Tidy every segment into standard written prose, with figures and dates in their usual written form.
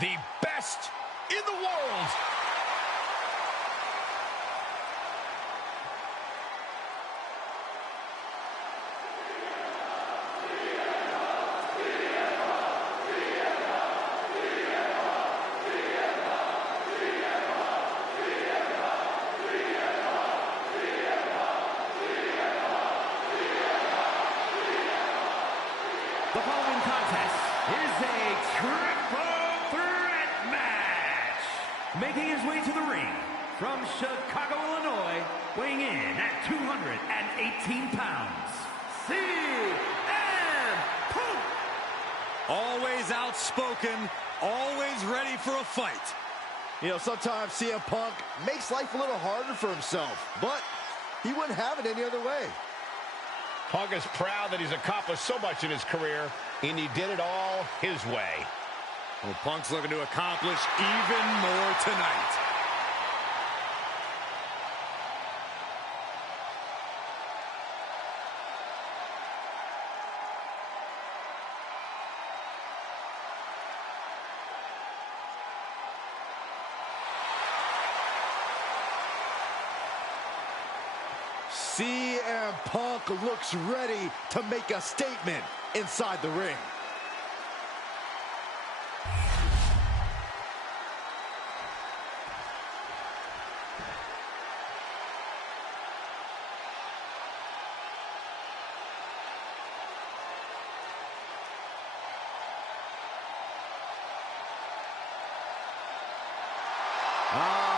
the best in the world. The following contest is a triple threat match. Making his way to the ring from Chicago, Illinois, weighing in at 218 pounds, CM Punk. Always outspoken, always ready for a fight. You know, sometimes CM Punk makes life a little harder for himself, but he wouldn't have it any other way. Punk is proud that he's accomplished so much in his career, and he did it all his way. Well, Punk's looking to accomplish even more tonight. CM Punk looks ready to make a statement inside the ring.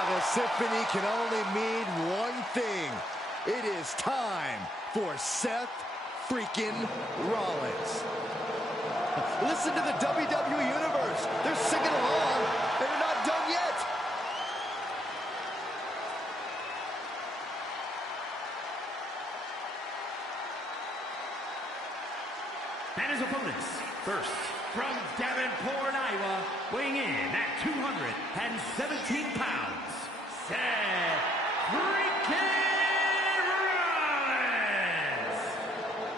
The symphony can only mean one thing. It is time for Seth freaking Rollins. Listen to the WWE Universe. They're singing along, and they're not done yet. And his opponents, first, from Davenport, Iowa, weighing in at 217 pounds, Seth freaking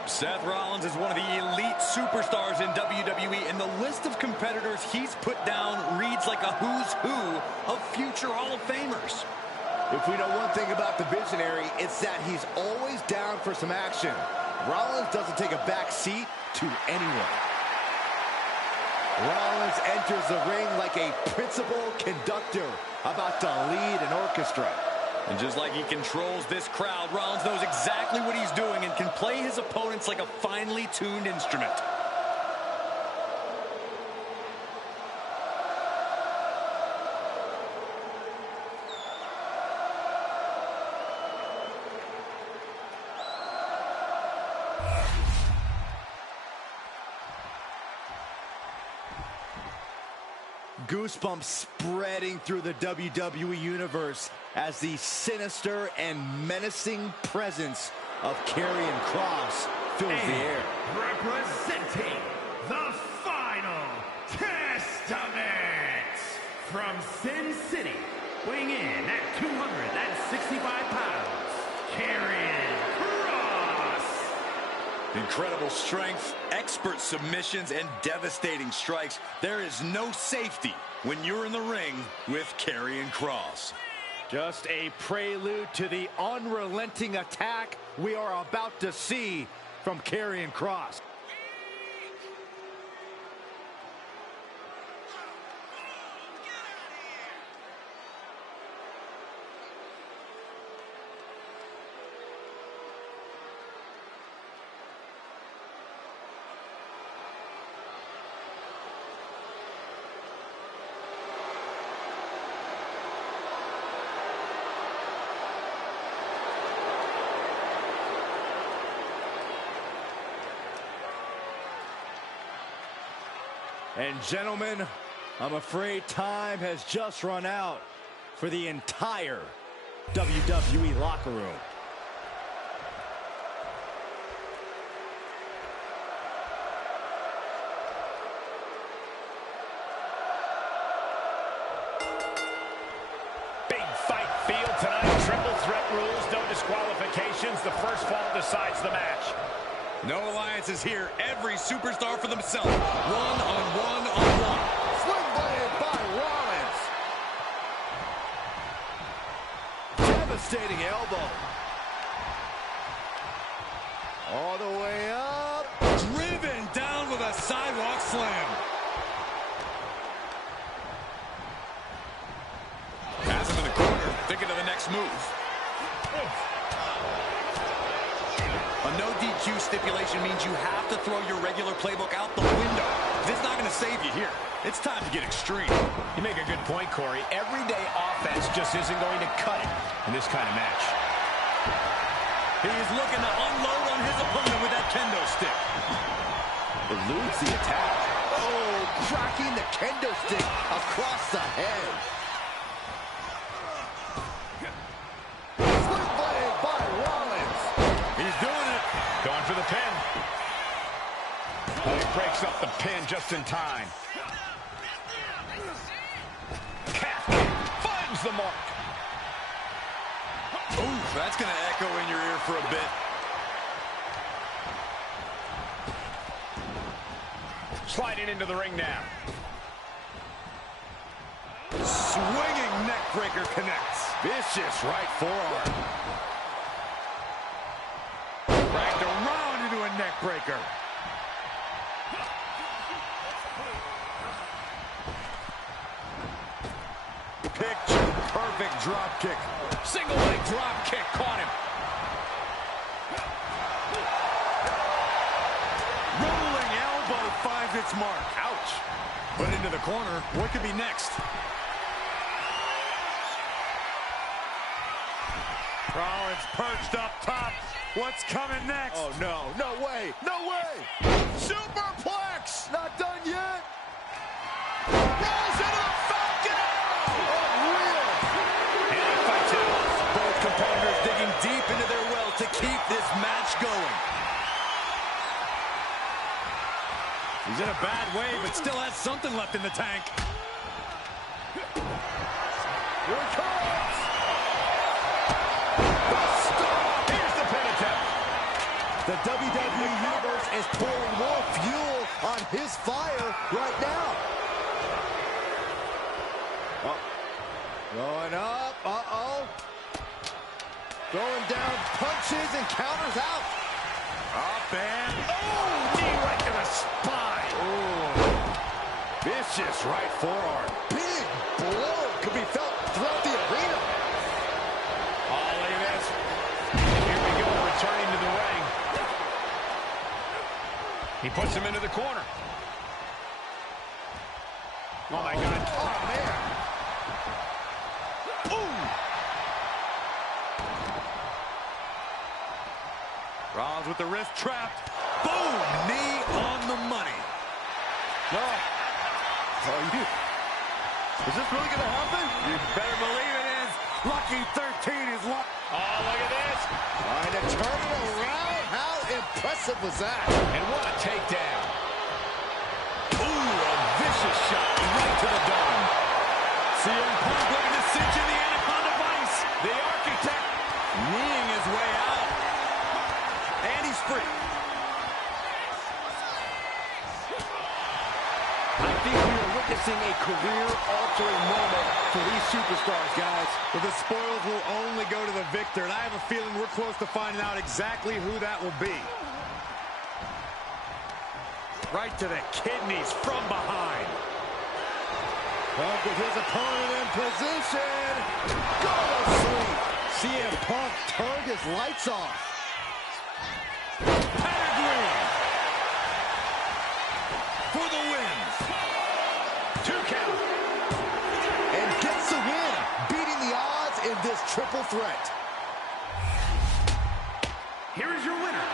Seth Rollins is one of the elite superstars in WWE, and the list of competitors he's put down reads like a who's who of future Hall of Famers. If we know one thing about the Visionary, it's that he's always down for some action. Rollins doesn't take a back seat to anyone. Rollins enters the ring like a principal conductor about to lead an orchestra. And just like he controls this crowd, Rollins knows exactly what he's doing and can play his opponents like a finely tuned instrument. Goosebumps spreading through the WWE Universe as the sinister and menacing presence of Karrion Kross fills the air. Representing the Final Testament from Sin City, weighing in at 265 pounds, Karrion Kross. Incredible strength, expert submissions, and devastating strikes. There is no safety when you're in the ring with Karrion Kross. Just a prelude to the unrelenting attack we are about to see from Karrion Kross. And gentlemen, I'm afraid time has just run out for the entire WWE locker room. Big fight field tonight. Triple threat rules, no disqualifications. The first fall decides the match. No alliances here. Every superstar for themselves. One on one on one. Swing blade by Devastating elbow. All the way up. Driven down with a sidewalk slam. Has him in the corner, thinking of the next move. A no DQ stipulation means you have to throw your regular playbook out the window. This is not going to save you here. It's time to get extreme. You make a good point, Corey. Everyday offense just isn't going to cut it in this kind of match. He's looking to unload on his opponent with that kendo stick. Eludes the attack. Oh, cracking the kendo stick across the head. Split blade by Rollins. He's doing it. Going for the pin. Oh, he breaks up the pin just in time. Calf kick finds the mark. Ooh, that's going to echo in your ear for a bit. Sliding into the ring now. Swinging neck breaker connects. Vicious right forearm. Dragged around into a neck breaker. Picture perfect drop kick. Single leg drop kick caught him. Rolling elbow finds its mark. Ouch. Put into the corner. What could be next? Rollins perched up top. What's coming next? Oh, no. No way. No way. Superplex. Not done yet. Rolls into the Falcon Arrow. Unreal. And fatality. Both competitors digging deep into their well to keep this match going. He's in a bad way, but still has something left in the tank. Here it comes. Here's the pin attempt. The WWE Universe is pouring more fuel on his fire right now. Oh. Going up. Uh-oh. Going down, punches and counters out. Up and... Oh! Knee right to the spine. Oh. Vicious right forearm. Big blow could be felt throughout the arena. Oh, look at this. Here we go, returning to the ring. He puts him into the corner. Oh, my God. Oh, man. Rollins with the wrist trapped. Boom! Knee on the money. Oh, is this really going to happen? You better believe it is. Lucky 13 is luck. Oh, look at this. Trying to turn it around. How impressive was that? And what a takedown. Ooh, a vicious shot right to the dome. CM Punk looking to cinch in the Anaconda Vice. The Architect kneeing his way out. And he's free. I think we are witnessing a career-altering moment for these superstars, guys. But the spoils will only go to the victor, and I have a feeling we're close to finding out exactly who that will be. Right to the kidneys from behind. Punk with his opponent in position. Go to sleep. CM Punk turned his lights off. Pedigree for the win. 2 count. And gets the win, beating the odds in this triple threat. Here is your winner,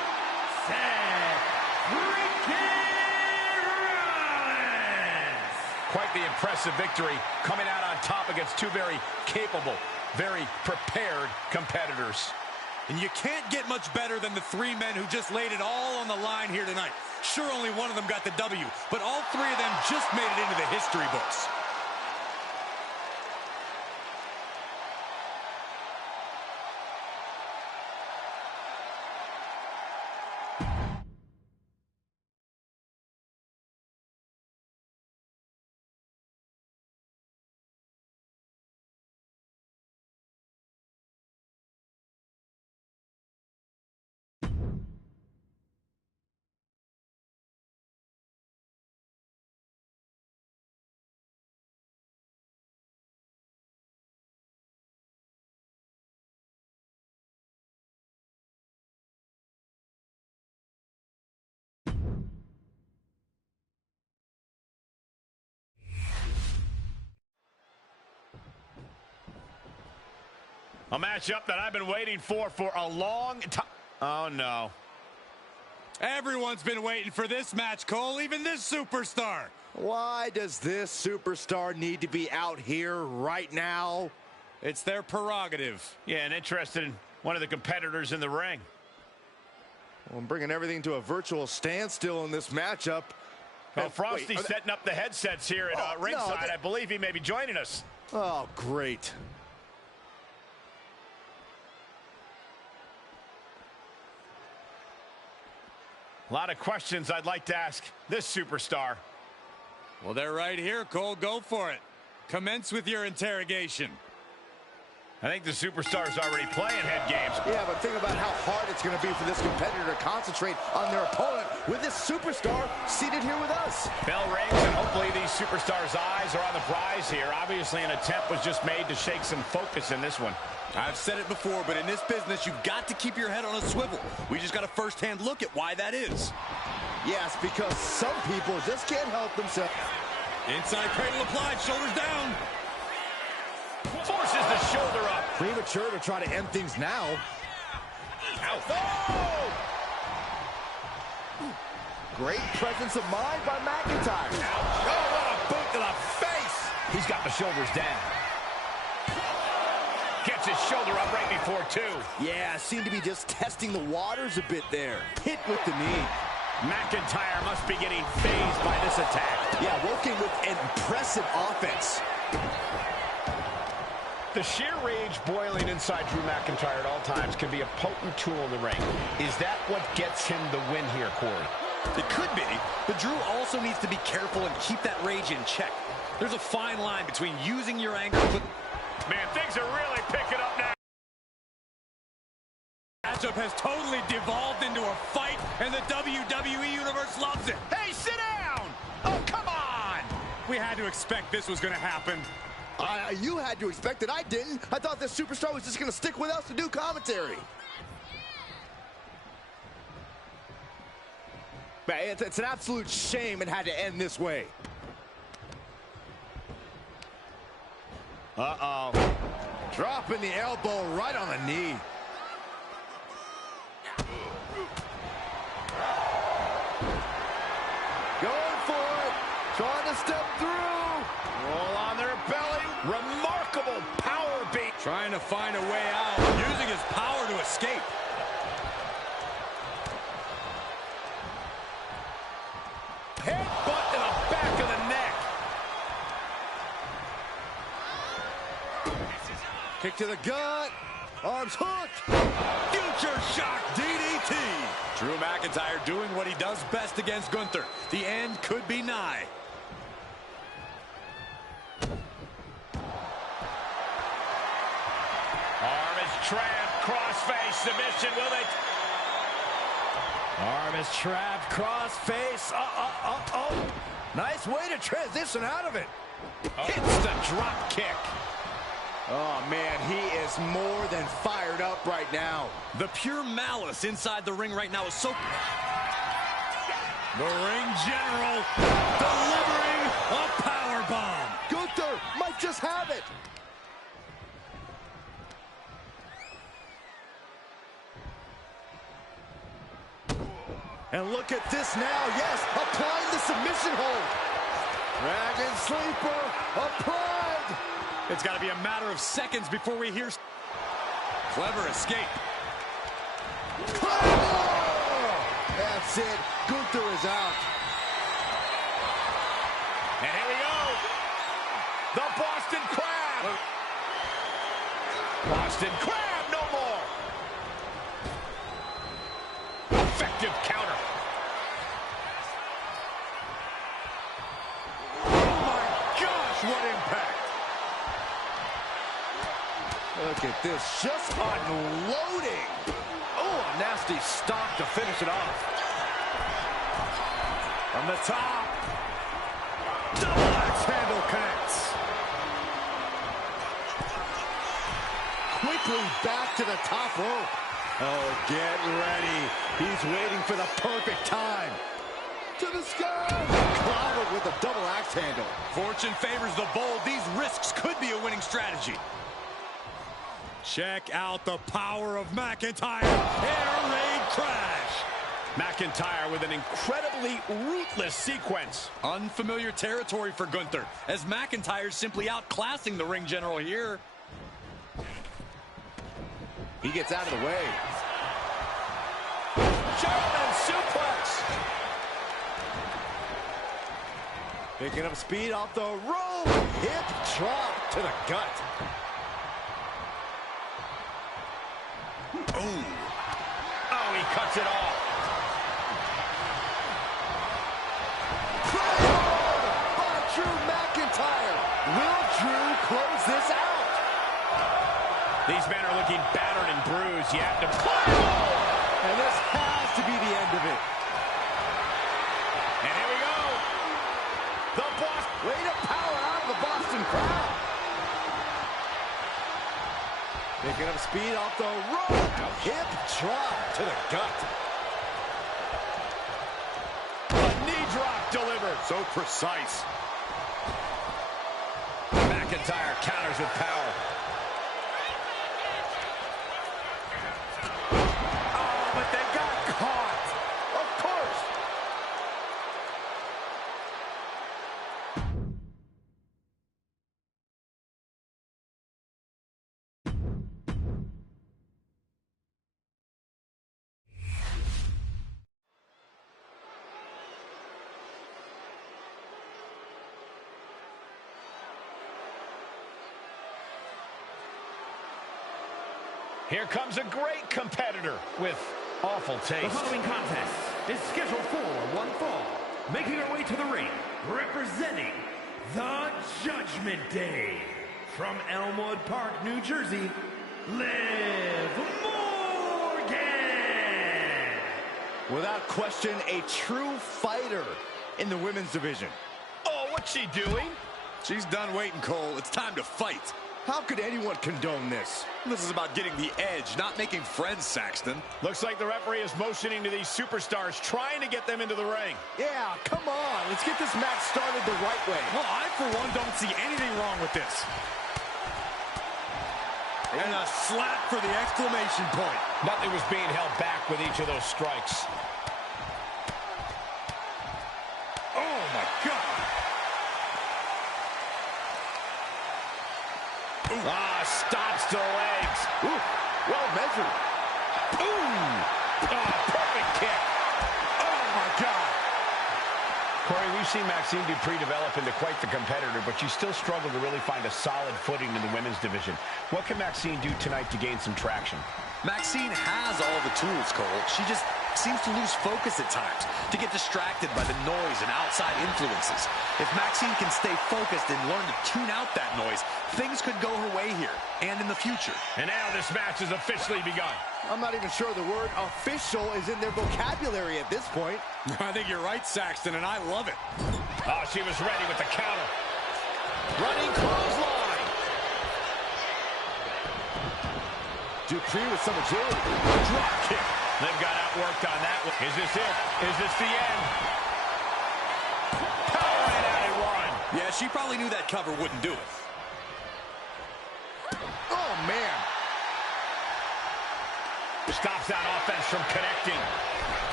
Seth freaking Rollins. Quite the impressive victory, coming out on top against two very capable, very prepared competitors. And you can't get much better than the three men who just laid it all on the line here tonight. Sure, only one of them got the W, but all three of them just made it into the history books. A matchup that I've been waiting for a long time. Oh, no. Everyone's been waiting for this match, Cole, even this superstar. Why does this superstar need to be out here right now? It's their prerogative. Yeah, and interested in one of the competitors in the ring. Well, I'm bringing everything to a virtual standstill in this matchup. Well, Frosty's setting up the headsets here at ringside. No, I believe he may be joining us. Oh, great. A lot of questions I'd like to ask this superstar. Well, they're right here, Cole. Go for it. Commence with your interrogation. I think the superstar's already playing head games. Yeah, but think about how hard it's going to be for this competitor to concentrate on their opponent with this superstar seated here with us. Bell rings, and hopefully these superstars' eyes are on the prize here. Obviously, an attempt was just made to shake some focus in this one. I've said it before, but in this business, you've got to keep your head on a swivel. We just got a first-hand look at why that is. Yes, because some people just can't help themselves. Inside cradle applied, shoulders down. Forces the shoulder up. Premature to try to end things now. Out. Oh! Great presence of mind by McIntyre. Ouch. Oh, what a boot to the face. He's got the shoulders down. Gets his shoulder up right before two. Yeah, seemed to be just testing the waters a bit there. Hit with the knee. McIntyre must be getting phased by this attack. Yeah, working with an impressive offense. The sheer rage boiling inside Drew McIntyre at all times can be a potent tool in the ring. Is that what gets him the win here, Corey? It could be, but Drew also needs to be careful and keep that rage in check. There's a fine line between using your anger, but... Man, things are really picking up now. Matchup has totally devolved into a fight, and the WWE Universe loves it. Hey, sit down! Oh, come on! We had to expect this was going to happen. You had to expect it. I didn't. I thought this superstar was just going to stick with us to do commentary. But it's an absolute shame it had to end this way. Uh-oh. Dropping the elbow right on the knee. Going for it. Trying to step through. Roll on their belly. Remarkable power beat. Trying to find a way out, using his power to escape. Headbutt to the back of the neck. Kick to the gut. Arms hooked. Future shock DDT. Drew McIntyre doing what he does best against Gunther. The end could be nigh. Arm is trapped. Crossface submission. Will they? Arm is trapped. Crossface. Oh. Nice way to transition out of it. Hits the drop kick. Oh, man, he is more than fired up right now. The pure malice inside the ring right now is so... The ring general delivering a powerbomb. Gunther might just have it. And look at this now. Yes, applying the submission hold. Dragon sleeper applied. It's got to be a matter of seconds before we hear... Clever escape. That's it. Gunther is out. And here we go. The Boston Crab. Boston Crab, no more. Effective counter. Oh my gosh, what impact. Look at this, just unloading. Oh, a nasty stop to finish it off. From the top. Double axe handle connects. Quickly back to the top rope. Oh, get ready. He's waiting for the perfect time. To the sky. Clobbered with a double axe handle. Fortune favors the bold. These risks could be a winning strategy. Check out the power of McIntyre. Air raid crash. McIntyre with an incredibly ruthless sequence. Unfamiliar territory for Gunther, as McIntyre's simply outclassing the ring general here. He gets out of the way. German suplex. Picking up speed off the rope. Hip drop to the gut. Ooh. Oh, he cuts it off. By Drew McIntyre. Will Drew close this out? These men are looking battered and bruised. You have to play. And this has to be the end of it. And here we go. The Boston. Way to power out of the Boston crowd. Picking up speed off the rope. Hip drop to the gut. A knee drop delivered. So precise. McIntyre counters with power. Oh, but they got caught. Of course. Here comes a great competitor with awful taste. The following contest is scheduled for one fall. Making her way to the ring, representing the Judgment Day. From Elmwood Park, New Jersey, Liv Morgan. Without question, a true fighter in the women's division. Oh, what's she doing? She's done waiting, Cole. It's time to fight. How could anyone condone this? This is about getting the edge, not making friends, Saxton. Looks like the referee is motioning to these superstars, trying to get them into the ring. Yeah, come on. Let's get this match started the right way. Well, I, for one, don't see anything wrong with this. And a slap for the exclamation point. Nothing was being held back with each of those strikes. Oh, my God. Ah, stops to the legs. Ooh, well measured. Ooh! Ah, perfect kick. Oh, my God. Corey, we've seen Maxine Dupree develop into quite the competitor, but she still struggled to really find a solid footing in the women's division. What can Maxine do tonight to gain some traction? Maxine has all the tools, Cole. She just seems to lose focus at times, to get distracted by the noise and outside influences. If Maxine can stay focused and learn to tune out that noise, things could go her way here and in the future. And now this match has officially begun. I'm not even sure the word official is in their vocabulary at this point. I think you're right, Saxton, and I love it. Oh, she was ready with the counter. Running clothesline. Dupree with some agility. Drop kick. They've got outworked on that one. Is this it? Is this the end? Power right out and one. Yeah, she probably knew that cover wouldn't do it. Oh, man. Stops that offense from connecting.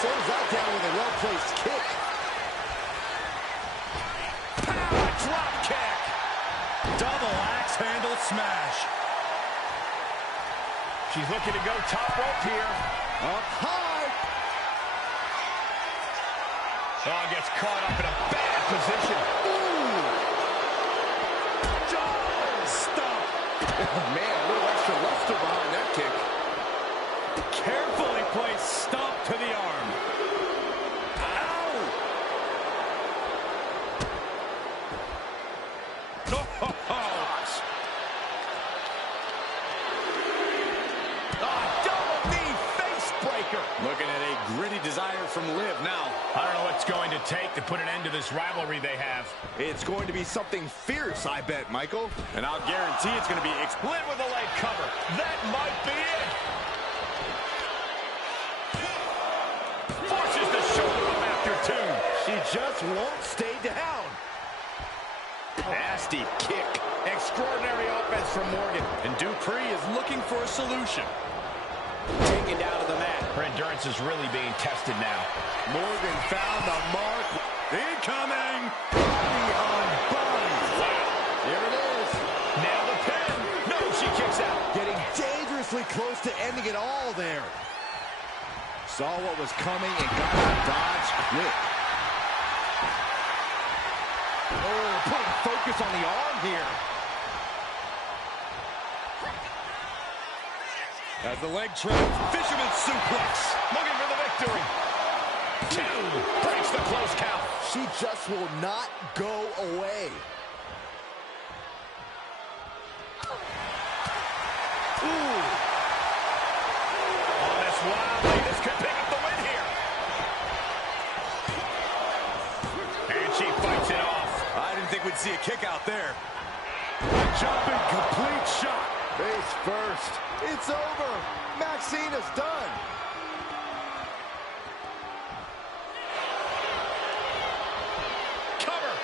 Sends that down with a well-placed kick. Power drop kick. Double axe handle smash. She's looking to go top rope here. Up high. Oh, gets caught up in a bad position. Ooh. Stop. Oh, man, a little extra luster behind that kick. Carefully placed stomp to the arm. Ow! Oh, gosh. Double knee face breaker. Looking at a gritty desire from Liv now. I don't know what's going to take to put an end to this rivalry they have. It's going to be something fierce, I bet, Michael. And I'll guarantee it's going to be Liv with a leg cover. That might be it. Forces the shoulder to the mat. just won't stay down. Nasty kick. Extraordinary offense from Morgan. And Dupree is looking for a solution. Taken down to the mat. Her endurance is really being tested now. Morgan found the mark. Incoming! Body on body. Wow. Here it is. Now the pin. No, she kicks out. Getting dangerously close to ending it all there. Saw what was coming and got to dodge quick. Oh, putting focus on the arm here. As the leg trap, fisherman suplex. Looking for the victory. 2. Breaks the close count. She just will not go away. Ooh. Oh, that's wildly. This could pick up the win here. And she fights it off. I didn't think we'd see a kick out there. Jumping complete shot. Face first. It's over. Maxine is done. Cover.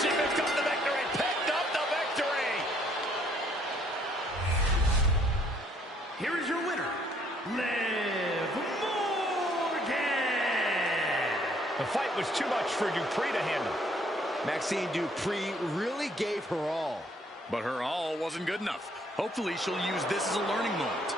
She picked up the victory. Picked up the victory. Here is your winner, Liv Morgan. The fight was too much for Dupree to handle. Maxine Dupree really gave her all. But her all wasn't good enough. Hopefully she'll use this as a learning moment.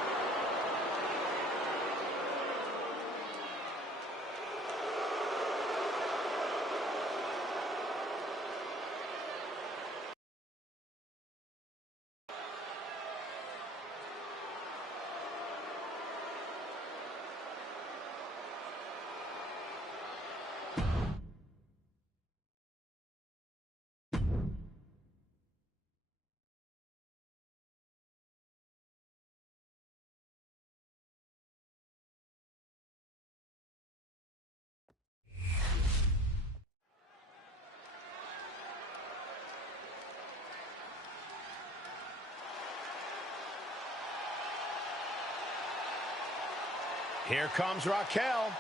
Here comes Raquel.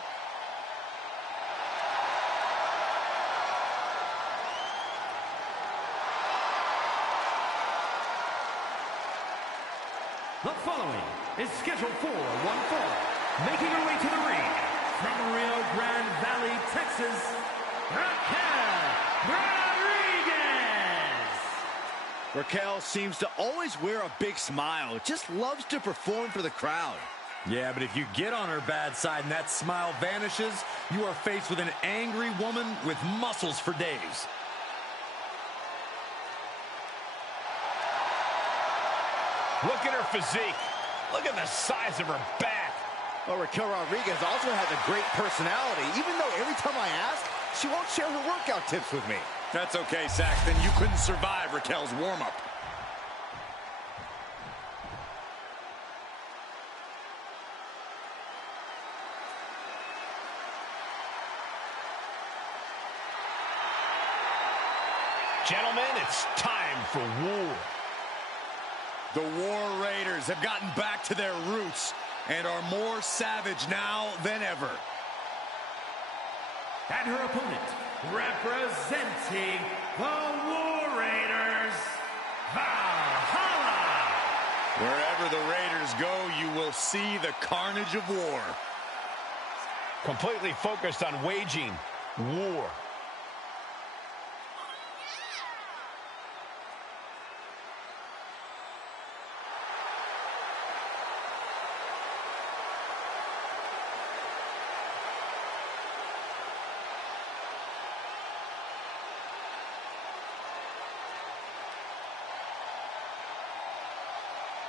The following is scheduled for one fall, making her way to the ring from Rio Grande Valley, Texas, Raquel Rodriguez. Raquel seems to always wear a big smile. Just loves to perform for the crowd. Yeah, but if you get on her bad side and that smile vanishes, you are faced with an angry woman with muscles for days. Look at her physique. Look at the size of her back. Well, Raquel Rodriguez also has a great personality, even though every time I ask, she won't share her workout tips with me. That's okay, Saxton. You couldn't survive Raquel's warm-up. Gentlemen, it's time for war. The War Raiders have gotten back to their roots and are more savage now than ever. And her opponent, representing the War Raiders, Valhalla. Wherever the Raiders go, you will see the carnage of war. Completely focused on waging war.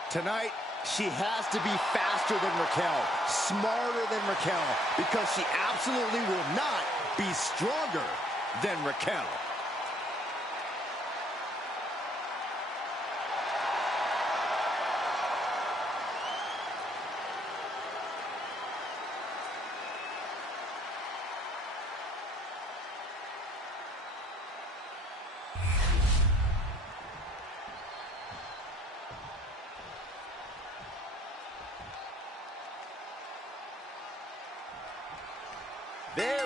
Tonight, she has to be faster than Raquel, smarter than Raquel, because she absolutely will not be stronger than Raquel.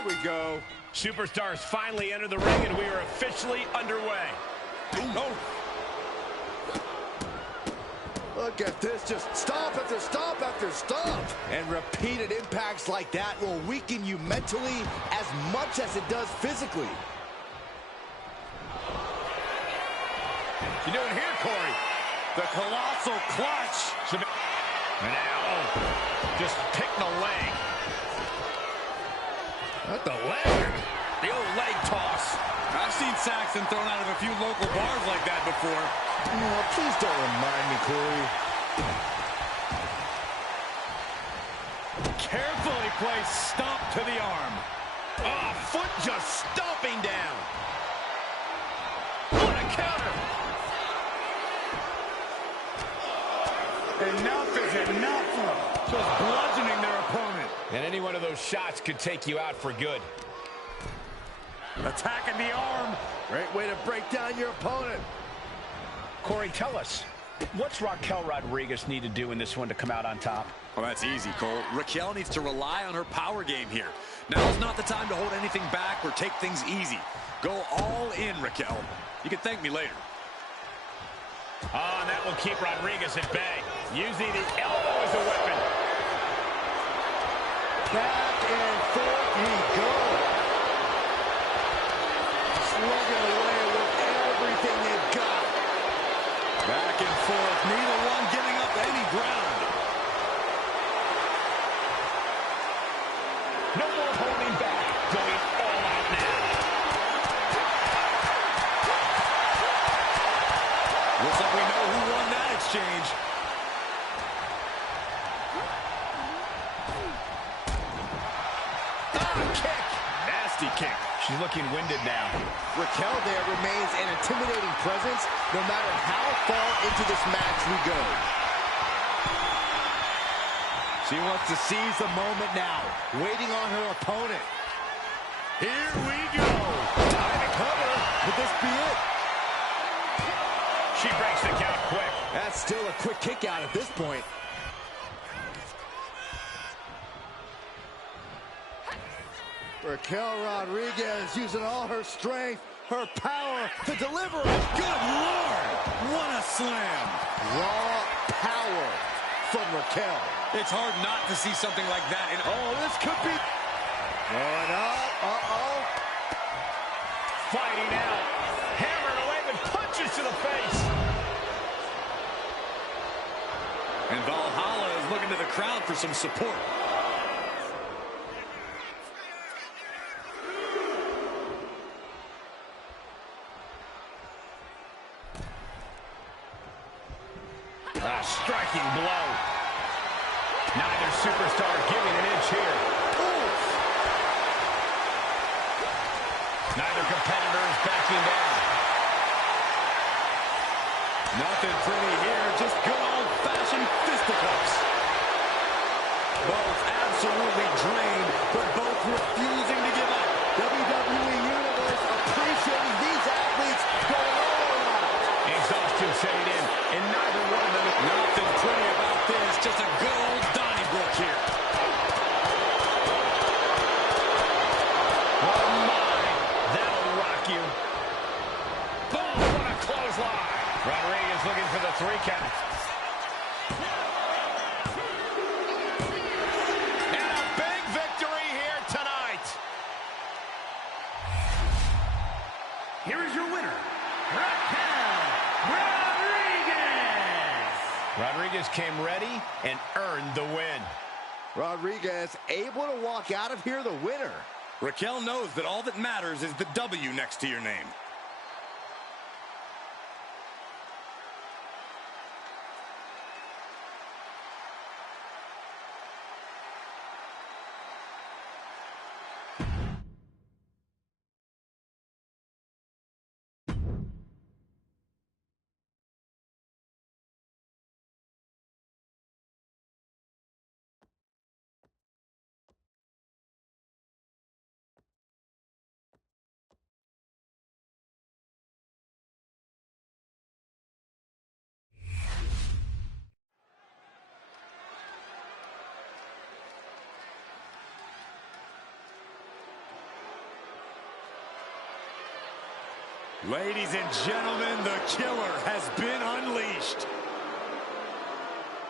we go. Superstars finally enter the ring, and we are officially underway. Oh. Look at this, just stomp after stomp after stomp. And repeated impacts like that will weaken you mentally as much as it does physically. You doing here, Corey? The colossal clutch. And now, just picking a leg. Not the leg. The old leg toss. I've seen Saxton thrown out of a few local bars like that before. Oh, please don't remind me, Corey. Carefully placed stomp to the arm. Oh, foot just stomping down. What a counter. Enough is enough. Just bludgeoning their opponent. And any one of those shots could take you out for good. Attacking the arm. Great way to break down your opponent. Corey, tell us, what's Raquel Rodriguez need to do in this one to come out on top? Well, that's easy, Cole. Raquel needs to rely on her power game here. Now's not the time to hold anything back or take things easy. Go all in, Raquel. You can thank me later. Oh, and that will keep Rodriguez at bay. Using the elbow as a weapon. Back and forth we go. Slugging away with everything they've got. Back and forth. Neither one giving up any ground. No more holding back. Going all out now. Looks like we know who won that exchange. Kick. Nasty kick. She's looking winded now. Raquel there remains an intimidating presence no matter how far into this match we go. She wants to seize the moment now, waiting on her opponent. Here we go. Time to cover. Could this be it? She breaks the count quick. That's still a quick kick out at this point. Raquel Rodriguez using all her strength, her power to deliver. Good Lord. What a slam. Raw power from Raquel. It's hard not to see something like that. Oh, this could be going up. Uh-oh. Fighting out. Hammered away with punches to the face. And Valhalla is looking to the crowd for some support. A striking blow. Neither superstar giving an inch here. Oof. Neither competitor is backing down. Nothing pretty here, just good old-fashioned fisticuffs. Both absolutely drained, but both refusing to give up. WWE Universe appreciating these athletes going all out. Exhaustion setting in, and neither one of them. Nothing pretty about this, just a good old Donnybrook here. Oh my, that'll rock you. Boom, what a clothesline. Rodriguez looking for the 3 count. And a big victory here tonight. Here is your winner, Raquel Rodriguez. Rodriguez came ready and earned the win. Rodriguez able to walk out of here the winner. Raquel knows that all that matters is the W next to your name. Ladies and gentlemen, the killer has been unleashed.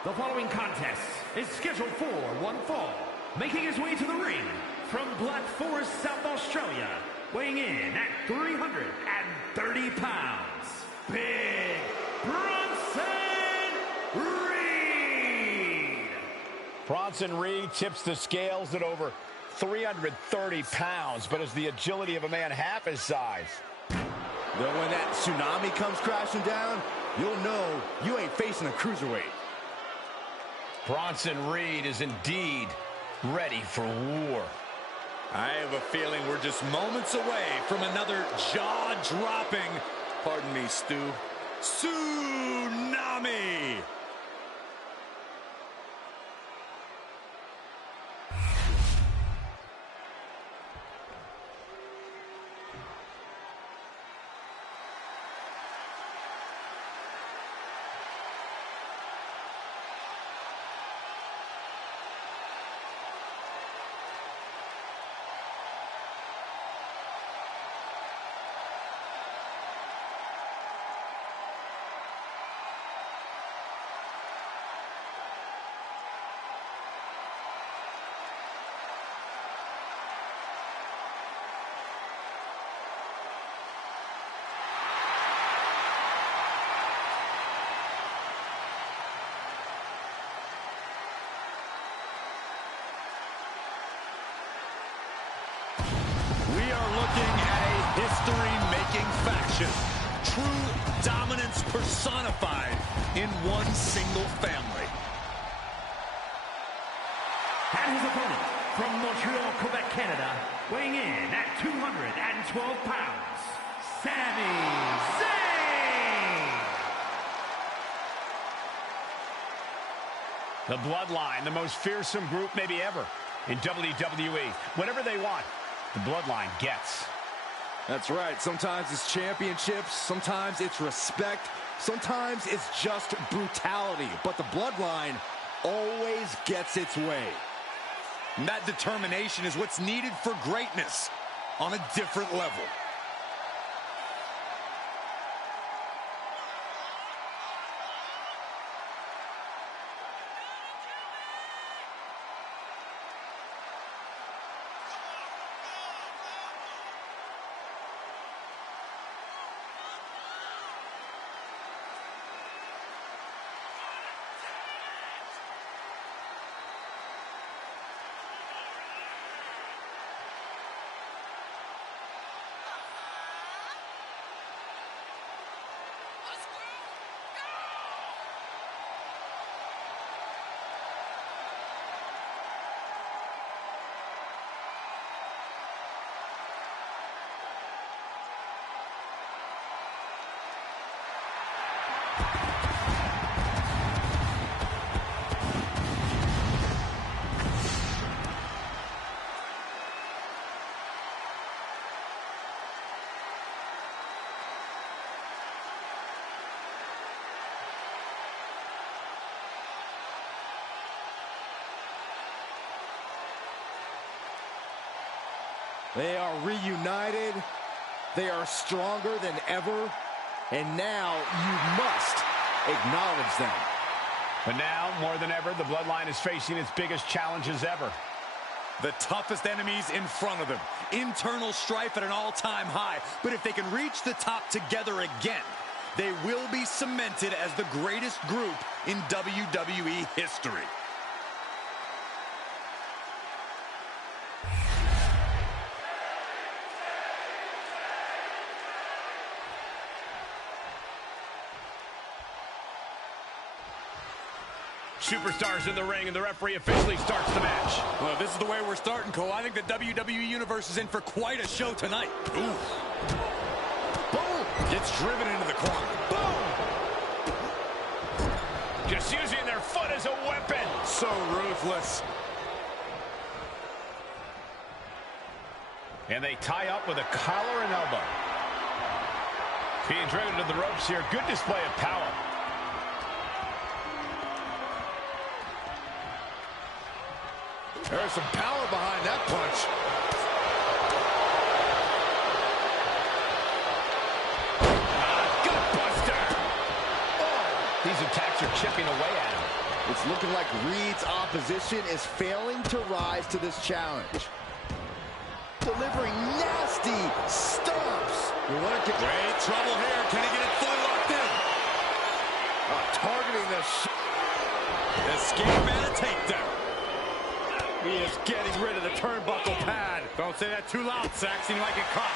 The following contest is scheduled for one fall. Making his way to the ring from Black Forest, South Australia, weighing in at 330 pounds, Big Bronson Reed. Bronson Reed tips the scales at over 330 pounds, but has the agility of a man half his size. Then when that tsunami comes crashing down, you'll know you ain't facing a cruiserweight. Bronson Reed is indeed ready for war. I have a feeling we're just moments away from another jaw-dropping, pardon me, Stu, tsunami. History-making faction. True dominance personified in one single family. And his opponent from Montreal, Quebec, Canada, weighing in at 212 pounds, Sami Zayn. The Bloodline, the most fearsome group maybe ever in WWE. Whatever they want, the Bloodline gets. That's right. Sometimes it's championships. Sometimes it's respect. Sometimes it's just brutality. But the Bloodline always gets its way. And that determination is what's needed for greatness on a different level. They are reunited. They are stronger than ever. And now you must acknowledge them. But now, more than ever, the Bloodline is facing its biggest challenges ever. The toughest enemies in front of them. Internal strife at an all-time high. But if they can reach the top together again, they will be cemented as the greatest group in WWE history. Superstars in the ring, and the referee officially starts the match. Well, if this is the way we're starting, Cole, I think the WWE Universe is in for quite a show tonight. Ooh. Boom! Gets driven into the corner. Boom! Just using their foot as a weapon. So ruthless. And they tie up with a collar and elbow. Being driven to the ropes here. Good display of power. There's some power behind that punch. opponents are chipping away at him. It's looking like Reed's opposition is failing to rise to this challenge. Delivering nasty stomps. Great trouble here. Can he get it fully locked in? Targeting the Escape and a takedown. He is getting rid of the turnbuckle pad. Don't say that too loud, Saxon. You might get caught.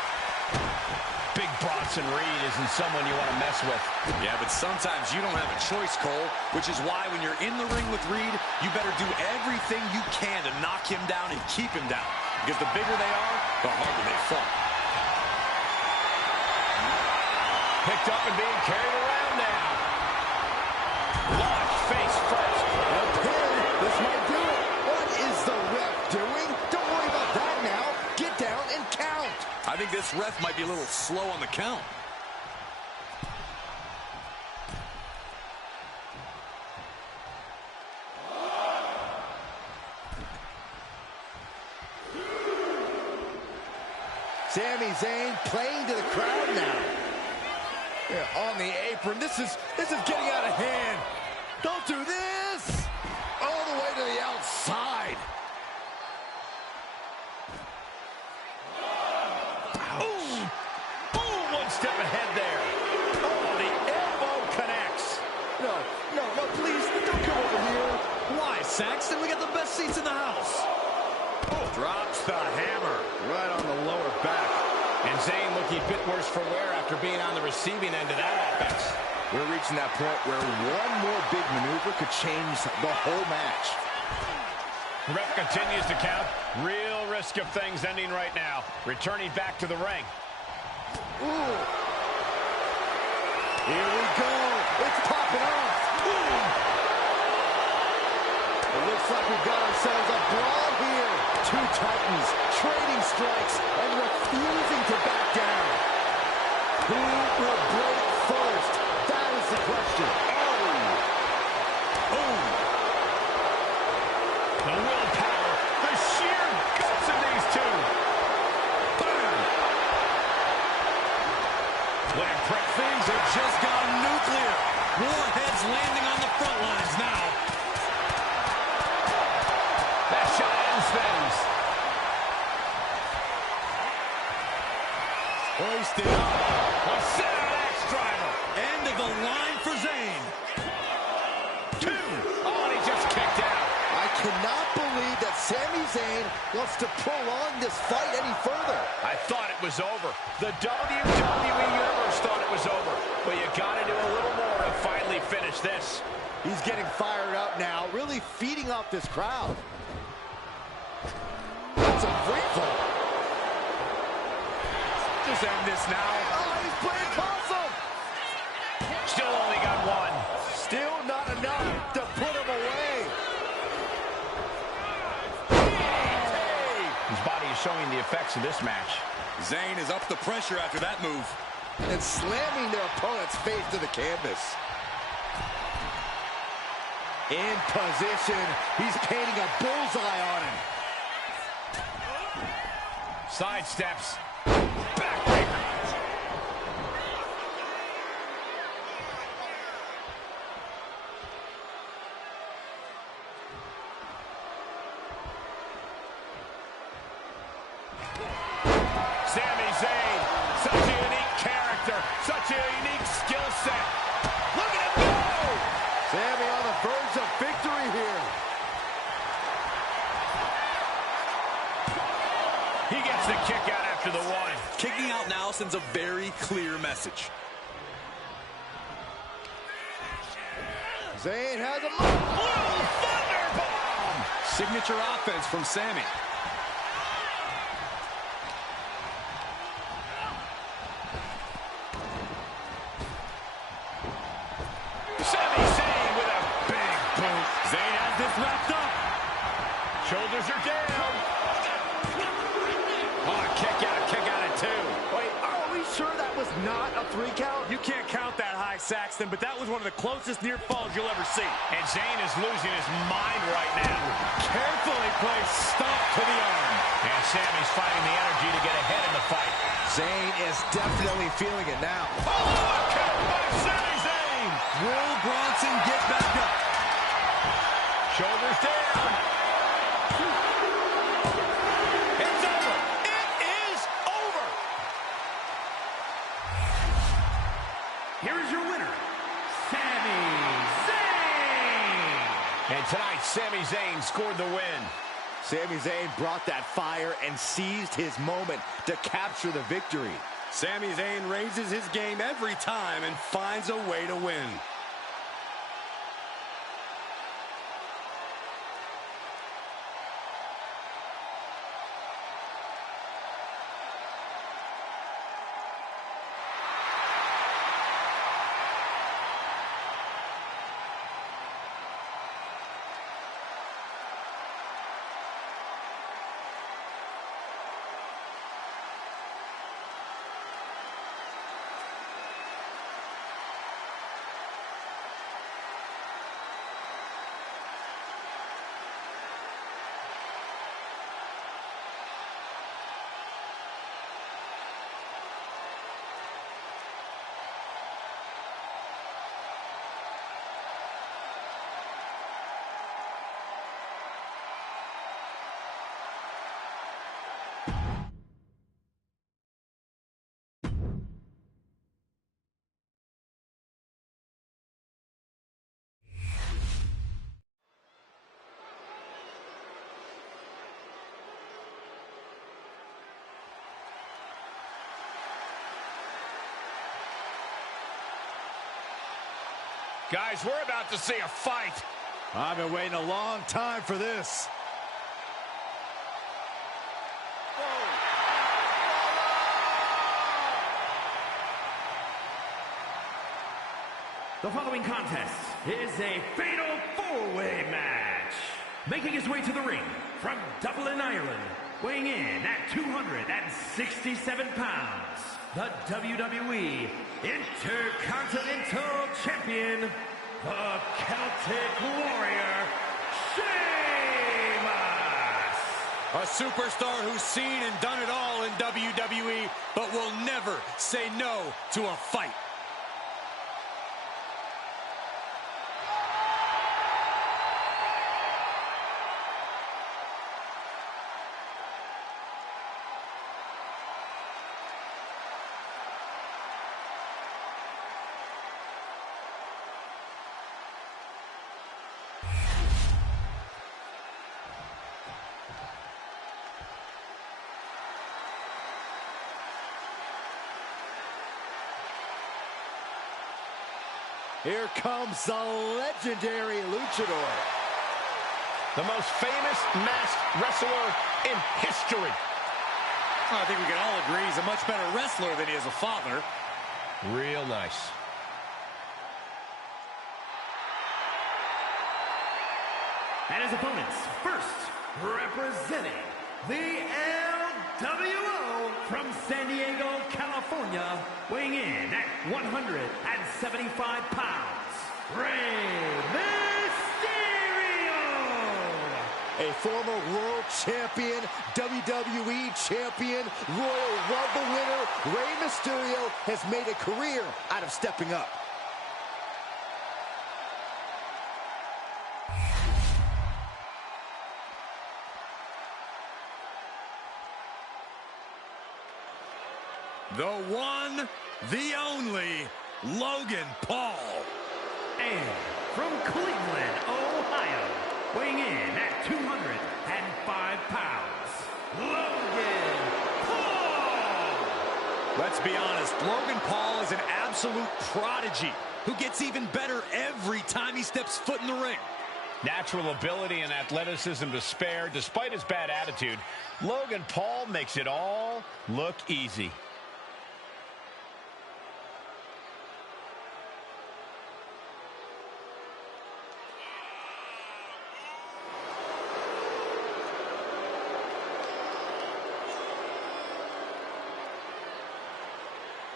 Big Bronson Reed isn't someone you want to mess with. Yeah, but sometimes you don't have a choice, Cole, which is why when you're in the ring with Reed, you better do everything you can to knock him down and keep him down. Because the bigger they are, the harder they fall. Picked up and being carried around now. Launch face first. A pin. This might do it. What is the ref doing? Don't worry about that now. Get down and count. I think this ref might be a little slow on the count. Sami Zayn playing to the crowd now. Yeah, on the apron. This is getting out of hand. Don't do this. All the way to the outside. Ooh, one step ahead there. Oh, the elbow connects. No, please, don't come over here. Why, Saxton? We got the best seats in the house. Drops the hammer. Right on the lower back. And Zayn looking a bit worse for wear after being on the receiving end of that offense. We're reaching that point where one more big maneuver could change the whole match. Ref continues to count. Real risk of things ending right now. Returning back to the ring. Ooh. Here we go. It's popping off. Ooh. It looks like we've got ourselves a brawl here. Two titans trading strikes and refusing to back down. Who will break first? That is the question. The willpower, the sheer guts of these two. Boom. Things have just gone nuclear. Warheads landing on the front lines now. That shot ends things. Hoisted up. A center axe driver. End of the line for Zayn. Two. Oh, and he just kicked out. I cannot believe that Sami Zayn wants to prolong this fight any further. I thought it was over. The WWE Universe thought it was over. But you got to do a little more to finally finish this. He's getting fired up now, really feeding off this crowd. That's a free fall. Just end this now. Oh, he's playing possum. Still only got one. Still not enough to put him away. His body is showing the effects of this match. Zayn is up the pressure after that move. And slamming their opponent's face to the canvas. In position. He's painting a bullseye on him. Side steps. Backbreaker. Sami Zayn, such a unique character, such a unique skill set. Look at him go! Sami on the verge of victory here. He gets the kick out after the one. Kicking out now sends a very clear message. Zayn has a Blue Thunderbomb! Signature offense from Sami. Sami Zayn with a big boot. Zayn has this wrapped up. Shoulders are down. Oh, kick out at two. Wait, are we sure that was not a 3 count? You can't count that high, Saxton, but that was one of the closest near falls you'll ever see. And Zayn is losing his mind right now. Carefully placed stomp to the arm. And Sami's finding the energy to get ahead in the fight. Zayn is definitely feeling it now. Oh, kick by Sami Zayn! Will Bronson get back up? Shoulders down. It's over. It is over. Here is your winner, Sami Zayn. And tonight, Sami Zayn scored the win. Sami Zayn brought that fire and seized his moment to capture the victory. Sami Zayn raises his game every time and finds a way to win. Guys, we're about to see a fight. I've been waiting a long time for this. The following contest is a fatal four-way match. Making his way to the ring from Dublin, Ireland, weighing in at 267 pounds, the WWE Intercontinental Champion, the Celtic Warrior, Sheamus. A superstar who's seen and done it all in WWE, but will never say no to a fight. Here comes the legendary luchador. The most famous masked wrestler in history. I think we can all agree he's a much better wrestler than he is a father. Real nice. And his opponents, first, representing the LWO from San Diego, California, weighing in at 175 pounds, Rey Mysterio! A former world champion, WWE champion, Royal Rumble winner, Rey Mysterio has made a career out of stepping up. The one, the only, Logan Paul. And from Cleveland, Ohio, weighing in at 205 pounds, Logan Paul! Let's be honest, Logan Paul is an absolute prodigy who gets even better every time he steps foot in the ring. Natural ability and athleticism to spare. Despite his bad attitude, Logan Paul makes it all look easy.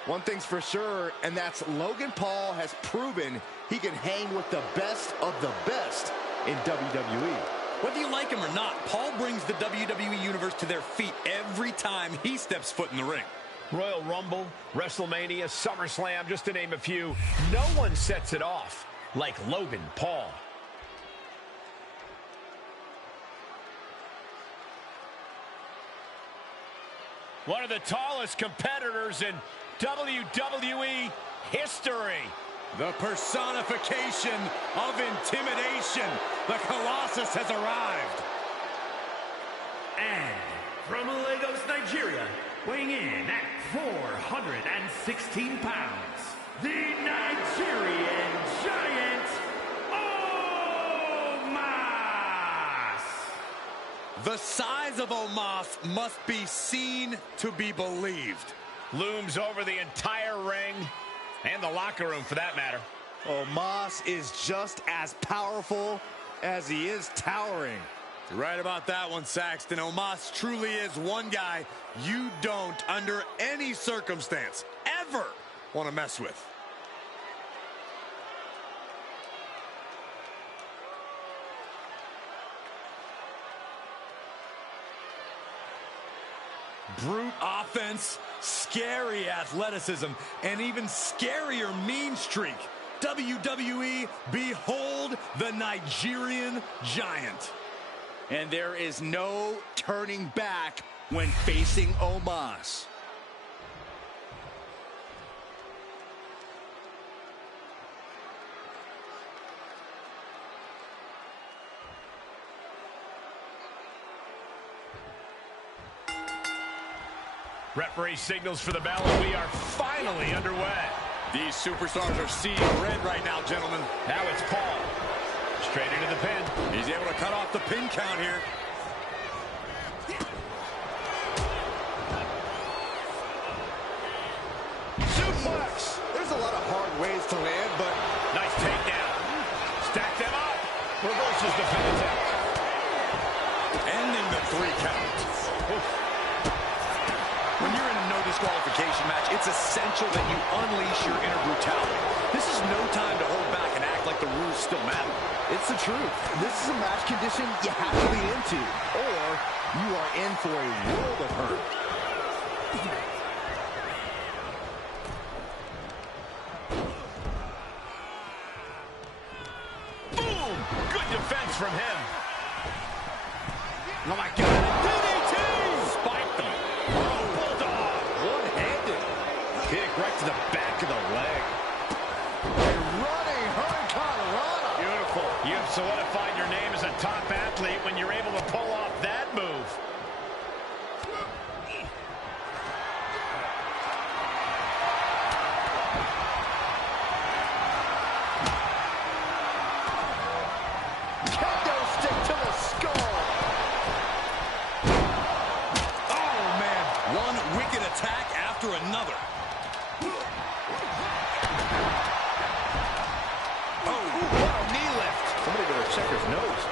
One thing's for sure, and that's Logan Paul has proven he can hang with the best of the best in WWE. Whether you like him or not, Paul brings the WWE Universe to their feet every time he steps foot in the ring. Royal Rumble, WrestleMania, SummerSlam, just to name a few, no one sets it off like Logan Paul. One of the tallest competitors in WWE history. The personification of intimidation. The Colossus has arrived. And from Lagos, Nigeria, weighing in at 416 pounds, the Nigerian Giant, Omos! The size of Omos must be seen to be believed. Looms over the entire ring and the locker room for that matter. Omos is just as powerful as he is towering. You're right about that one, Saxton. Omos truly is one guy you don't, under any circumstance, ever want to mess with. Brute offense, scary athleticism, and even scarier mean streak. WWE, behold the Nigerian Giant. And there is no turning back when facing Omos. Referee signals for the bell, and we are finally underway. These superstars are seeing red right now, gentlemen. Now it's Paul. Straight into the pin. He's able to cut off the pin count here. Suplex! There's a lot of hard ways to land, but Nice takedown. Stack them up. Reverses the pin attempt. Ending the 3 count. When you're in a no disqualification match, it's essential that you unleash your inner brutality. This is no time to hold back and act like the rules still matter. it's the truth. This is a match condition you have to lean into, or you are in for a world of hurt. Boom! Good defense from him. Oh my God. DDT! Spiked him. Oh, bulldog. One-handed. Kick right to the back of the leg. A running hurricanrana. Beautiful. You have solidified your name as a top athlete when you're able to pull off that move. Kendo stick to the skull. Oh, man. One wicked attack after another. Oh, what a knee lift. Somebody better check his nose.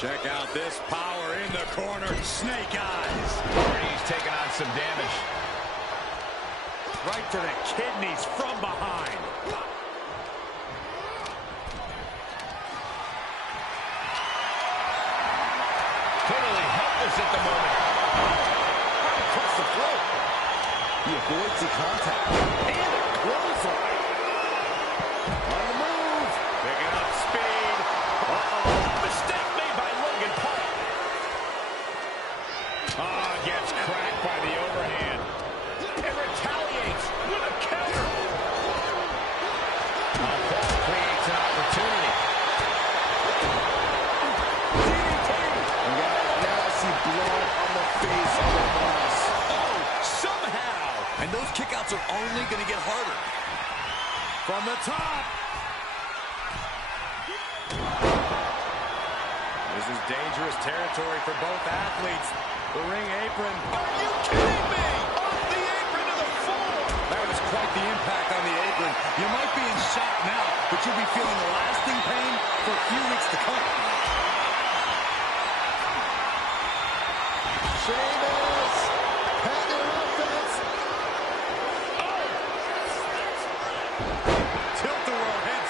Check out this power in the corner. Snake eyes. He's taking on some damage. Right to the kidneys from behind. Totally helpless at the moment. Right across the throat. He avoids the contact. And a clothesline. On the move. Picking up speed. Uh-oh. Mistake made by Logan Paul. Ah, gets cracked by the overhand. And retaliates with a counter. Paul creates an opportunity. DDT. And guys, now I see blood on the face of the boss. Oh, somehow. And those kickouts are only going to get harder. From the top. This is dangerous territory for both athletes. The ring apron. Are you kidding me? Off the apron to the floor. That was quite the impact on the apron. You might be in shock now, but you'll be feeling the lasting pain for a few weeks to come. Sheamus. Patent offense. Tilt-a-whirl head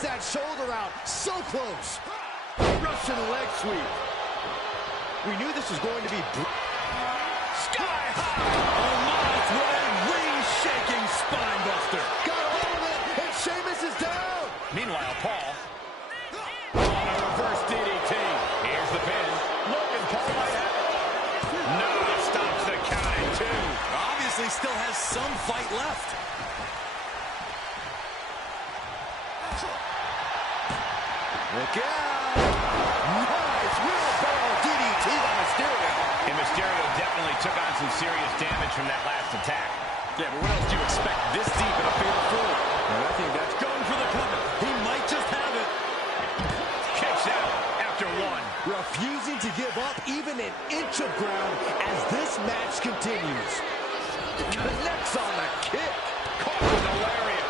Lays that shoulder out. So close. Russian leg sweep. We knew this was going to be Sky high. Omos with a ring-shaking spine buster. got all of it, and Sheamus is down. Meanwhile, Paul on a reverse DDT. Here's the pin. Logan Paul might have it. No, stops the count at 2. Obviously still has some fight left. Look out. Nice wheelbarrow DDT on Mysterio. And Mysterio definitely took on some serious damage from that last attack. Yeah, but what else do you expect this deep in a fatal four? And I think that's Going for the cover. He might just have it. Kicks out after 1. refusing to give up even an inch of ground as this match continues. Connects on the kick. Caught with a lariat.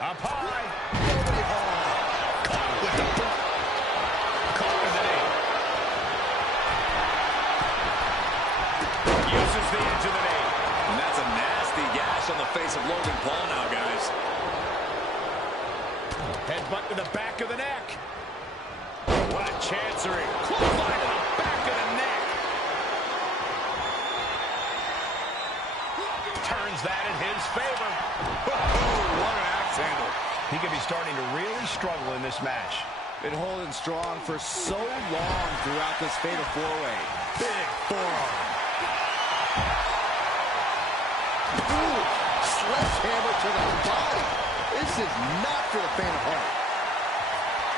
Up high. Nobody home. Caught with the foot. Caught with the knee. Uses the edge of the knee. And that's a nasty gash on the face of Logan Paul now, guys. Headbutt to the back of the neck. What a chancery. Clothesline to the back of the neck. Turns that in his favor. Oh, what an axe handle. He could be starting to really struggle in this match. Been holding strong for so long throughout this fatal four-way. Big forearm. Ooh, sledgehammer to the body. This is not for the faint of heart.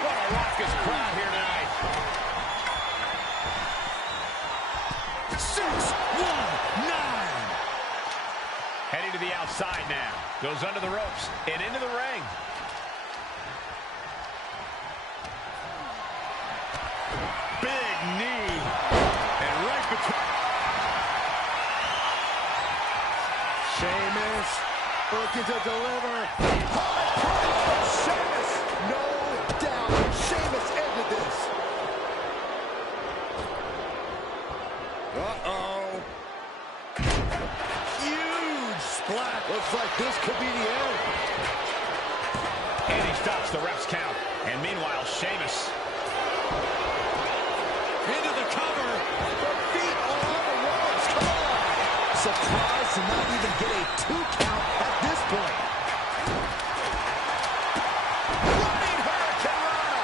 What a raucous crowd here tonight. 6-1-9. Heading to the outside now. Goes under the ropes and into the ring. Big knee. And right between. Sheamus looking to deliver. Sheamus, no doubt. Sheamus ended this. Uh-oh. Huge splat. Looks like this could be the end. And he stops the ref's count. And meanwhile, Sheamus into the cover. The feet are on the ropes. Come on. Surprised to not even get a 2 count at this point. Running Hurricanrana.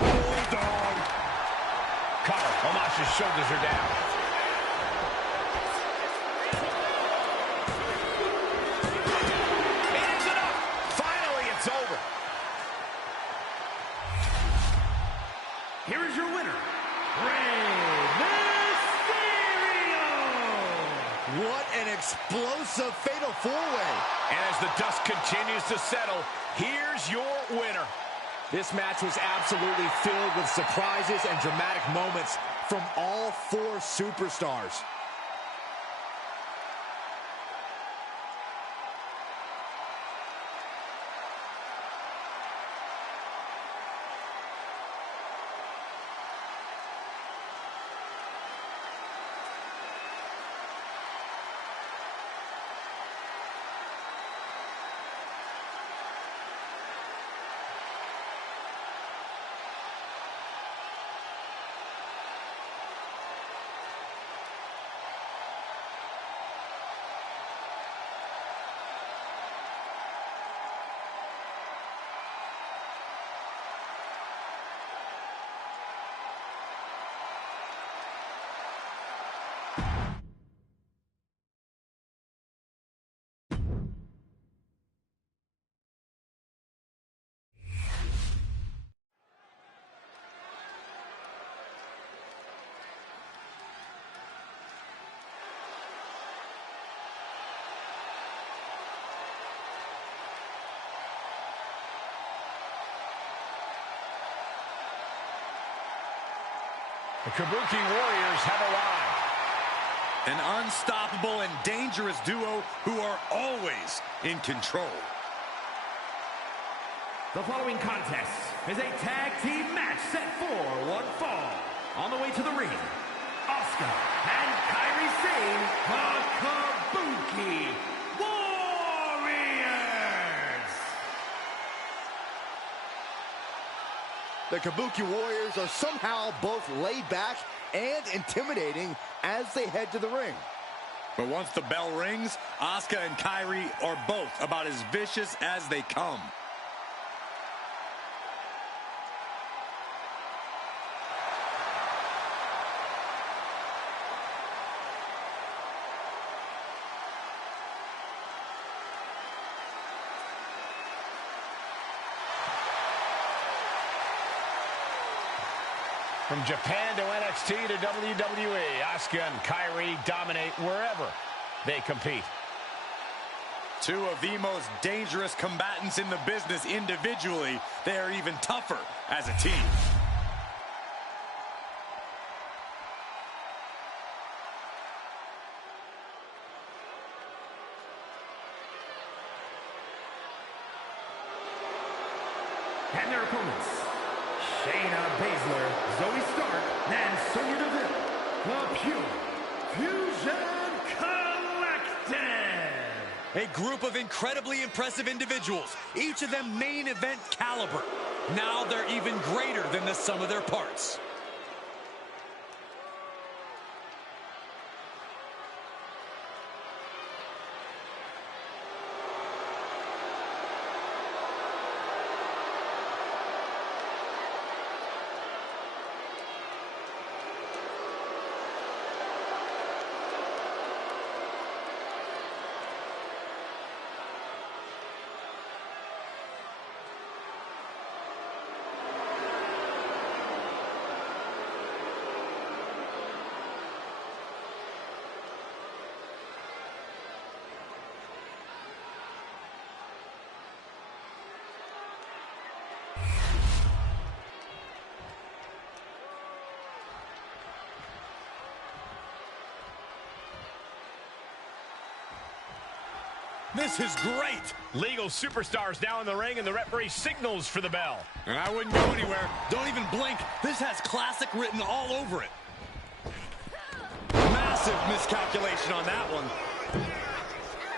Bulldog. Cover. Omos's shoulders are down. It is enough. Finally, it's over. Here is your winner, Rey Mysterio! What an explosive fatal four-way. And as the dust continues to settle, here's your winner. This match was absolutely filled with surprises and dramatic moments from all 4 superstars. The Kabuki Warriors have arrived. An unstoppable and dangerous duo who are always in control. The following contest is a tag team match set for one fall. On the way to the ring, Asuka and Kairi the Kabuki Warriors. The Kabuki Warriors are somehow both laid back and intimidating as they head to the ring. But once the bell rings, Asuka and Kairi are both about as vicious as they come. From Japan to NXT to WWE, Asuka and Kairi dominate wherever they compete. Two of the most dangerous combatants in the business individually. They are even tougher as a team. And their opponents, Shayna Baszler, Zoe Stark, and Sonya Deville, the Pure Fusion Collective. A group of incredibly impressive individuals, each of them main event caliber. Now they're even greater than the sum of their parts. This is great. Legal superstars now in the ring, and the referee signals for the bell. And I wouldn't go anywhere. Don't even blink. This has classic written all over it. Massive miscalculation on that one.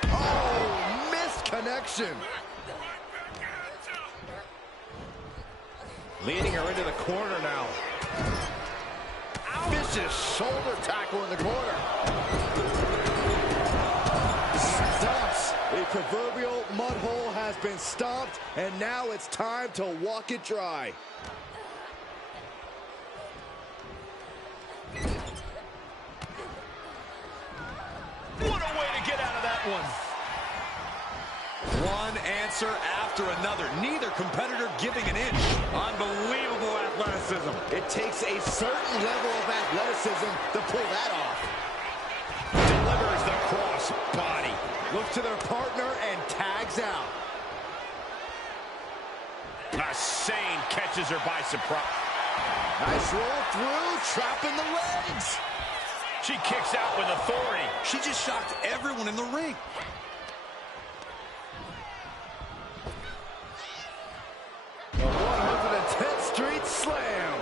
Oh, missed connection. Leading her into the corner now. Vicious shoulder tackle in the corner. Stomps. The proverbial mud hole has been stomped, and now it's time to walk it dry. What a way to get out of that one. One answer after another. Neither competitor giving an inch. Unbelievable athleticism. It takes a certain level of athleticism to pull that off. Delivers the cross body. Looks to their partner and tags out. Shane catches her by surprise. Nice roll through, trapping the legs. She kicks out with authority. She just shocked everyone in the ring. The 110th Street Slam.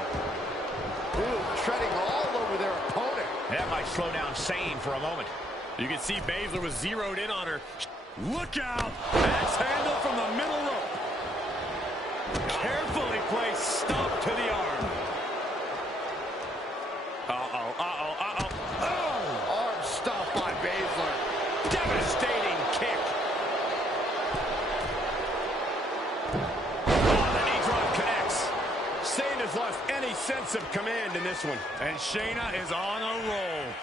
Ooh, treading all over their opponent. That might slow down Shane for a moment. You can see Baszler was zeroed in on her. Look out! Axe handle from the middle rope. Carefully placed stomp to the arm. Uh-oh, uh-oh, uh-oh. Oh! Arm stomp by Baszler. Devastating kick. Oh, the knee drop connects. Shane has lost any sense of command in this one. And Shayna is on a roll.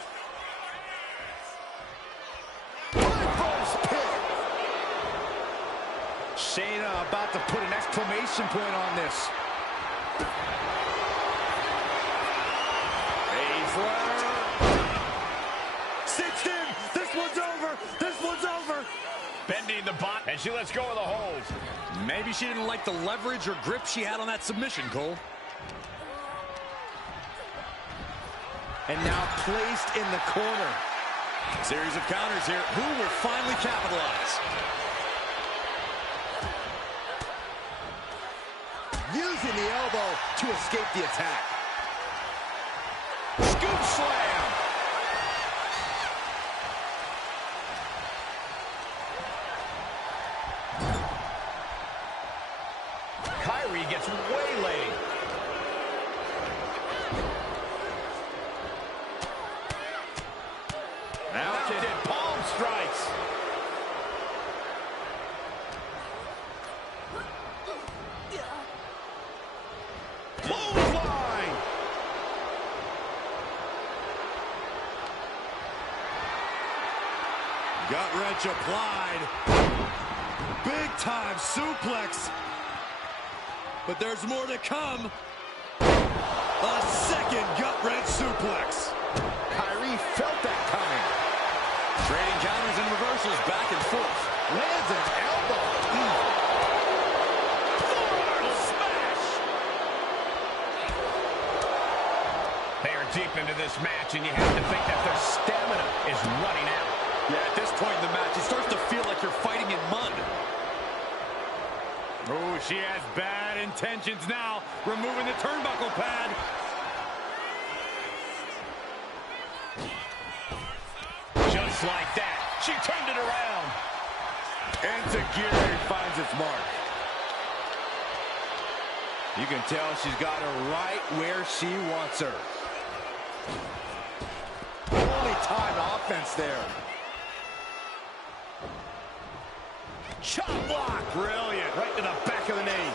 Shayna about to put an exclamation point on this. Baszler. 16! This one's over! This one's over! Bending the bot, and she lets go of the hold. Maybe she didn't like the leverage or grip she had on that submission, Cole. And now placed in the corner. Series of counters here. Who will finally capitalize? Using the elbow to escape the attack. Scoop slam. gets waylaid. Mounted palm strikes. Clothesline. Gut wrench applied. Big time suplex. But there's more to come. A second gut wrench suplex. Kyrie felt that coming. Trading counters and reversals back and forth. Lands an elbow. Forearm smash. They are deep into this match, and you have to think that their stamina is running out. Yeah, at this point in the match, it starts to feel like you're fighting in mud. Oh, she has bad intentions now, removing the turnbuckle pad. Just like that, she turned it around. Enziguri finds its mark. You can tell she's got her right where she wants her. Only time offense there. Chop block. Brilliant. Right to the back of the knee.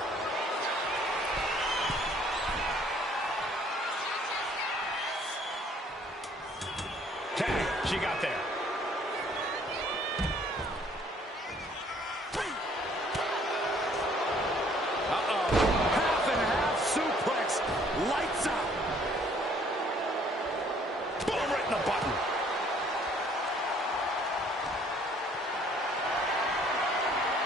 Tag. She got there. Uh-oh. Half and half suplex. Lights out. Boom, right in the button.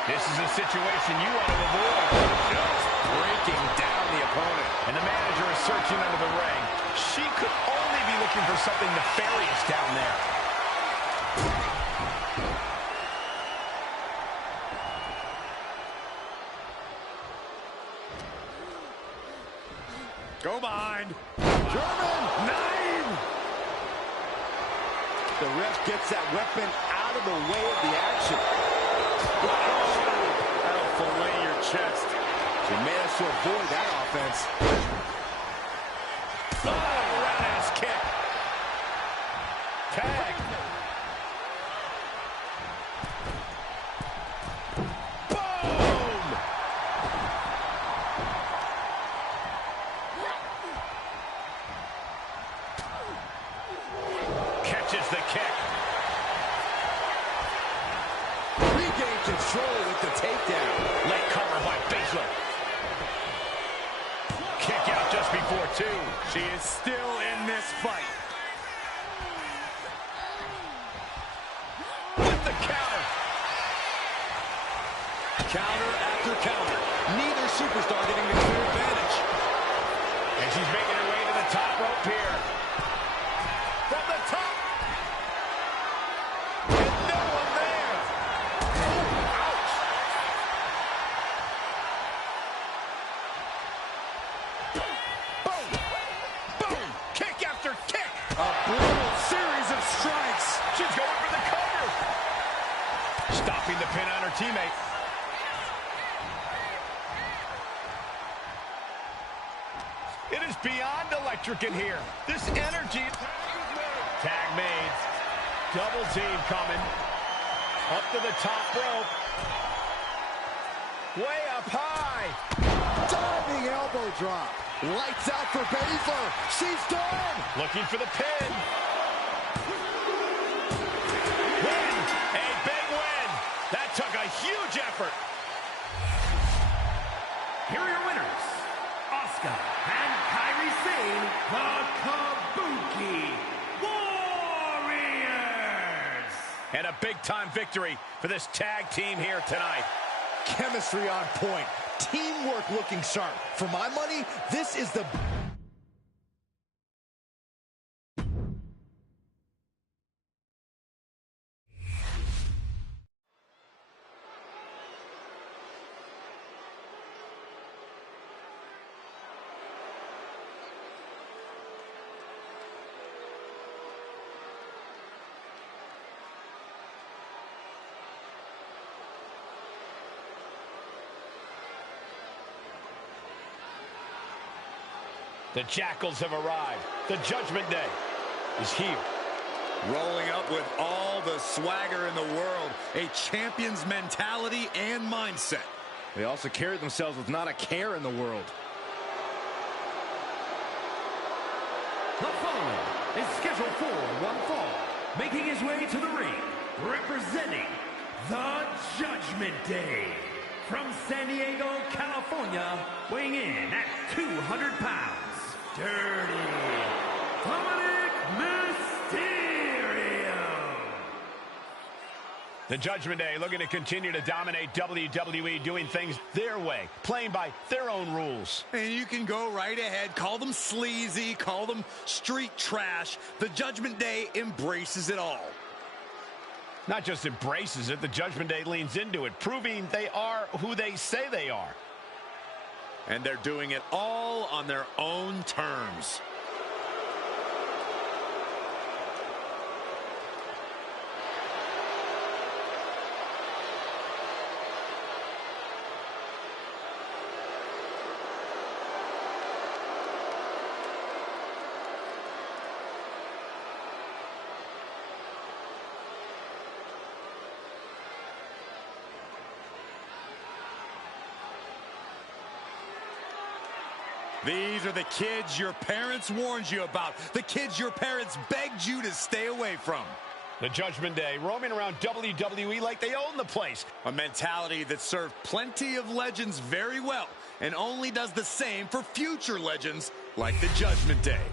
This is a situation you want to avoid. Just breaking down the opponent. And the manager is searching under the ring. She could only be looking for something nefarious down there. Go behind. German. Nine. The ref gets that weapon out of the way of the action. That'll fillet your chest. She managed to avoid that offense. Oh, roundhouse kick. Tag. Boom! Catches the kick. Regain control with the takedown. Leg cover by Baszler. Kick out just before two. She is still in this fight. With the counter. Counter after counter. Neither superstar getting the clear advantage. And she's making her way to the top rope here. From the top. And no one there. Ooh, ouch. Boom. Boom. Kick after kick. A brutal series of strikes. She's going for the cover. Stopping the pin on her teammate. It is beyond electric in here. This energy. Tag made. Double team coming. Up to the top rope. Way up high. Diving elbow drop. Lights out for Baszler. She's done. Looking for the pin. Win. A big win. That took a huge effort. Here are your winners, Asuka and Kairi Sane, the Kabuki Warriors. And a big-time victory for this tag team here tonight. Chemistry on point. Teamwork looking sharp. For my money, this is the... The Jackals have arrived. The Judgment Day is here. Rolling up with all the swagger in the world. A champion's mentality and mindset. They also carry themselves with not a care in the world. The following is scheduled for one fall. Making his way to the ring, representing the Judgment Day. From San Diego, California, weighing in at 200 pounds, Dirty Dominic Mysterio. The Judgment Day looking to continue to dominate WWE, doing things their way, playing by their own rules. And you can go right ahead, call them sleazy, call them street trash. The Judgment Day embraces it all. Not just embraces it, the Judgment Day leans into it, proving they are who they say they are. And they're doing it all on their own terms. These are the kids your parents warned you about. The kids your parents begged you to stay away from. The Judgment Day roaming around WWE like they own the place. A mentality that served plenty of legends very well and only does the same for future legends like the Judgment Day.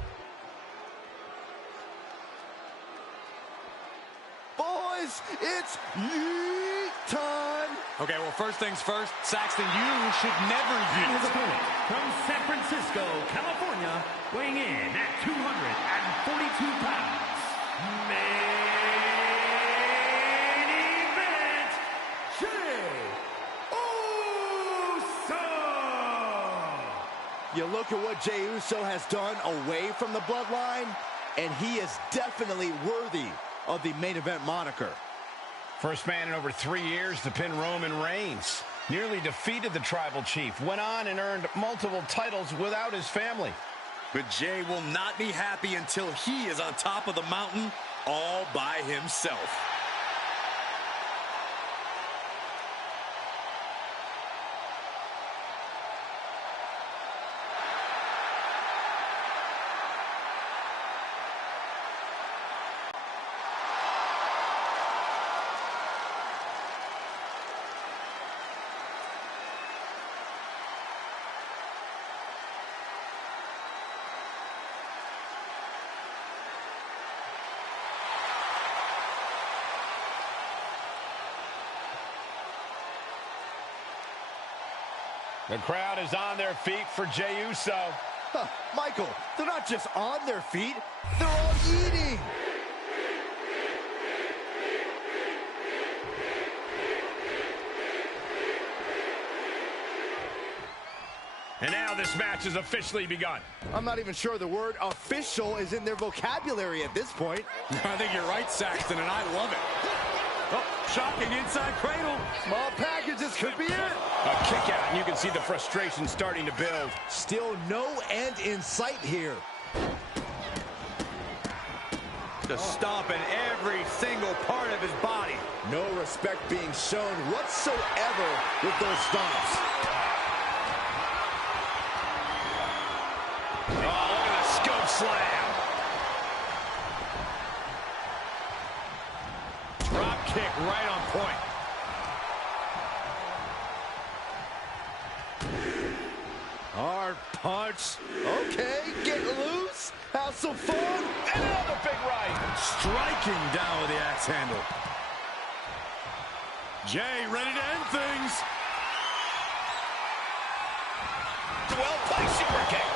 Boys, it's yeet time. Okay, well, first things first, Saxton, you should never And his yeet. opponent from San Francisco, California, weighing in at 242 pounds, main event, Jey Uso. You look at what Jey Uso has done away from the bloodline, and he is definitely worthy of the main event moniker. First man in over 3 years to pin Roman Reigns. Nearly defeated the Tribal Chief. Went on and earned multiple titles without his family. But Jey will not be happy until he is on top of the mountain all by himself. The crowd is on their feet for Jey Uso. Huh, Michael, they're not just on their feet, they're all eating. And now this match has officially begun. I'm not even sure the word official is in their vocabulary at this point. I think you're right, Saxton, and I love it. Oh, shocking inside cradle. Small packages could be it. A kick out, and you can see the frustration starting to build. Still no end in sight here. Just stomping every single part of his body. No respect being shown whatsoever with those stomps. Oh, look at the scope slam. Drop kick right on point. Hard punch. Okay, get loose. Have some fun. And another big right. Striking down with the axe handle. Jey ready to end things. Well-placed super kick.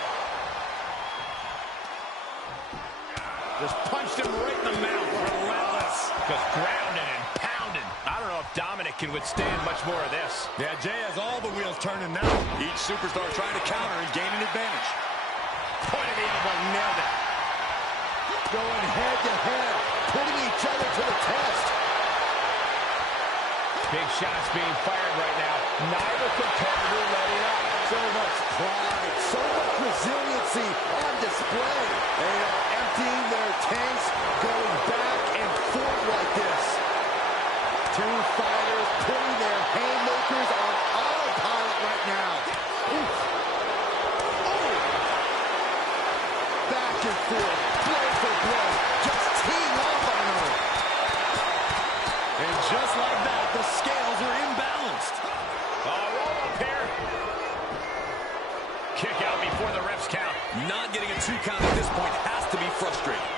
Just punched him right in the mouth. Relentless. Just grounded and pounded. I don't know if Dominic can withstand much more of this. Yeah, Jey has all the wheels turning now. Each superstar trying to counter and gain an advantage. Point of the elbow, nailed it. Going head to head, putting each other to the test. Big shots being fired right now. Neither competitor letting up. So much pride, so much resiliency on display. They are emptying their tanks, going back and forth like this. Two fighters putting their haymakers on autopilot right now. Oof. Oh! Back and forth, blow for blow, just teeing off on another. And just like that, the scales are imbalanced. Roll up here. Kick out before the refs count. Not getting a 2 count at this point has to be frustrating.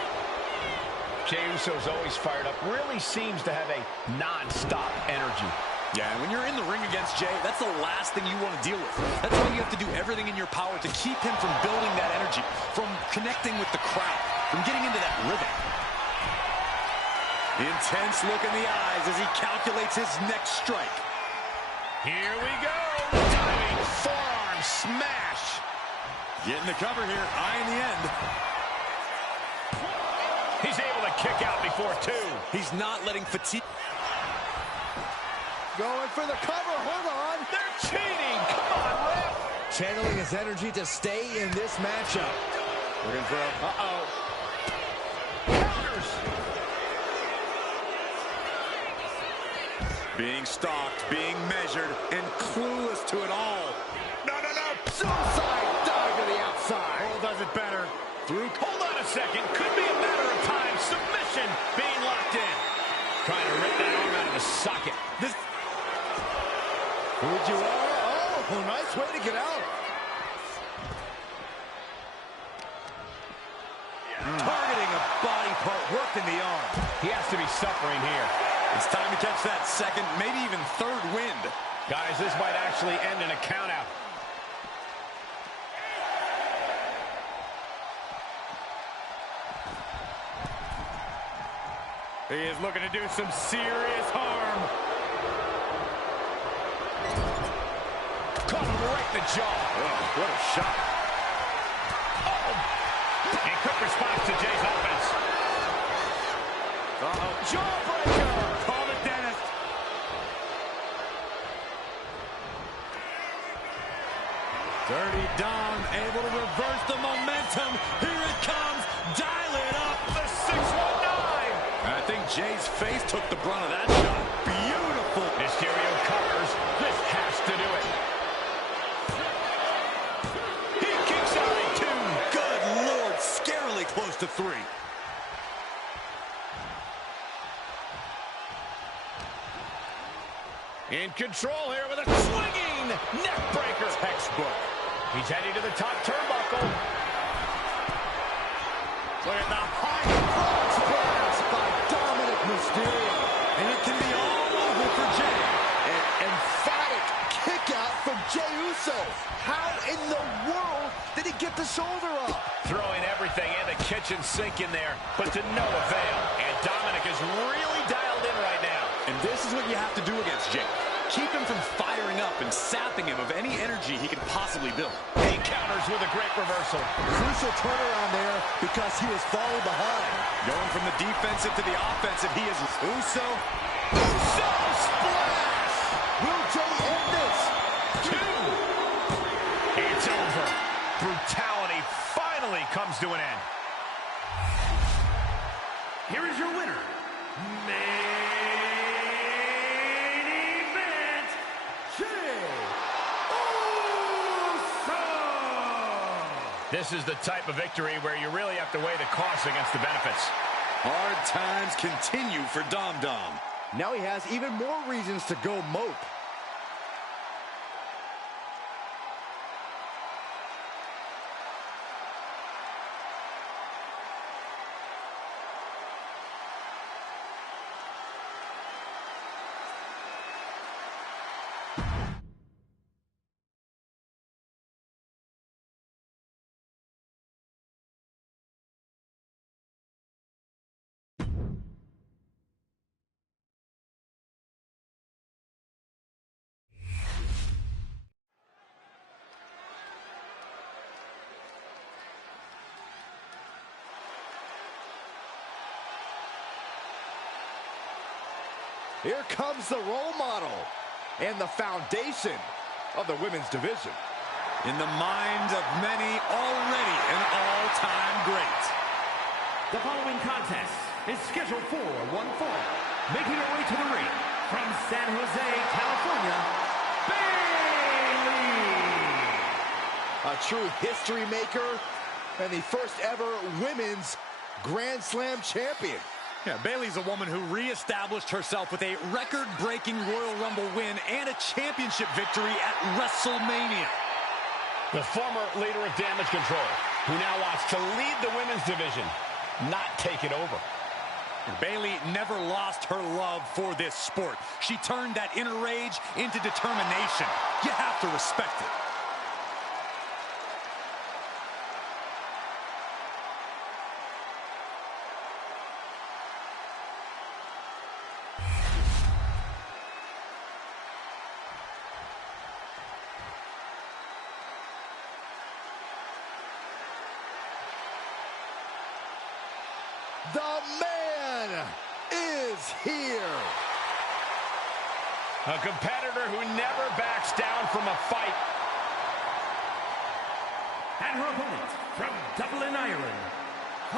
Jey Uso's always fired up. Really seems to have a non-stop energy. Yeah, and when you're in the ring against Jey, that's the last thing you want to deal with. That's why you have to do everything in your power to keep him from building that energy, from connecting with the crowd, from getting into that rhythm. Intense look in the eyes as he calculates his next strike. Here we go. Diving forearm smash. Getting the cover here, eyeing the end. He's able to kick out before 2. He's not letting fatigue. Going for the cover, hold on. They're cheating. Come on, ref. Channeling his energy to stay in this matchup. Looking for a... Counters. Being stalked, being measured, and clueless to it all. No. Suicide dive to the outside. Cole does it better. Through. Hold on a second. Could be a matter of time. Submission being locked in. Trying to rip that arm out of the socket. This... Fujiwara, oh, nice way to get out. Targeting a body part, worked in the arm. He has to be suffering here. It's time to catch that second, maybe even third wind. Guys, this might actually end in a countout. He is looking to do some serious harm. Caught him right in the jaw. Oh, what a shot. And quick response to Jay's offense. Jawbreaker. Call the dentist. Dirty Dom able to reverse the momentum. Here it comes. Dial it up. The 619. I think Jay's face took the brunt of that shot. Beautiful. Mysterio covers. This has to do it. He kicks out at 2. Good Lord, scarily close to 3. In control here with a swinging neck breaker. Textbook. He's heading to the top turnbuckle. Look at the high cross blast by Dominic Mysterio. And it can be all over for Jey. An emphatic kick out from Jey Uso. How in the world did he get the shoulder up? Throwing everything in the kitchen sink in there, but to no avail. And Dominic is really dialed in right now. And this is what you have to do against Jey. Keep him from firing up and sapping him of any energy he can possibly build. He counters with a great reversal. Crucial turnaround there because he was falling behind. Going from the defensive to the offensive, he is Uso. Uso splash! Will Jey end this? 2. It's over. Brutality finally comes to an end. Here is your winner, main event, Jey Uso! This is the type of victory where you really have to weigh the costs against the benefits. Hard times continue for Dom Dom. Now he has even more reasons to go mope. Here comes the role model and the foundation of the women's division. In the minds of many, already an all-time great. The following contest is scheduled for one fall. Making her way to the ring from San Jose, California, Bayley. A true history maker and the first ever women's Grand Slam champion. Yeah, Bayley's a woman who reestablished herself with a record-breaking Royal Rumble win and a championship victory at WrestleMania. The former leader of Damage Control, who now wants to lead the women's division, not take it over. And Bayley never lost her love for this sport. She turned that inner rage into determination. You have to respect it. The man is here. A competitor who never backs down from a fight. And her opponent from Dublin, Ireland, the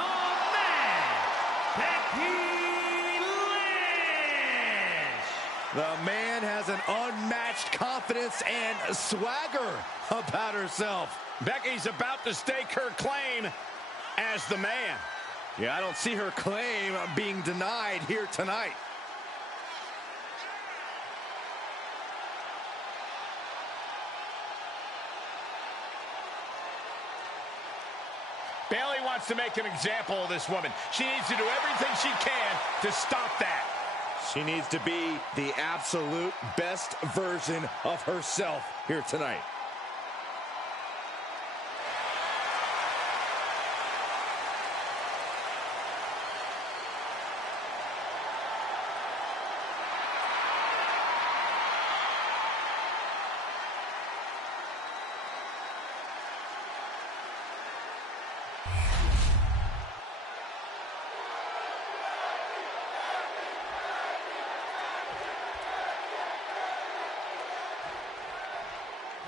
man, Becky Lynch. The man has an unmatched confidence and swagger about herself. Becky's about to stake her claim as the man. Yeah, I don't see her claim being denied here tonight. Bayley wants to make an example of this woman. She needs to do everything she can to stop that. She needs to be the absolute best version of herself here tonight.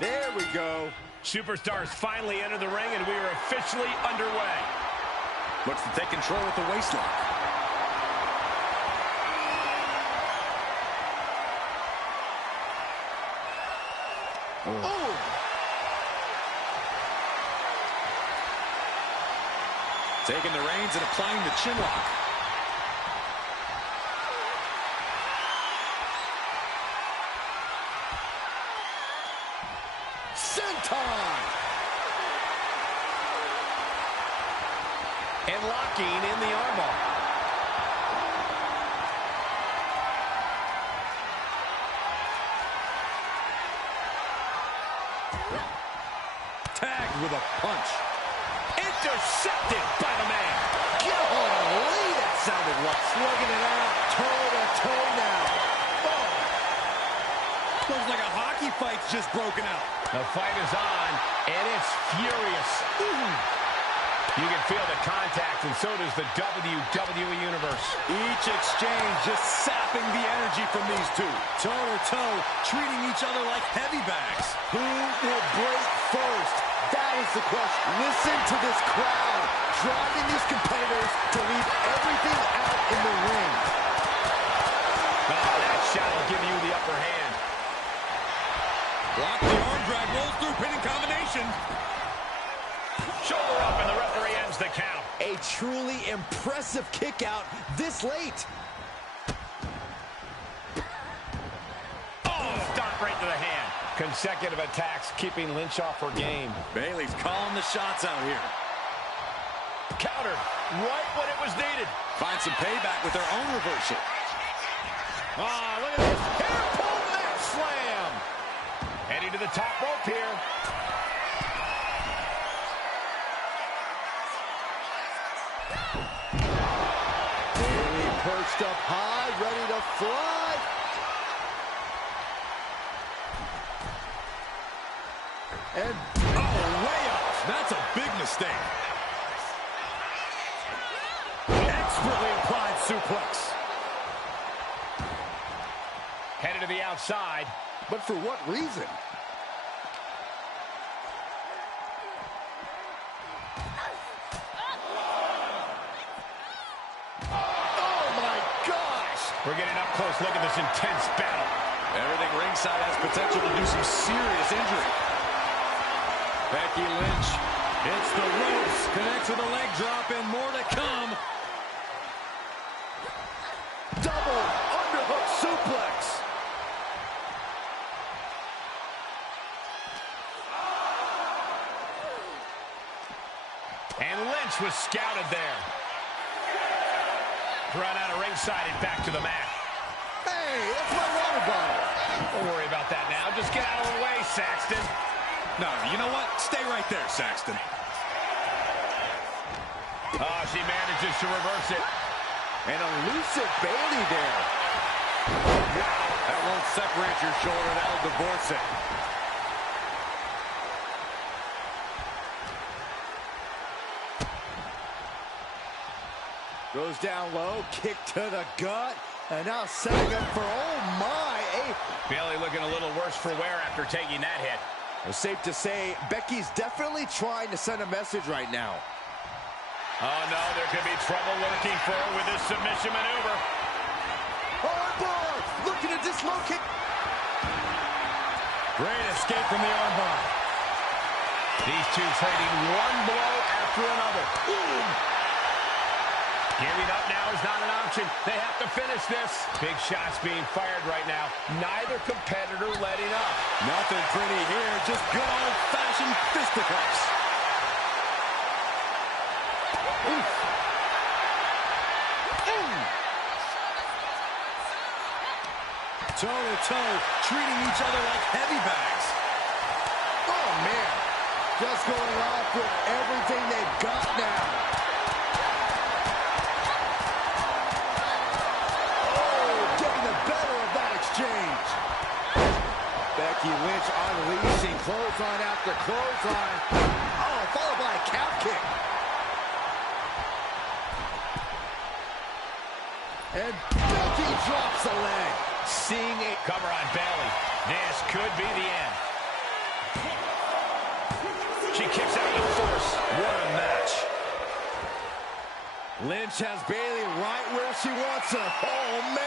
There we go. Superstars finally enter the ring, and we are officially underway. Looks to take control with the waistlock. Oh! Taking the reins and applying the chin lock. Senton! And locking in the armbar. Tagged with a punch. Intercepted by the man. Golly, that sounded rough. Slugging it out, toe-to-toe now. Oh. Looks like a hockey fight's just broken out. The fight is on, and it's furious. You can feel the contact, and so does the WWE Universe. Each exchange just sapping the energy from these two. Toe-to-toe, treating each other like heavy bags. Who will break first? That is the question. Listen to this crowd, driving these competitors to leave everything out in the ring. Oh, that shot will give you the upper hand. Block the arm drag, rolls through, pinning combination. Shoulder up, and the referee ends the count. A truly impressive kick out this late. Oh, stop right to the hand. Consecutive attacks keeping Lynch off her game. Bayley's calling the shots out here. Countered right when it was needed. Finds some payback with her own reversal. Ah, look at this. Hair pull mat slam. Heading to the top rope here. Bayley perched up high, ready to fly. And Way off. That's a big mistake. Expertly applied suplex. Headed to the outside. But for what reason? Oh my gosh! We're getting up close. Look at this intense battle. Everything ringside has potential to do some serious injury. Becky Lynch hits the ropes, connects with a leg drop, and more to come. Double underhook suplex. And Lynch was scouted there. Run out of ringside and back to the mat. Hey, that's my water bottle. Don't worry about that now. Just get out of the way, Saxton. No, you know what? Stay right there, Saxton. Oh, she manages to reverse it. An elusive Bayley there. Wow, that won't separate your shoulder. That'll divorce it. Goes down low, kick to the gut, and now setting up for, oh my, Bayley looking a little worse for wear after taking that hit. It's safe to say Becky's definitely trying to send a message right now. Oh no, there could be trouble lurking for her with this submission maneuver. Oh boy, looking to dislocate. Great escape from the armbar. These two trading one blow after another. Boom. Giving up now is not an option. They have to finish this. Big shots being fired right now. Neither competitor letting up. Nothing pretty here, just good old-fashioned fisticuffs. Oof. Toe-to-toe, treating each other like heavy bags. Oh man, just going off with everything they've got now. Becky Lynch unleashing clothesline after clothesline. Oh, followed by a calf kick. And Becky drops a leg. Seeing a cover on Bayley. This could be the end. She kicks out with force. What a match. Lynch has Bayley right where she wants her. Oh, man.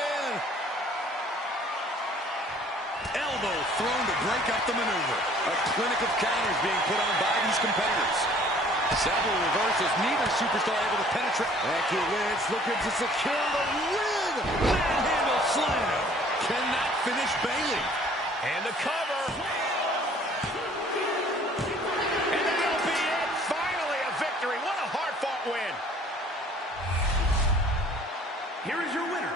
Elbow thrown to break up the maneuver. A clinic of counters being put on by these competitors. Several reversals, neither superstar able to penetrate. Becky Lynch looking to secure the win. Manhandle slam. Cannot finish Bayley. And the cover. And that'll be it. Finally a victory. What a hard-fought win. Here is your winner,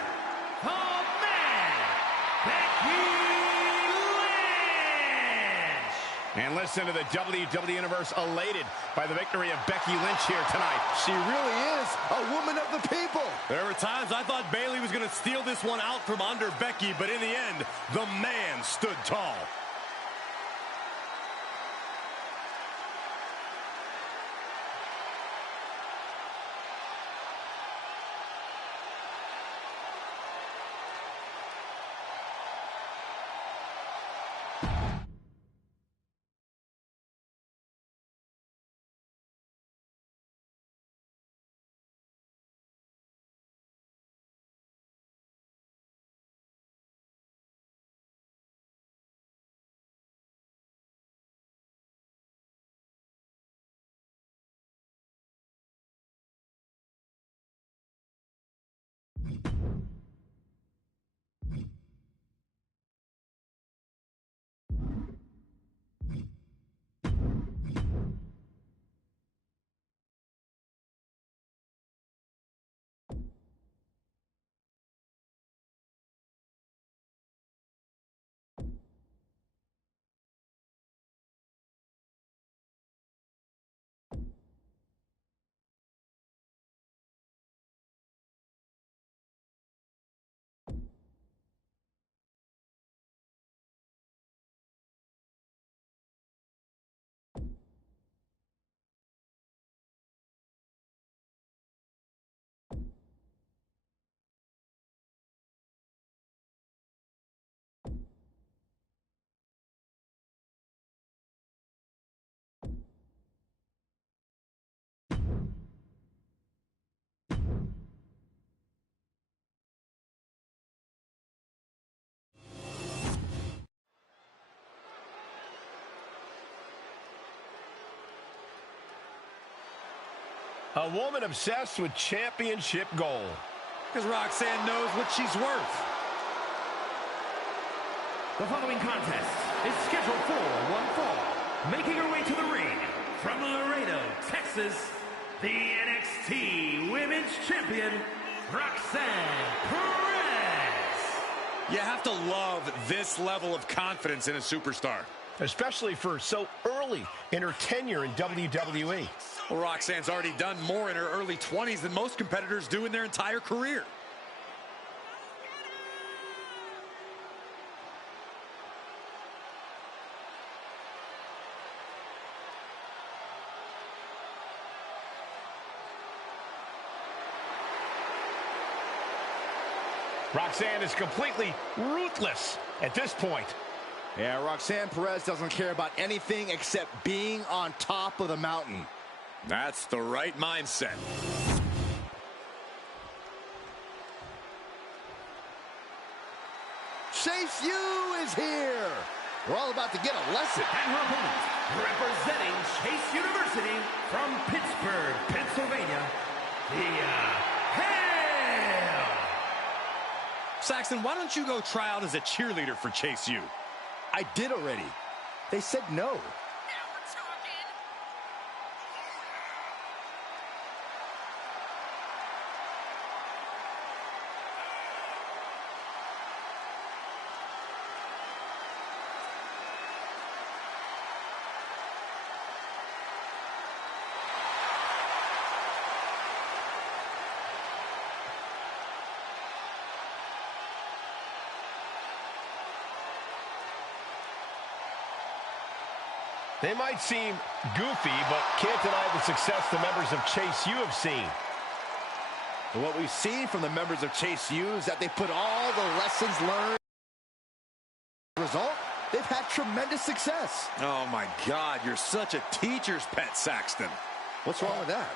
the man, Becky. And listen to the WWE Universe elated by the victory of Becky Lynch here tonight. She really is a woman of the people. There were times I thought Bayley was going to steal this one out from under Becky, but in the end, the man stood tall. A woman obsessed with championship gold. Because Roxanne knows what she's worth. The following contest is scheduled for one fall. Making her way to the ring from Laredo, Texas, the NXT Women's Champion, Roxanne Perez. You have to love this level of confidence in a superstar. Especially for so early in her tenure in WWE. Well, Roxanne's already done more in her early 20s than most competitors do in their entire career. Roxanne is completely ruthless at this point. Yeah, Roxanne Perez doesn't care about anything except being on top of the mountain. That's the right mindset. Chase U is here. We're all about to get a lesson. And her opponent, representing Chase University from Pittsburgh, Pennsylvania, Hail! Saxton, why don't you go try out as a cheerleader for Chase U? I did already. They said no. They might seem goofy, but can't deny the success the members of Chase U have seen. And what we've seen from the members of Chase U is that they put all the lessons learned. As a result, they've had tremendous success. Oh, my God, you're such a teacher's pet, Saxton. What's wrong with that?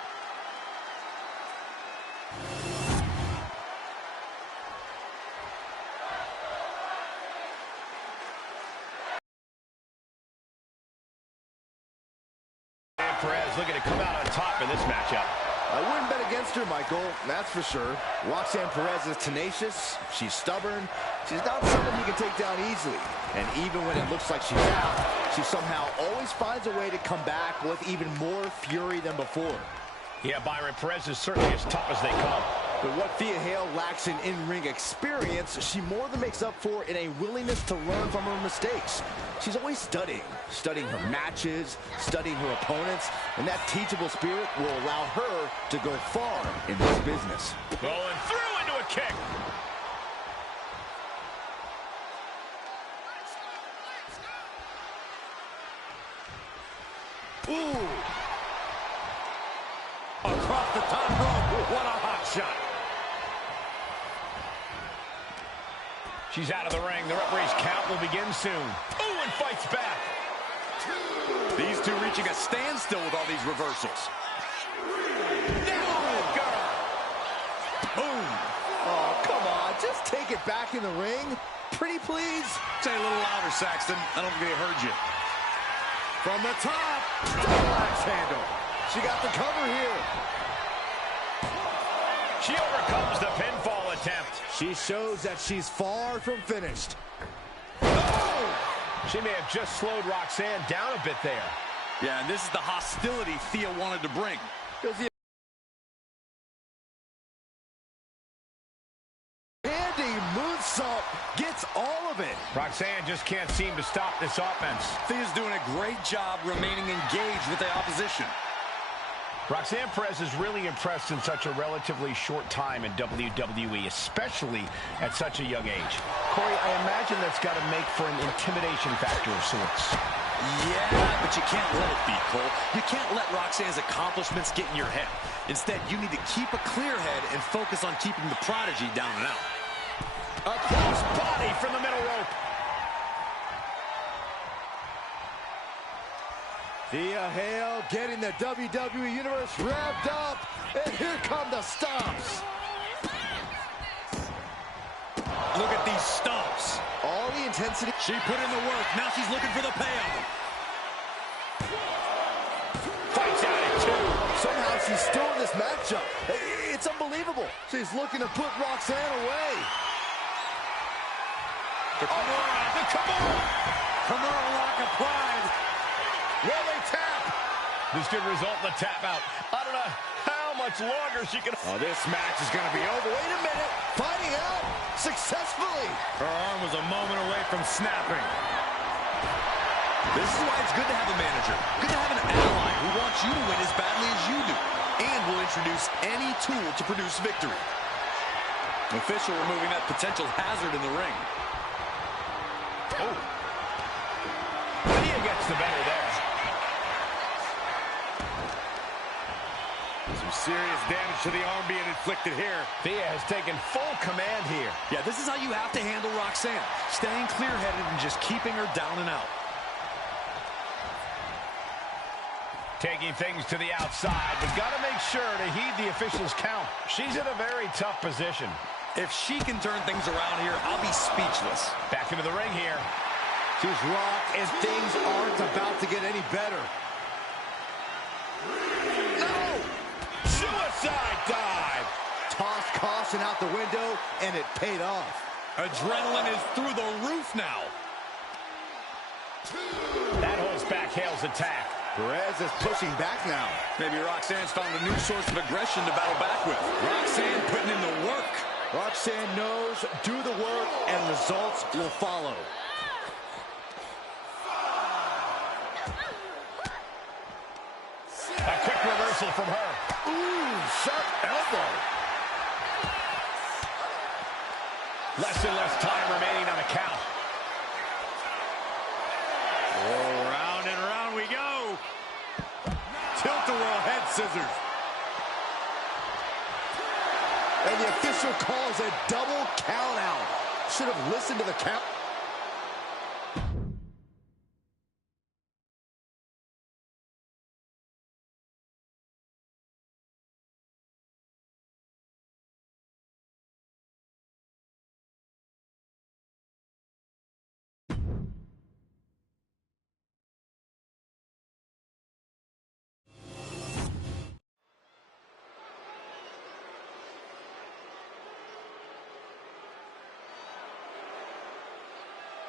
Perez looking to come out on top in this matchup. I wouldn't bet against her, Michael, that's for sure. Roxanne Perez is tenacious, she's stubborn, she's not someone you can take down easily. And even when it looks like she's out, she somehow always finds a way to come back with even more fury than before. Yeah, Byron, Perez is certainly as tough as they come. But what Thea Hale lacks in in-ring experience, she more than makes up for in a willingness to learn from her mistakes. She's always studying her matches, studying her opponents, and that teachable spirit will allow her to go far in this business. Going through into a kick. Ooh! Across the top rope, what a hot shot. She's out of the ring. The referee's count will begin soon. Ooh, and fights back. These two reaching a standstill with all these reversals. Boom! Oh, come on. Just take it back in the ring. Pretty please. Say a little louder, Saxton. I don't think they heard you. From the top. Double axe handle. She got the cover here. She overcomes the pinfall attempt. She shows that she's far from finished. Oh! She may have just slowed Roxanne down a bit there. Yeah, and this is the hostility Thea wanted to bring. Andy moonsault gets all of it. Roxanne just can't seem to stop this offense. Thea's doing a great job remaining engaged with the opposition. Roxanne Perez is really impressed in such a relatively short time in WWE, especially at such a young age. Corey, I imagine that's got to make for an intimidation factor of sorts. Yeah, but you can't let it be, Cole. You can't let Roxanne's accomplishments get in your head. Instead, you need to keep a clear head and focus on keeping the prodigy down and out. A cross body from the middle rope. Thea Hale getting the WWE Universe revved up. And here come the stomps. Look at these stomps. All the intensity. She put in the work. Now she's looking for the payoff. Fights out at two. Somehow she's still in this matchup. It's unbelievable. She's looking to put Roxanne away. The Kimura lock applied. Will they tap? This could result in a tap out. I don't know how much longer she can... Oh, this match is going to be over. Wait a minute. Fighting out successfully. Her arm was a moment away from snapping. This is why it's good to have a manager. Good to have an ally who wants you to win as badly as you do. And will introduce any tool to produce victory. Official removing that potential hazard in the ring. Oh. Thea gets the better there. Some serious damage to the arm being inflicted here. Thea has taken full command here. Yeah, this is how you have to handle Roxanne. Staying clear-headed and just keeping her down and out. Taking things to the outside, but got to make sure to heed the official's count. She's in a very tough position. If she can turn things around here, I'll be speechless. Back into the ring here. She's rocked, and things aren't about to get any better. No! Suicide dive! Tossed caution out the window, and it paid off. Adrenaline is through the roof now. That holds back Hale's attack. Perez is pushing back now. Maybe Roxanne's found a new source of aggression to battle back with. Roxanne putting in the work. Roxanne knows, do the work, and results will follow. A quick reversal from her. Ooh, sharp elbow. Less and less time remaining on the count. Oh, round and round we go. Tilt-a-whirl head scissors. And the official calls a double count out. Should have listened to the count.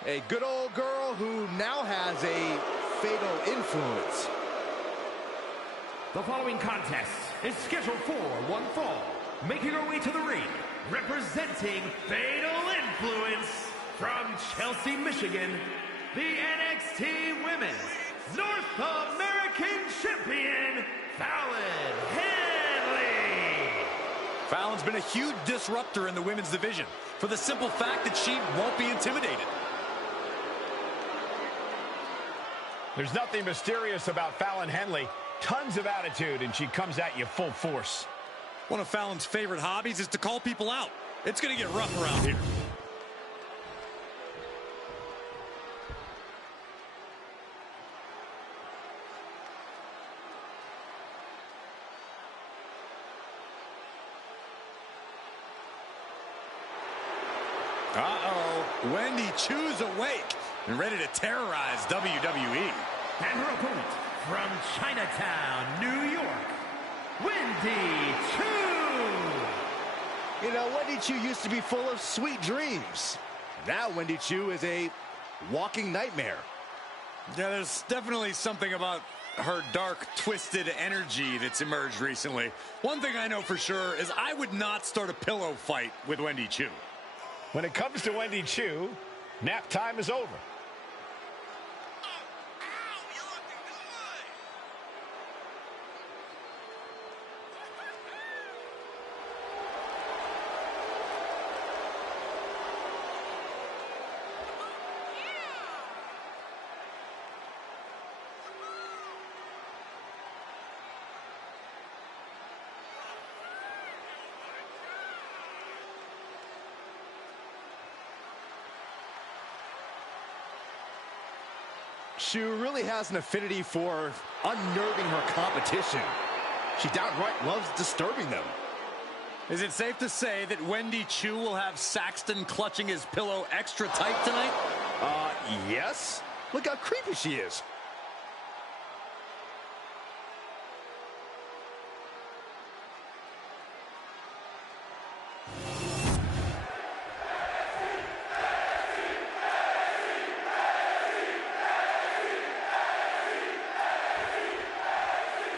A good old girl who now has a fatal influence. The following contest is scheduled for one fall. Making her way to the ring, representing Fatal Influence from Chelsea, Michigan, the NXT Women's North American Champion, Fallon Henley. Fallon's been a huge disruptor in the women's division for the simple fact that she won't be intimidated. There's nothing mysterious about Fallon Henley. Tons of attitude, and she comes at you full force. One of Fallon's favorite hobbies is to call people out. It's going to get rough around here. Uh-oh. Wendy Chu's awake and ready to terrorize WWE. And her opponent from Chinatown, New York, Wendy Chu. You know, Wendy Chu used to be full of sweet dreams. Now Wendy Chu is a walking nightmare. Yeah, there's definitely something about her dark, twisted energy that's emerged recently. One thing I know for sure is I would not start a pillow fight with Wendy Chu. When it comes to Wendy Chu, nap time is over. Chu really has an affinity for unnerving her competition. She downright loves disturbing them. Is it safe to say that Wendy Chu will have Saxton clutching his pillow extra tight tonight? Yes. Look how creepy she is.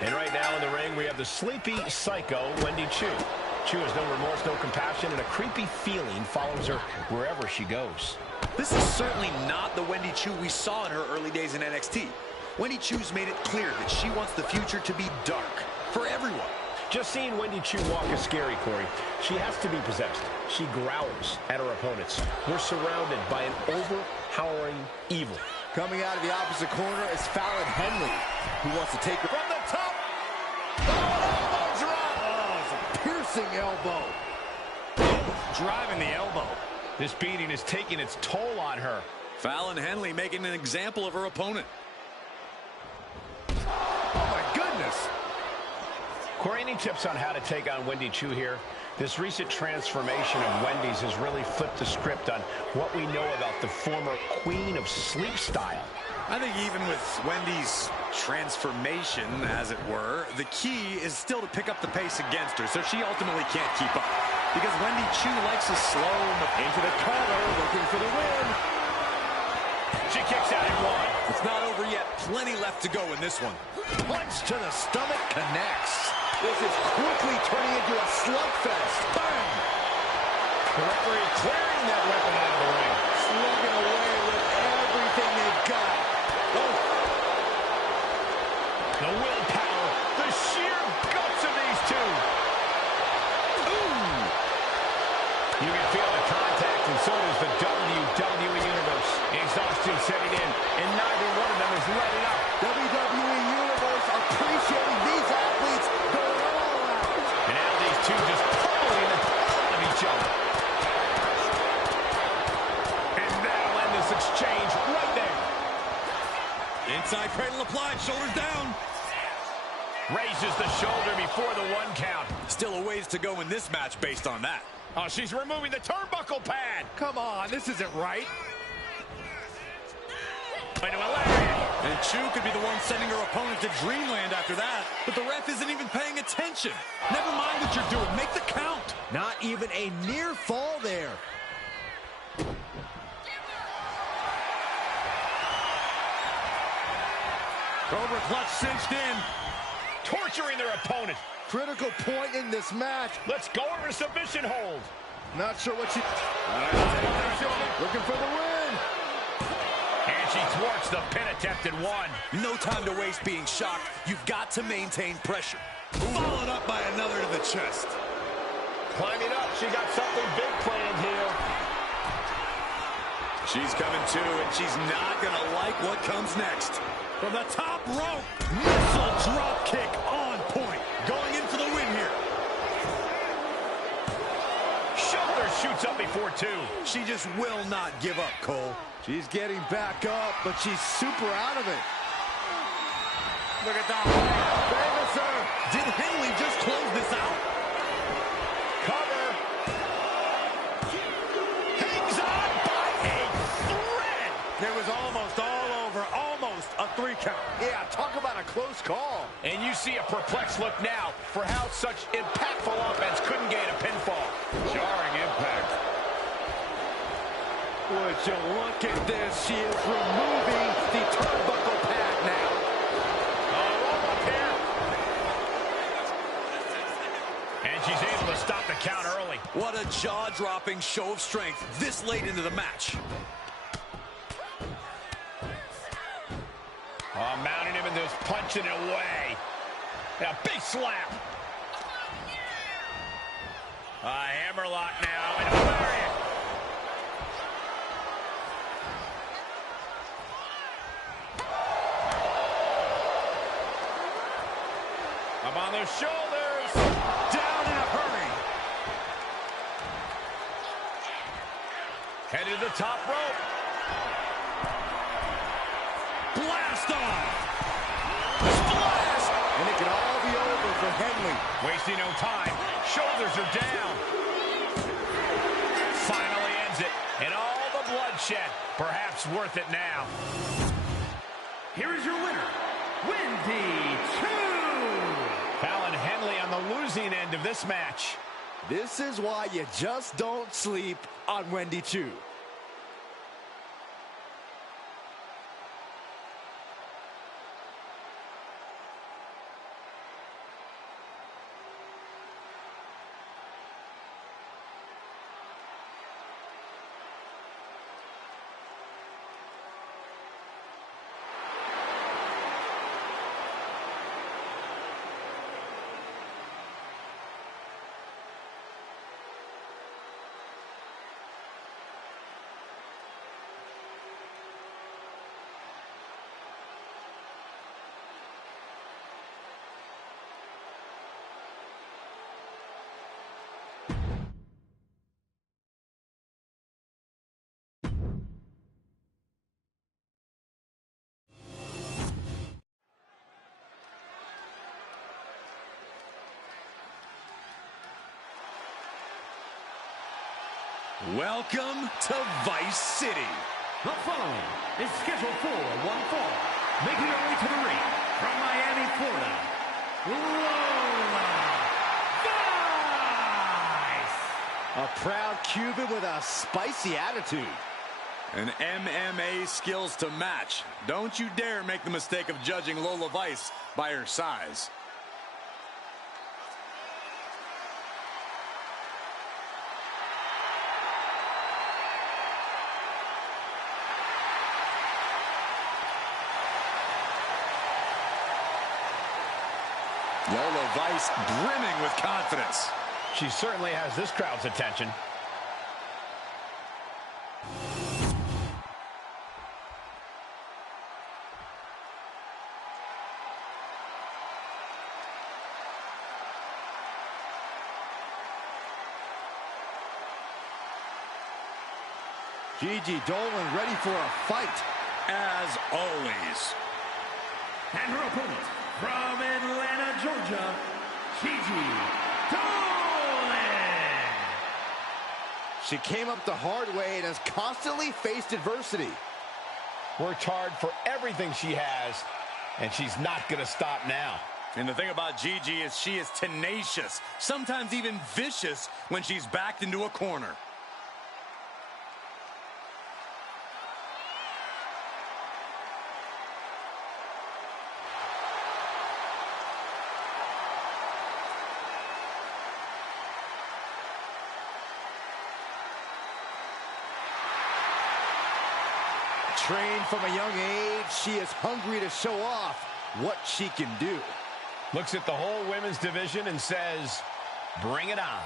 And right now in the ring, we have the sleepy psycho, Wendy Choo. Choo has no remorse, no compassion, and a creepy feeling follows her wherever she goes. This is certainly not the Wendy Choo we saw in her early days in NXT. Wendy Choo's made it clear that she wants the future to be dark for everyone. Just seeing Wendy Choo walk is scary, Corey. She has to be possessed. She growls at her opponents. We're surrounded by an overpowering evil. Coming out of the opposite corner is Fallon Henley, who wants to take her from the top. Oh, elbow drop! Oh, it's a piercing elbow. Driving the elbow. This beating is taking its toll on her. Fallon Henley making an example of her opponent. Oh, my goodness. Corey, any tips on how to take on Wendy Choo here? This recent transformation of Wendy's has really flipped the script on what we know about the former queen of sleep style. I think even with Wendy's transformation, as it were, the key is still to pick up the pace against her, so she ultimately can't keep up. Because Wendy Choo likes to slow into the cover, looking for the win. She kicks out at one. It's not over yet. Plenty left to go in this one. Punch to the stomach connects. This is quickly turning into a slugfest. Bang! The referee clearing that weapon out of the ring. Slugging away with everything they've got. Oh. The willpower, the sheer guts of these two. Ooh. You can feel the contact, and so does the WWE Universe. Exhaustion setting in, and neither one of them is letting up. WWE Universe appreciating these athletes going all out. And now these two just pulling the hell of each other. And that'll end this exchange right there. Inside cradle applied, shoulders down. Raises the shoulder before the 1 count. Still a ways to go in this match based on that. Oh, she's removing the turnbuckle pad. Come on, this isn't right. Into a lariat. And Choo could be the one sending her opponent to dreamland after that. But the ref isn't even paying attention. Never mind what you're doing. Make the count. Not even a near fall there. Cobra clutch cinched in. Torturing their opponent. Critical point in this match. Let's go over a submission hold. Not sure what she... Looking for the win. And she thwarts the pin attempt at 1. No time to waste being shocked. You've got to maintain pressure. Followed up by another to the chest. Climbing up, she got something big planned here. She's coming too, and she's not going to like what comes next. From the top rope, missile drop kick on point. Going in for the win here. Shoulder shoots up before 2. She just will not give up, Cole. She's getting back up, but she's super out of it. Look at that. Famous her. Did Henley just close this out? Cover. Hangs on by a thread. It was almost all over. Almost a 3 count. Yeah, talk about a close call. And you see a perplexed look now for how such impactful offense couldn't gain a pinfall. Jarring impact. Would you look at this? She is removing the turnbuckle pad now. Oh, up here. And she's able to stop the count early. What a jaw-dropping show of strength this late into the match. Oh, mounting him and just punching it away. And a big slap. A hammerlock now. And a lariat. Up on their shoulders. Down in a hurry. Headed to the top rope. Blast off. Splash. And it can all be over for Henley. Wasting no time. Shoulders are down. Finally ends it. And all the bloodshed. Perhaps worth it now. Here is your winner, Wendy Choo. Fallon Henley on the losing end of this match. This is why you just don't sleep on Wendy Choo. Welcome to Vice City. The following is scheduled for one fall, making her way to the ring from Miami, Florida, Lola Vice! A proud Cuban with a spicy attitude. And MMA skills to match. Don't you dare make the mistake of judging Lola Vice by her size. Lola Vice brimming with confidence. She certainly has this crowd's attention. Gigi Dolan ready for a fight. As always. And her opponent, from Atlanta, Georgia, Gigi Dolan! She came up the hard way and has constantly faced adversity. Worked hard for everything she has, and she's not going to stop now. And the thing about Gigi is she is tenacious, sometimes even vicious when she's backed into a corner. Trained from a young age, she is hungry to show off what she can do. Looks at the whole women's division and says, bring it on.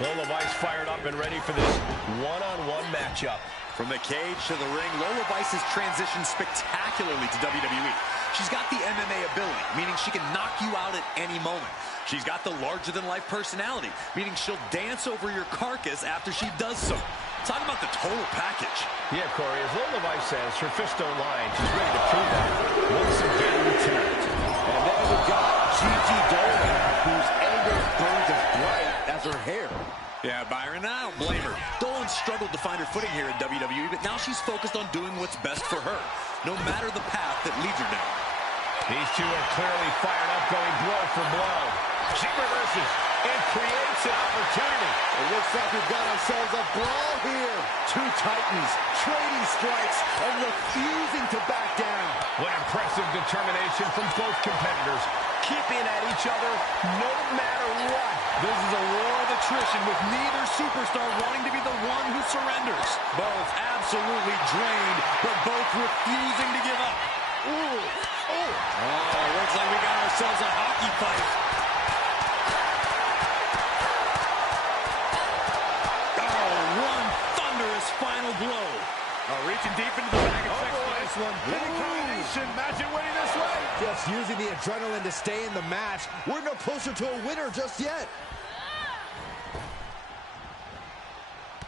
Lola Vice fired up and ready for this one-on-one matchup. From the cage to the ring, Lola Vice has transitioned spectacularly to WWE. She's got the MMA ability, meaning she can knock you out at any moment. She's got the larger-than-life personality, meaning she'll dance over your carcass after she does so. Talk about the total package. Yeah, Corey, as Lola Vice says, her fists don't lie. She's ready to prove that once again tonight. And then we've got Gigi Dolan, whose anger burns as bright as her hair. Yeah, Byron, I don't blame her. Dolan struggled to find her footing here in WWE, but now she's focused on doing what's best for her, no matter the path that leads her down. These two are clearly fired up, going blow for blow. She reverses and creates an opportunity. It looks like we've got ourselves a brawl here. Two titans trading strikes and refusing to back down. What impressive determination from both competitors, keeping at each other no matter what. This is a war of attrition with neither superstar wanting to be the one who surrenders. Both absolutely drained, but both refusing to give up. Ooh. Oh, looks like we got ourselves a hockey fight. Oh, one thunderous final blow. Reaching deep into the bag of sex for this one. Pinning combination, match it winning this way. Just using the adrenaline to stay in the match. We're no closer to a winner just yet.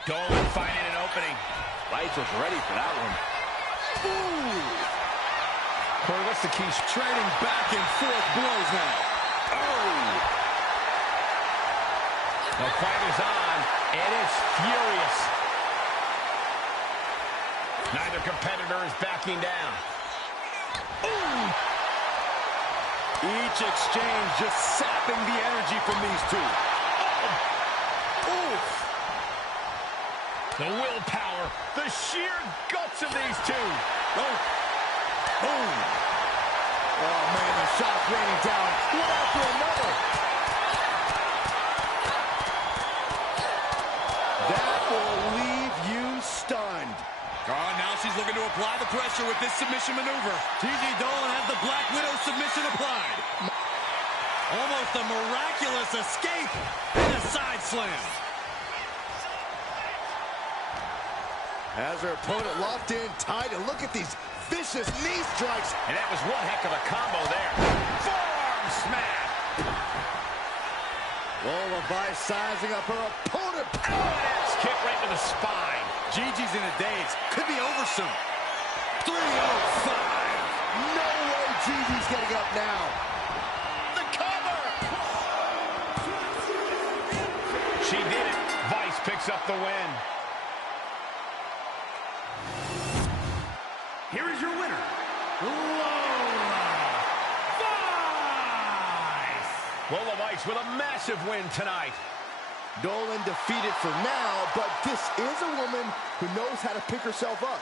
Dolan finding an opening. Vice was ready for that one. Ooh. Corey, what's the key? Trading back and forth blows now. Oh! The fight is on, and it's furious. Neither competitor is backing down. Ooh! Each exchange just sapping the energy from these two. Oh. Oof. The willpower, the sheer guts of these two. Oh! Boom! Oh, man, the shots raining down. One after another. That will leave you stunned. Oh, now she's looking to apply the pressure with this submission maneuver. Gigi Dolan has the Black Widow submission applied. Almost a miraculous escape and a side slam. As her opponent locked in tight, and look at these vicious knee strikes. And that was one heck of a combo there. Forearm smash. Lola Vice sizing up her opponent. Power axe kick right to the spine. Gigi's in a daze. Could be over soon. 305. No way Gigi's getting up now. The cover. She did it. Vice picks up the win. Here is your winner, Lola Vice. Lola Vice with a massive win tonight. Dolan defeated for now, but this is a woman who knows how to pick herself up.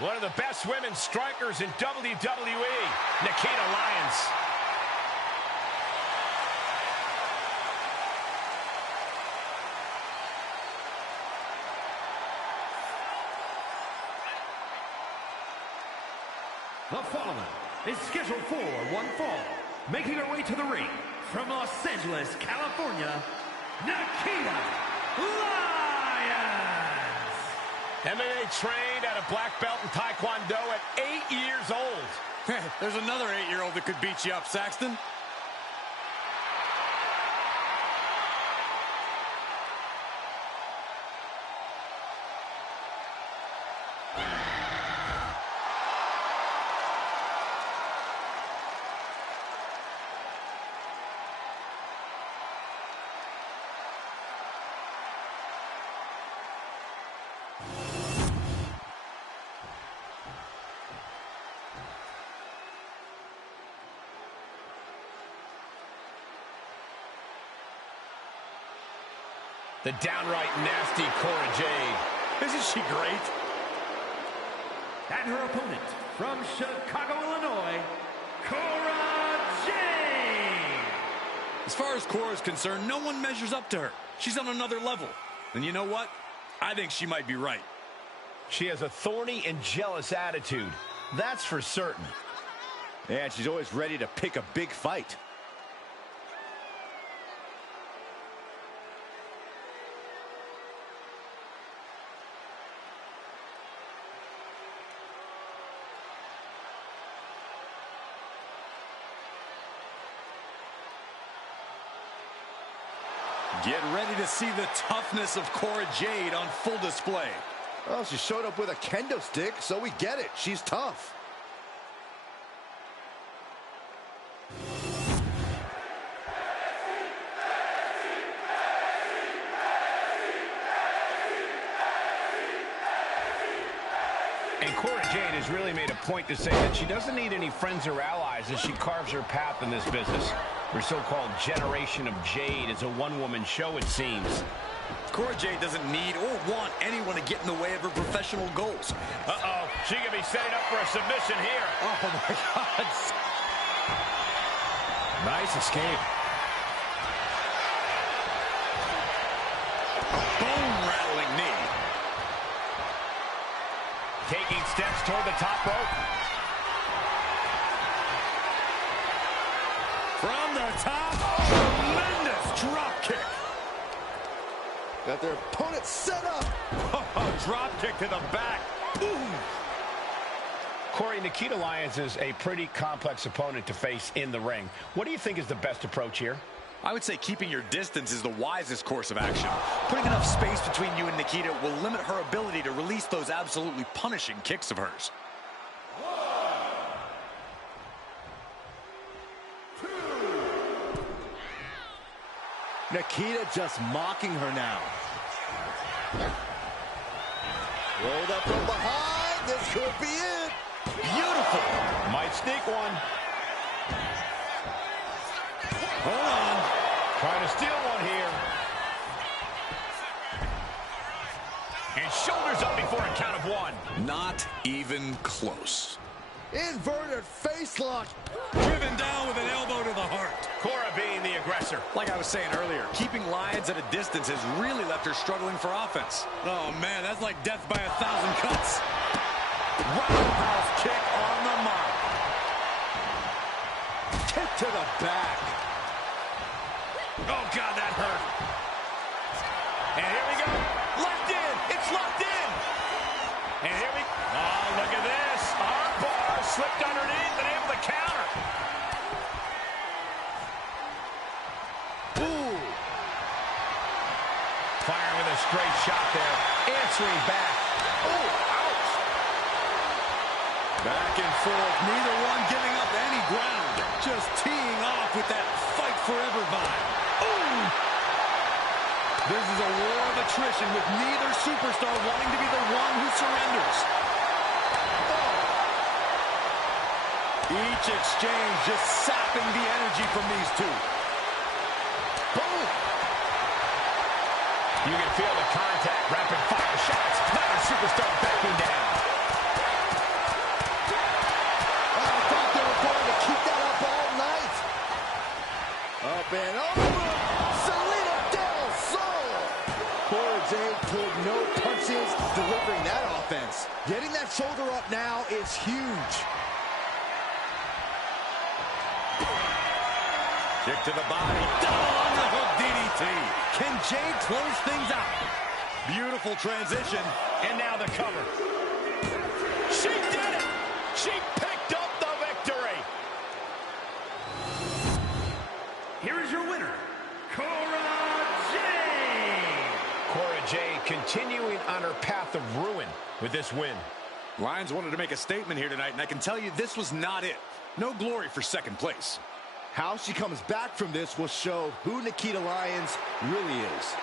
One of the best women strikers in WWE, Nikita Lyons. The following is scheduled for one fall. Making her way to the ring from Los Angeles, California, Nikita Lyons. MMA trained at a black belt in Taekwondo at 8 years old. There's another 8-year-old that could beat you up, Saxton. The downright nasty Cora Jade. Isn't she great? And her opponent from Chicago, Illinois, Cora Jade. As far as Cora's concerned, no one measures up to her. She's on another level. And you know what? I think she might be right. She has a thorny and jealous attitude. That's for certain. Yeah, and she's always ready to pick a big fight. Get ready to see the toughness of Cora Jade on full display. Well, she showed up with a kendo stick, so we get it. She's tough. And Cora Jade has really made a point to say that she doesn't need any friends or allies as she carves her path in this business. Her so-called generation of Jade is a one-woman show, it seems. Cora Jade doesn't need or want anyone to get in the way of her professional goals. Uh-oh, she could be setting up for a submission here. Oh, my God. Nice escape. A bone-rattling knee. Taking steps toward the top rope. From the top, tremendous drop kick. Got their opponent set up. Drop kick to the back. Boom. Corey, Nikita Lyons is a pretty complex opponent to face in the ring. What do you think is the best approach here? I would say keeping your distance is the wisest course of action. Putting enough space between you and Nikita will limit her ability to release those absolutely punishing kicks of hers. 2. Nikita just mocking her now. Rolled up from behind. This could be it. Beautiful. Might sneak one. Hold on. Trying to steal one here. And shoulders up before a count of 1. Not even close. Inverted face lock. Driven down with an elbow to the heart. Cora being the aggressor. Like I was saying earlier, keeping Lyons at a distance has really left her struggling for offense. Oh, man, that's like death by 1,000 cuts. Roundhouse kick on the mark. Kick to the back. Oh, God, that hurt. And here we go. Locked in. It's locked in. And here we... Oh, look at this. Arm bar slipped underneath and able to counter. Ooh. Firing with a straight shot there. Answering back. Oh, ouch. Back and forth, neither one giving up any ground. Just teeing off with that fight forever vibe. Ooh. This is a war of attrition with neither superstar wanting to be the one who surrenders. Each exchange just sapping the energy from these two. Boom. You can feel the contact. Rapid fire shots. Neither superstar backing down. I thought they were going to keep that up all night. Up and over. Selena Del Sol. Cora Jade pulled no punches delivering that offense. Getting that shoulder up now is huge. Kick to the body. Double underhook DDT. Can Jade close things out? Beautiful transition. And now the cover. She did it! She picked up the victory! Here is your winner, Cora Jade. Cora Jade continuing on her path of ruin with this win. Lyons wanted to make a statement here tonight, and I can tell you this was not it. No glory for second place. How she comes back from this will show who Nikita Lyons really is.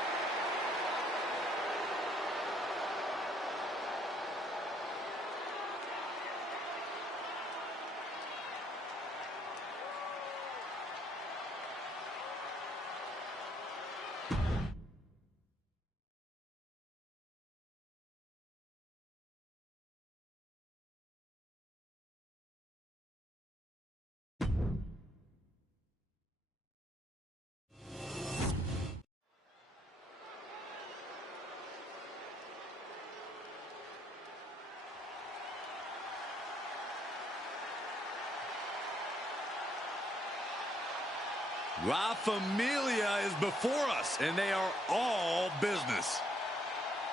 La Familia is before us, and they are all business.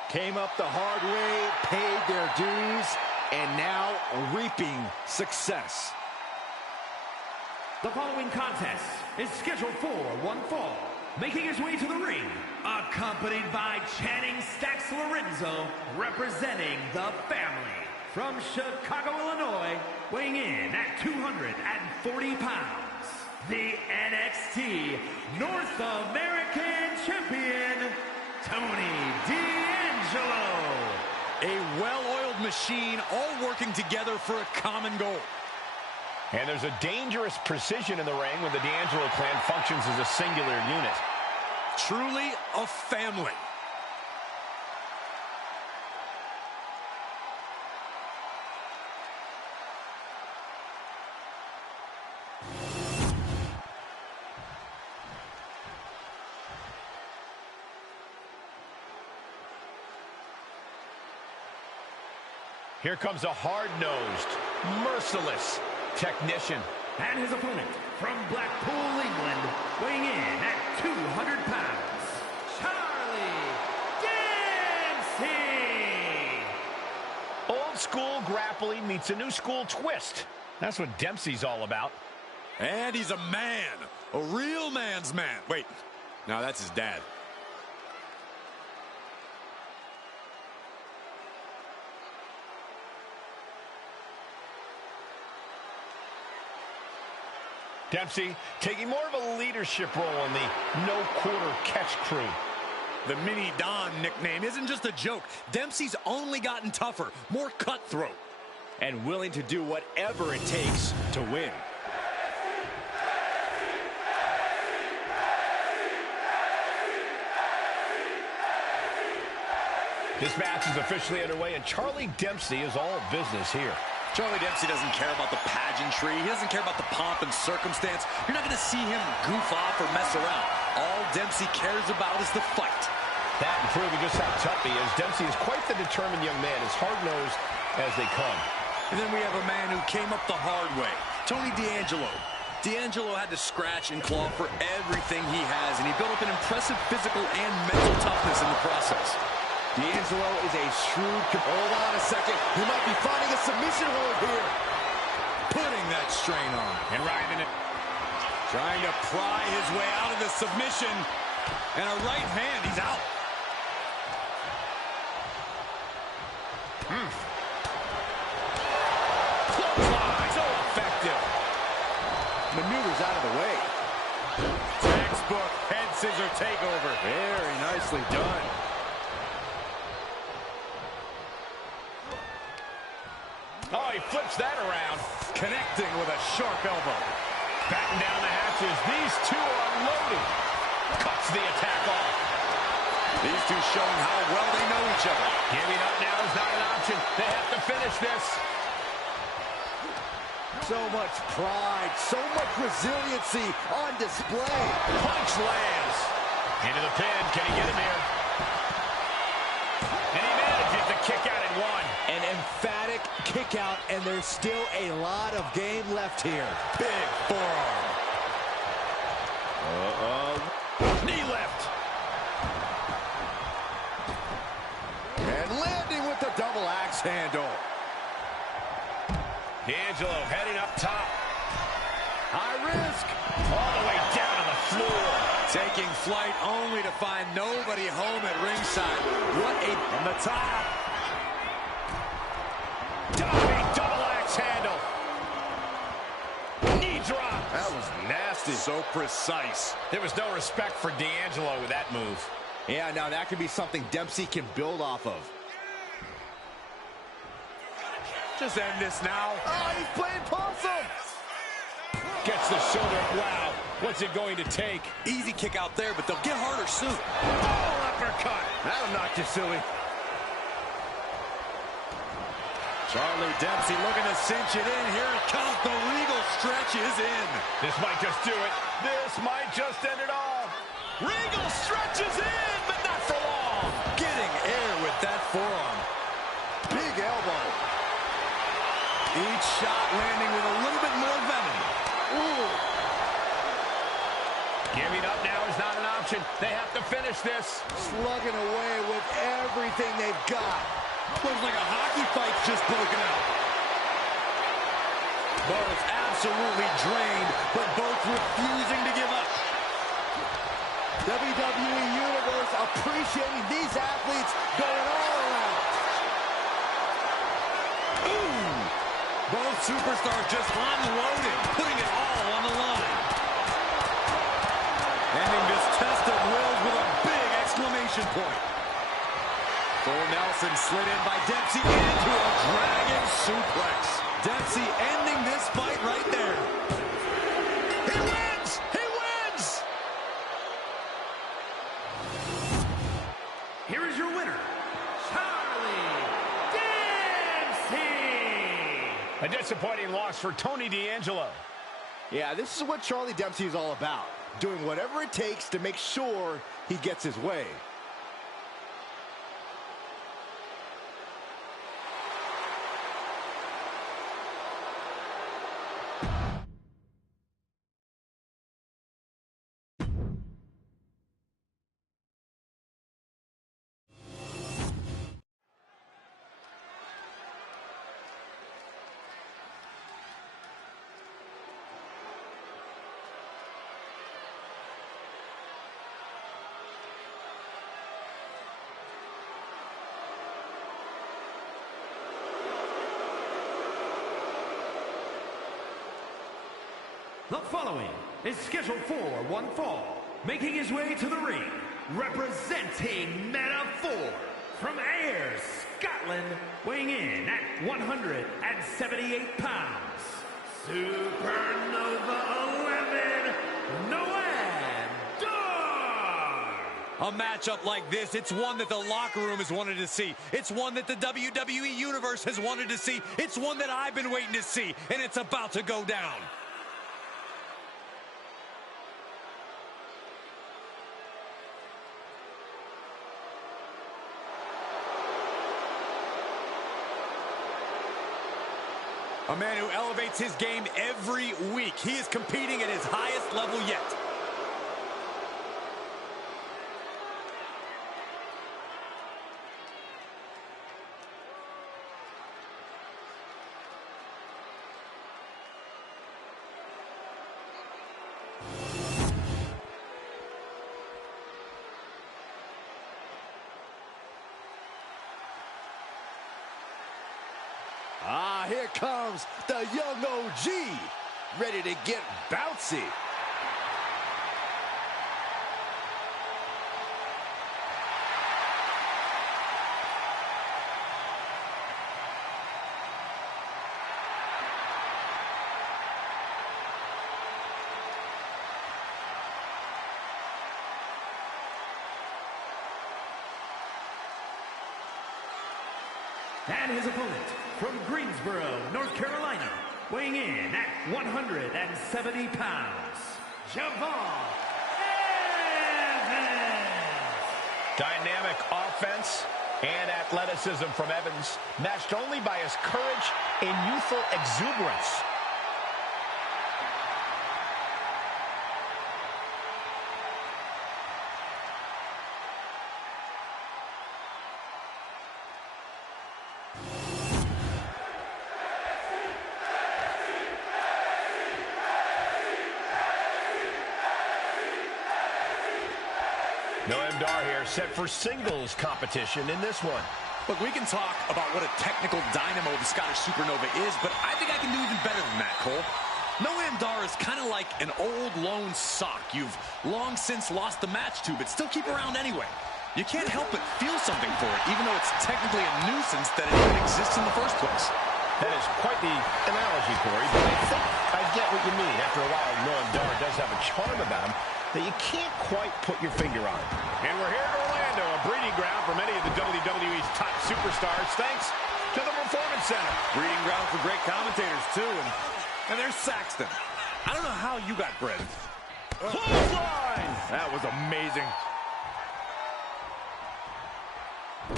Came up the hard way, paid their dues, and now reaping success. The following contest is scheduled for one fall. Making his way to the ring, accompanied by Channing Stacks Lorenzo, representing the family. From Chicago, Illinois, weighing in at 240 pounds. The NXT North American Champion, Tony D'Angelo. A well-oiled machine, all working together for a common goal. And there's a dangerous precision in the ring when the D'Angelo clan functions as a singular unit. Truly a family. Here comes a hard-nosed, merciless technician. And his opponent from Blackpool, England, weighing in at 200 pounds, Charlie Dempsey. Old school grappling meets a new school twist. That's what Dempsey's all about. And he's a man. A real man's man. Wait, no, that's his dad. Dempsey taking more of a leadership role in the no-quarter catch crew. The Mini Don nickname isn't just a joke. Dempsey's only gotten tougher, more cutthroat. And willing to do whatever it takes to win. This match is officially underway, and Charlie Dempsey is all business here. Charlie Dempsey doesn't care about the pageantry. He doesn't care about the pomp and circumstance. You're not going to see him goof off or mess around. All Dempsey cares about is the fight. That and proving just how tough he is. Dempsey is quite the determined young man, as hard-nosed as they come. And then we have a man who came up the hard way, Tony D'Angelo. D'Angelo had to scratch and claw for everything he has, and he built up an impressive physical and mental toughness in the process. D'Angelo is a shrewd... Hold on a second. He might be finding a submission hold here. Putting that strain on. And riding it. Trying to pry his way out of the submission. And a right hand. He's out. So effective. Maneuvers out of the way. Textbook head scissor takeover. Very nicely done. Oh, he flips that around. Connecting with a sharp elbow. Batten down the hatches. These two are unloading. Cuts the attack off. These two showing how well they know each other. Giving up now is not an option. They have to finish this. So much pride, so much resiliency on display. Punch lands. Into the pin. Can he get him here? And he manages to kick out at one. An emphatic kick out, and there's still a lot of game left here. Big forearm. Knee lift. And landing with the double axe handle. D'Angelo heading up top. High risk. All the way down to the floor. Taking flight only to find nobody home at ringside. What a... From the top. Diving double axe handle. Knee drop. That was nasty. So precise. There was no respect for D'Angelo with that move. Yeah, now that could be something Dempsey can build off of. Just end this now. Oh, he's playing possum. Gets the shoulder. Wow. What's it going to take? Easy kick out there, but they'll get harder soon. Oh, uppercut. That'll knock you silly. Charlie Dempsey looking to cinch it in. Here it comes. The regal stretch is in. This might just do it. This might just end it all. Regal stretches in, but not for long. Getting air with that forearm. Big elbow. Each shot landing with a little bit more venom. Ooh. Giving up now is not an option. They have to finish this. Slugging away with everything they've got. Looks like a hockey fight's just broken out. Both absolutely drained, but both refusing to give up. WWE Universe appreciating these athletes going all around. Ooh! Both superstars just unloading, putting it all on the line. Ending this test of wills with a big exclamation point. Full Nelson slid in by Dempsey into a dragon suplex. Dempsey ending this fight right there. He wins! He wins! Here is your winner, Charlie Dempsey. A disappointing loss for Tony D'Angelo. Yeah, this is what Charlie Dempsey is all about. Doing whatever it takes to make sure he gets his way. The following is scheduled for one fall, making his way to the ring, representing Meta 4 from Ayr, Scotland, weighing in at 178 pounds, Supernova 11, Noam Dar! A matchup like this, it's one that the locker room has wanted to see. It's one that the WWE Universe has wanted to see. It's one that I've been waiting to see, and it's about to go down. A man who elevates his game every week. He is competing at his highest level yet. Here comes the young OG, ready to get bouncy. And his opponent from Greensboro, North Carolina, weighing in at 170 pounds, Javon Evans. Dynamic offense and athleticism from Evans, matched only by his courage and youthful exuberance. Noam Dar here, set for singles competition in this one. Look, we can talk about what a technical dynamo the Scottish Supernova is, but I think I can do even better than that, Cole. Noam Dar is kind of like an old lone sock you've long since lost the match to, but still keep around anyway. You can't help but feel something for it, even though it's technically a nuisance that it even exists in the first place. That is quite the analogy, Corey, but I think I get what you mean. After a while, Noam Dar does have a charm about him that you can't quite put your finger on. And we're here in Orlando, a breeding ground for many of the WWE's top superstars, thanks to the Performance Center. Breeding ground for great commentators, too, and there's Saxton. I don't know how you got bred. Clothesline! That was amazing.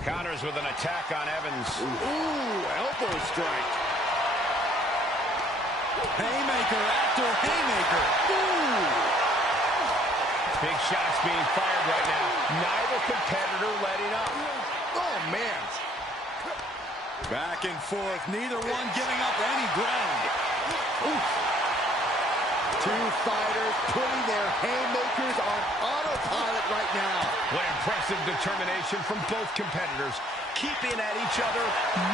Counters with an attack on Evans. Ooh, elbow strike. Haymaker after haymaker. Ooh. Big shots being fired right now. Neither competitor letting up. Oh, man. Back and forth, neither one giving up any ground. Oof. Two fighters putting their haymakers on autopilot right now. What impressive determination from both competitors, keeping at each other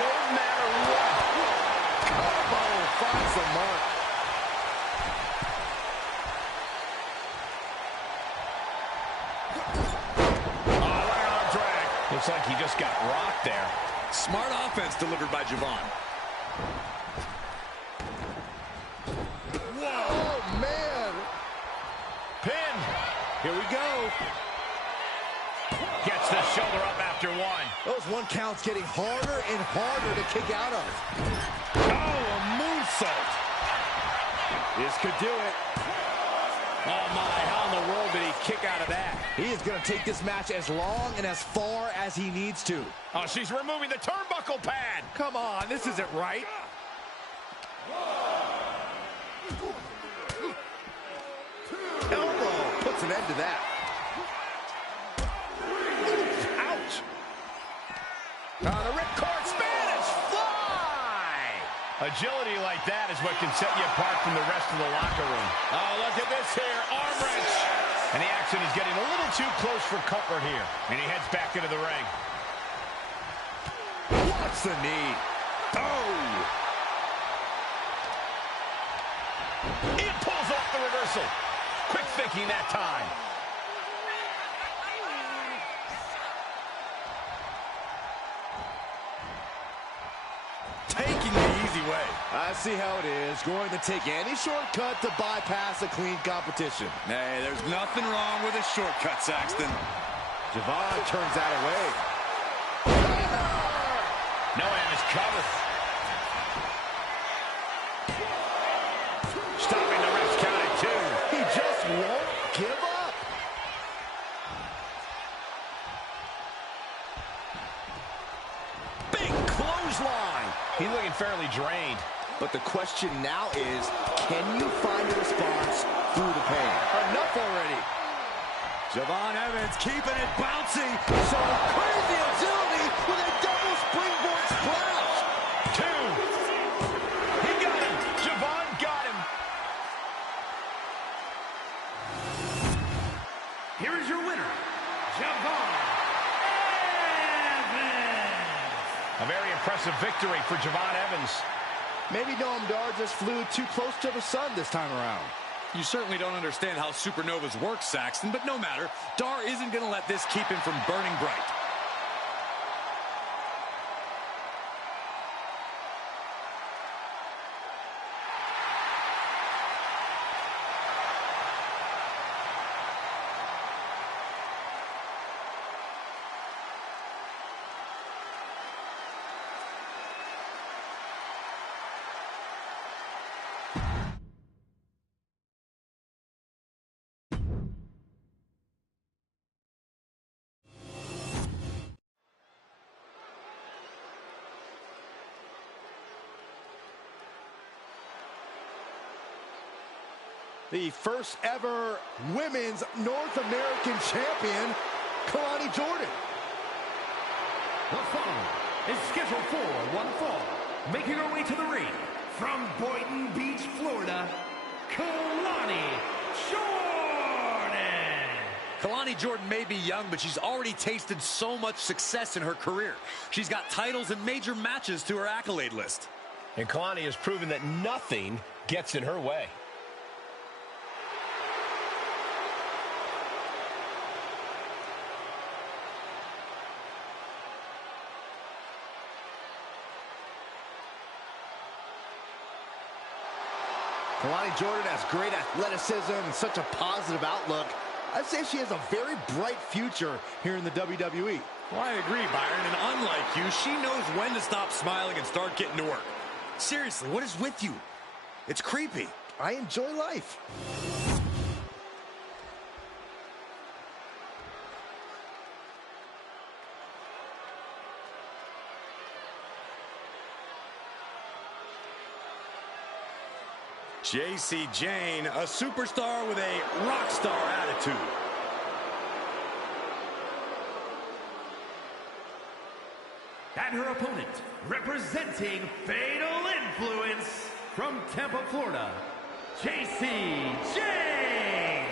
no matter what. Combo finds the mark. Looks like he just got rocked there. Smart offense delivered by Javon. Whoa, oh, man. Pin. Here we go. Gets the shoulder up after one. Those one counts getting harder and harder to kick out of. Oh, a moonsault. This could do it. Oh, my, how in the world did he kick out of that? He is going to take this match as long and as far as he needs to. Oh, she's removing the turnbuckle pad. Come on, this isn't right. Elbow puts an end to that. Ouch. On the ripcord, Spanish fly. Agility like that is what can set you apart from the rest of the locker room. Oh, look at this here, arm wrench. And the action is getting a little too close for comfort here. And he heads back into the ring. What's the knee? Oh! It pulls off the reversal. Quick thinking that time. Taking the easy way. I see how it is. Going to take any shortcut to bypass a clean competition. Hey, there's nothing wrong with a shortcut, Saxton. Javon turns that away. No man is covered. Stopping the ref's count at 2. He just won't give up. Big clothesline. He's looking fairly drained. But the question now is, can you find a response through the pain? Enough already. Javon Evans keeping it bouncing. So crazy agility with a double springboard splash. 2. He got him. Javon got him. Here is your winner, Javon Evans. A very impressive victory for Javon Evans. Maybe Noam Dar just flew too close to the sun this time around. You certainly don't understand how supernovas work, Saxton, but no matter. Dar isn't going to let this keep him from burning bright. The first ever women's North American champion, Kalani Jordan. The following is scheduled for one fall. Making her way to the ring from Boynton Beach, Florida, Kalani Jordan. Kalani Jordan may be young, but she's already tasted so much success in her career. She's got titles and major matches to her accolade list. And Kalani has proven that nothing gets in her way. Kalani Jordan has great athleticism and such a positive outlook. I'd say she has a very bright future here in the WWE. Well, I agree, Byron, and unlike you, she knows when to stop smiling and start getting to work. Seriously, what is with you? It's creepy. I enjoy life. J.C. Jane, a superstar with a rock star attitude. And her opponent, representing Fatal Influence from Tampa, Florida, J.C. Jane.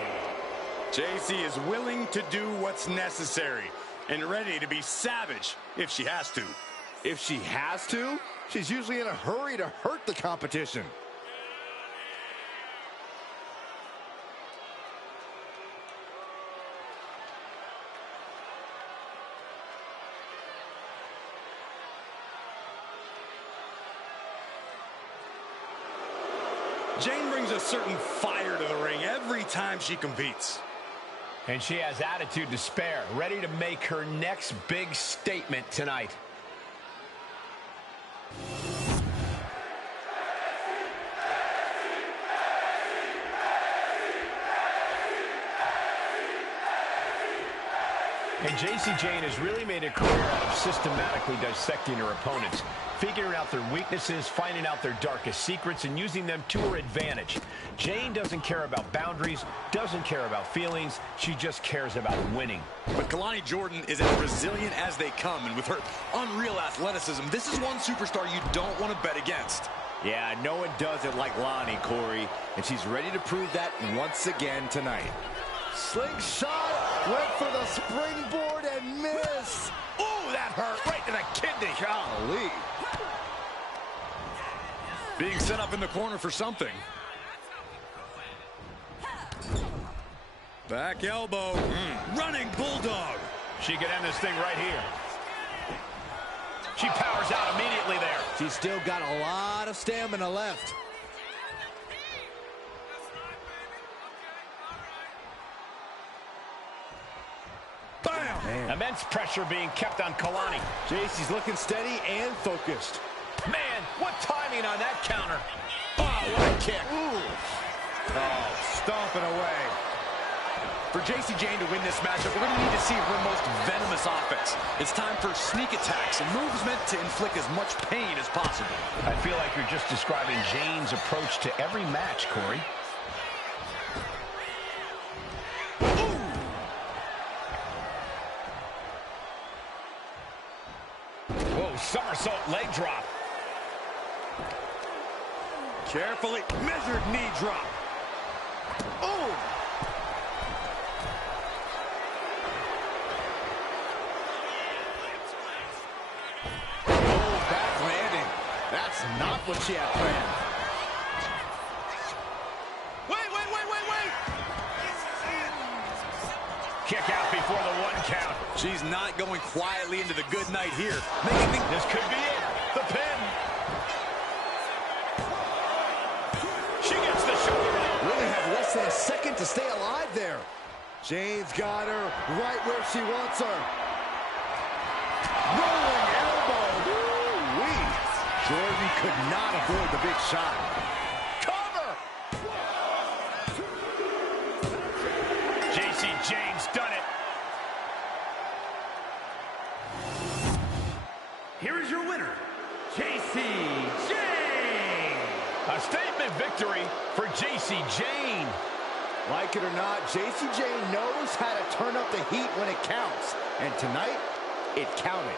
J.C. is willing to do what's necessary and ready to be savage if she has to. If she has to, she's usually in a hurry to hurt the competition. Jane brings a certain fire to the ring every time she competes. And she has attitude to spare, ready to make her next big statement tonight. And J.C. Jane has really made a career out of systematically dissecting her opponents, figuring out their weaknesses, finding out their darkest secrets, and using them to her advantage. Jane doesn't care about boundaries, doesn't care about feelings. She just cares about winning. But Kalani Jordan is as resilient as they come, and with her unreal athleticism, this is one superstar you don't want to bet against. Yeah, no one does it like Lonnie, Corey, and she's ready to prove that once again tonight. Slingshot, went for the springboard and missed. Ooh, that hurt right to the kidney. Golly. Being set up in the corner for something. Back elbow. Running bulldog. She could end this thing right here. She powers out immediately there. She's still got a lot of stamina left. Bam! Man. Immense pressure being kept on Kalani. JC's looking steady and focused. Man, what timing on that counter. Oh, what a kick. Ooh. Oh, stomping away. For JC Jane to win this matchup, we're going to need to see her most venomous offense. It's time for sneak attacks and moves meant to inflict as much pain as possible. I feel like you're just describing Jane's approach to every match, Corey. Whoa, somersault leg drop. Carefully measured knee drop. Oh! That's not what she had planned. Wait! Kick out before the 1 count. She's not going quietly into the good night here. This could be it. The pin. She gets the shoulder up. Really have less than a second to stay alive there. Jane's got her right where she wants her. Rolling elbow. Woo-wee. Jordan could not avoid the big shot. Cover! JC Jane's done it. Here is your winner, JC Jane. A statement victory for JC Jane. Like it or not, JC Jane knows how to turn up the heat when it counts. And tonight, it counted.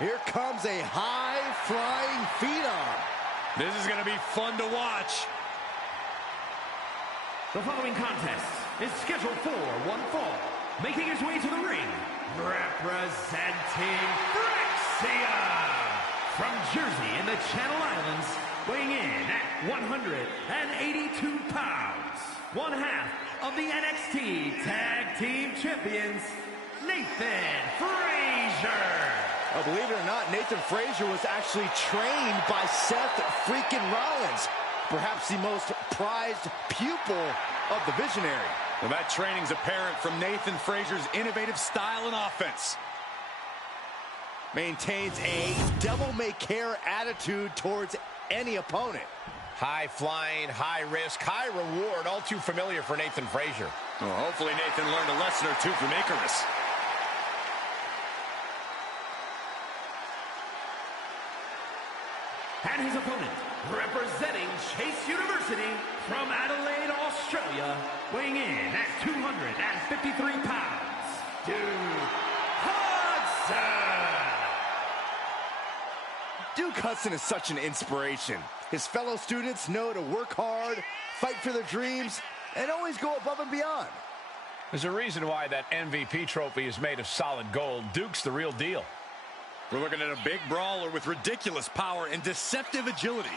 Here comes a high-flying phenom. This is going to be fun to watch. The following contest is scheduled for one fall. Making his way to the ring, representing Brixia from Jersey in the Channel Islands, weighing in at 182 pounds, one half of the NXT Tag Team Champions, Nathan Frazier. Believe it or not, Nathan Frazier was actually trained by Seth freaking Rollins, perhaps the most prized pupil of the Visionary. Well, that training's apparent from Nathan Frazier's innovative style and offense. Maintains a devil-may-care attitude towards any opponent. High flying, high risk, high reward, all too familiar for Nathan Frazier. Well, hopefully Nathan learned a lesson or two from Icarus. And his opponent, representing Chase University from Adelaide, Australia, weighing in at 253 pounds, Duke Hudson. Duke Hudson is such an inspiration. His fellow students know to work hard, fight for their dreams, and always go above and beyond. There's a reason why that MVP trophy is made of solid gold. Duke's the real deal. We're looking at a big brawler with ridiculous power and deceptive agility.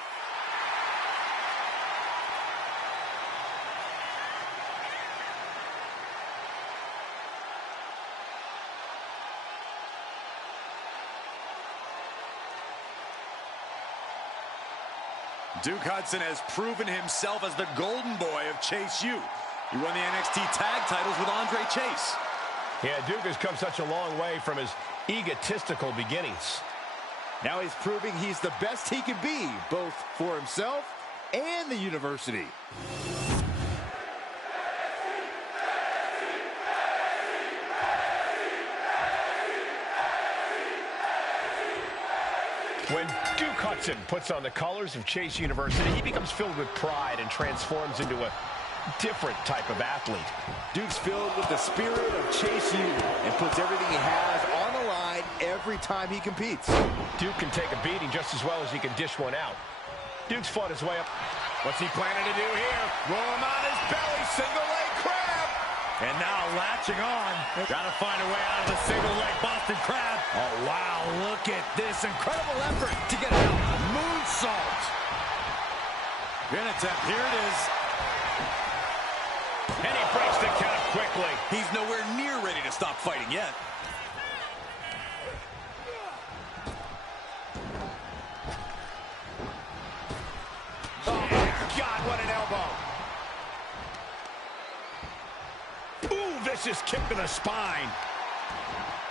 Duke Hudson has proven himself as the golden boy of Chase U. He won the NXT tag titles with Andre Chase. Yeah, Duke has come such a long way from his egotistical beginnings. Now he's proving he's the best he can be, both for himself and the university. When Duke Hudson puts on the colors of Chase University, he becomes filled with pride and transforms into a different type of athlete. Duke's filled with the spirit of Chase U and puts everything he has on the line every time he competes. Duke can take a beating just as well as he can dish one out. Duke's fought his way up. What's he planning to do here? Roll him on his belly, single leg crab. And now latching on. Got to find a way out of the single leg Boston Crab. Oh, wow, look at this incredible effort to get out. Moonsault. Pin attempt, here it is. And he breaks the count quickly. He's nowhere near ready to stop fighting yet. Oh, God, what an elbow. Ooh, vicious kick to the spine.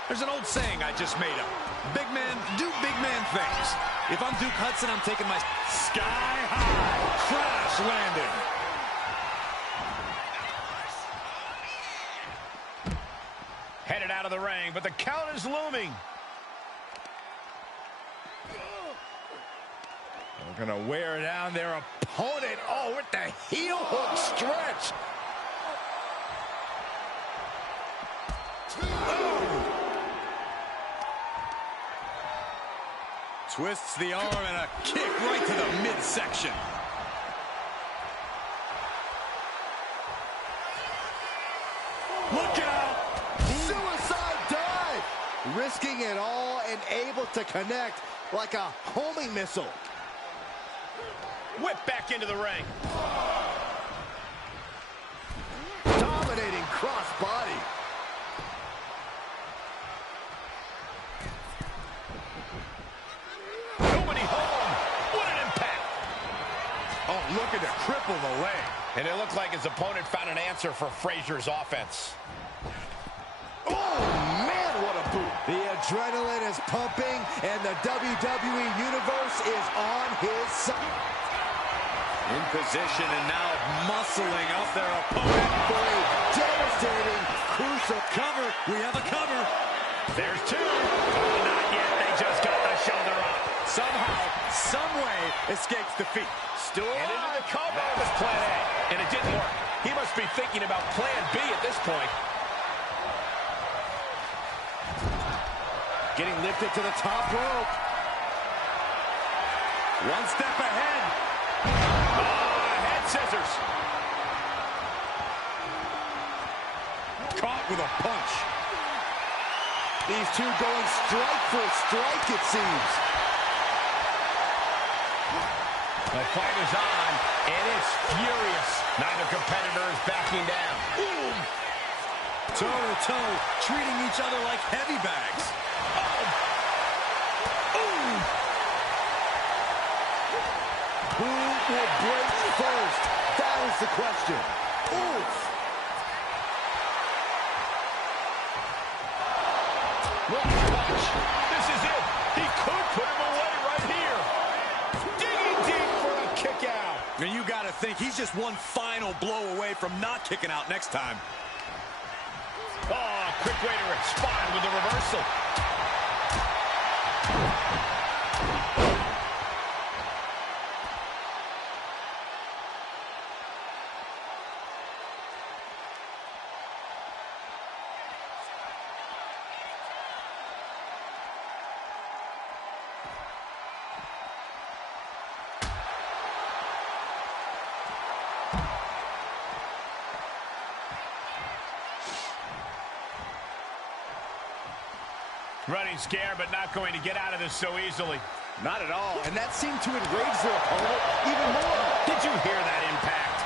There's an old saying I just made up. Big men do big man things. If I'm Duke Hudson, I'm taking my sky high crash landing. Headed out of the ring, but the count is looming. They're going to wear down their opponent. Oh, with the heel hook stretch. Twists the arm and a kick right to the midsection. Look out! Suicide dive! Risking it all and able to connect like a homing missile. Whip back into the ring. Dominating cross body. Nobody home. What an impact. Oh, looking to cripple the leg. And it looked like his opponent found an answer for Frazier's offense. Oh, man, what a boot. The adrenaline is pumping, and the WWE Universe is on his side. In position and now muscling up their opponent For a devastating, crucial cover. We have a cover. There's two. Oh, not yet. They just got the shoulder up. Somehow, some way, escapes defeat. Still and into the cover. That was plan A, and it didn't work. He must be thinking about plan B at this point. getting lifted to the top rope. One step ahead. Head scissors. Caught with a punch. These two going strike for strike, it seems. The fight is on, and it's furious. Neither competitor is backing down. Boom! Toe-to-toe, treating each other like heavy bags. Who will break first? That is the question. Oof! What a punch. This is it. He could put him away right here. Digging deep for a kick out. And you got to think he's just one final blow away from not kicking out next time. Oh, quick way to respond with the reversal. Running scared, but not going to get out of this so easily. Not at all, and that seemed to enrage their opponent even more. Did you hear that impact?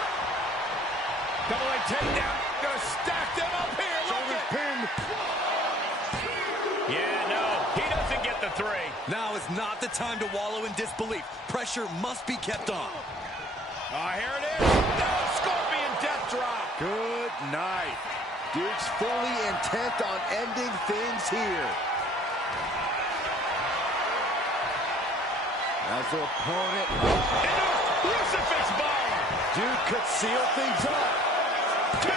Double leg takedown. Gonna stack them up here. Shoulder pin. Yeah, no, he doesn't get the three. Now is not the time to wallow in disbelief. Pressure must be kept on. Here it is. Oh, scorpion death drop. Good night. Duke's fully intent on ending things here. As the opponent... Crucifix bomb. Duke could seal things up. 2.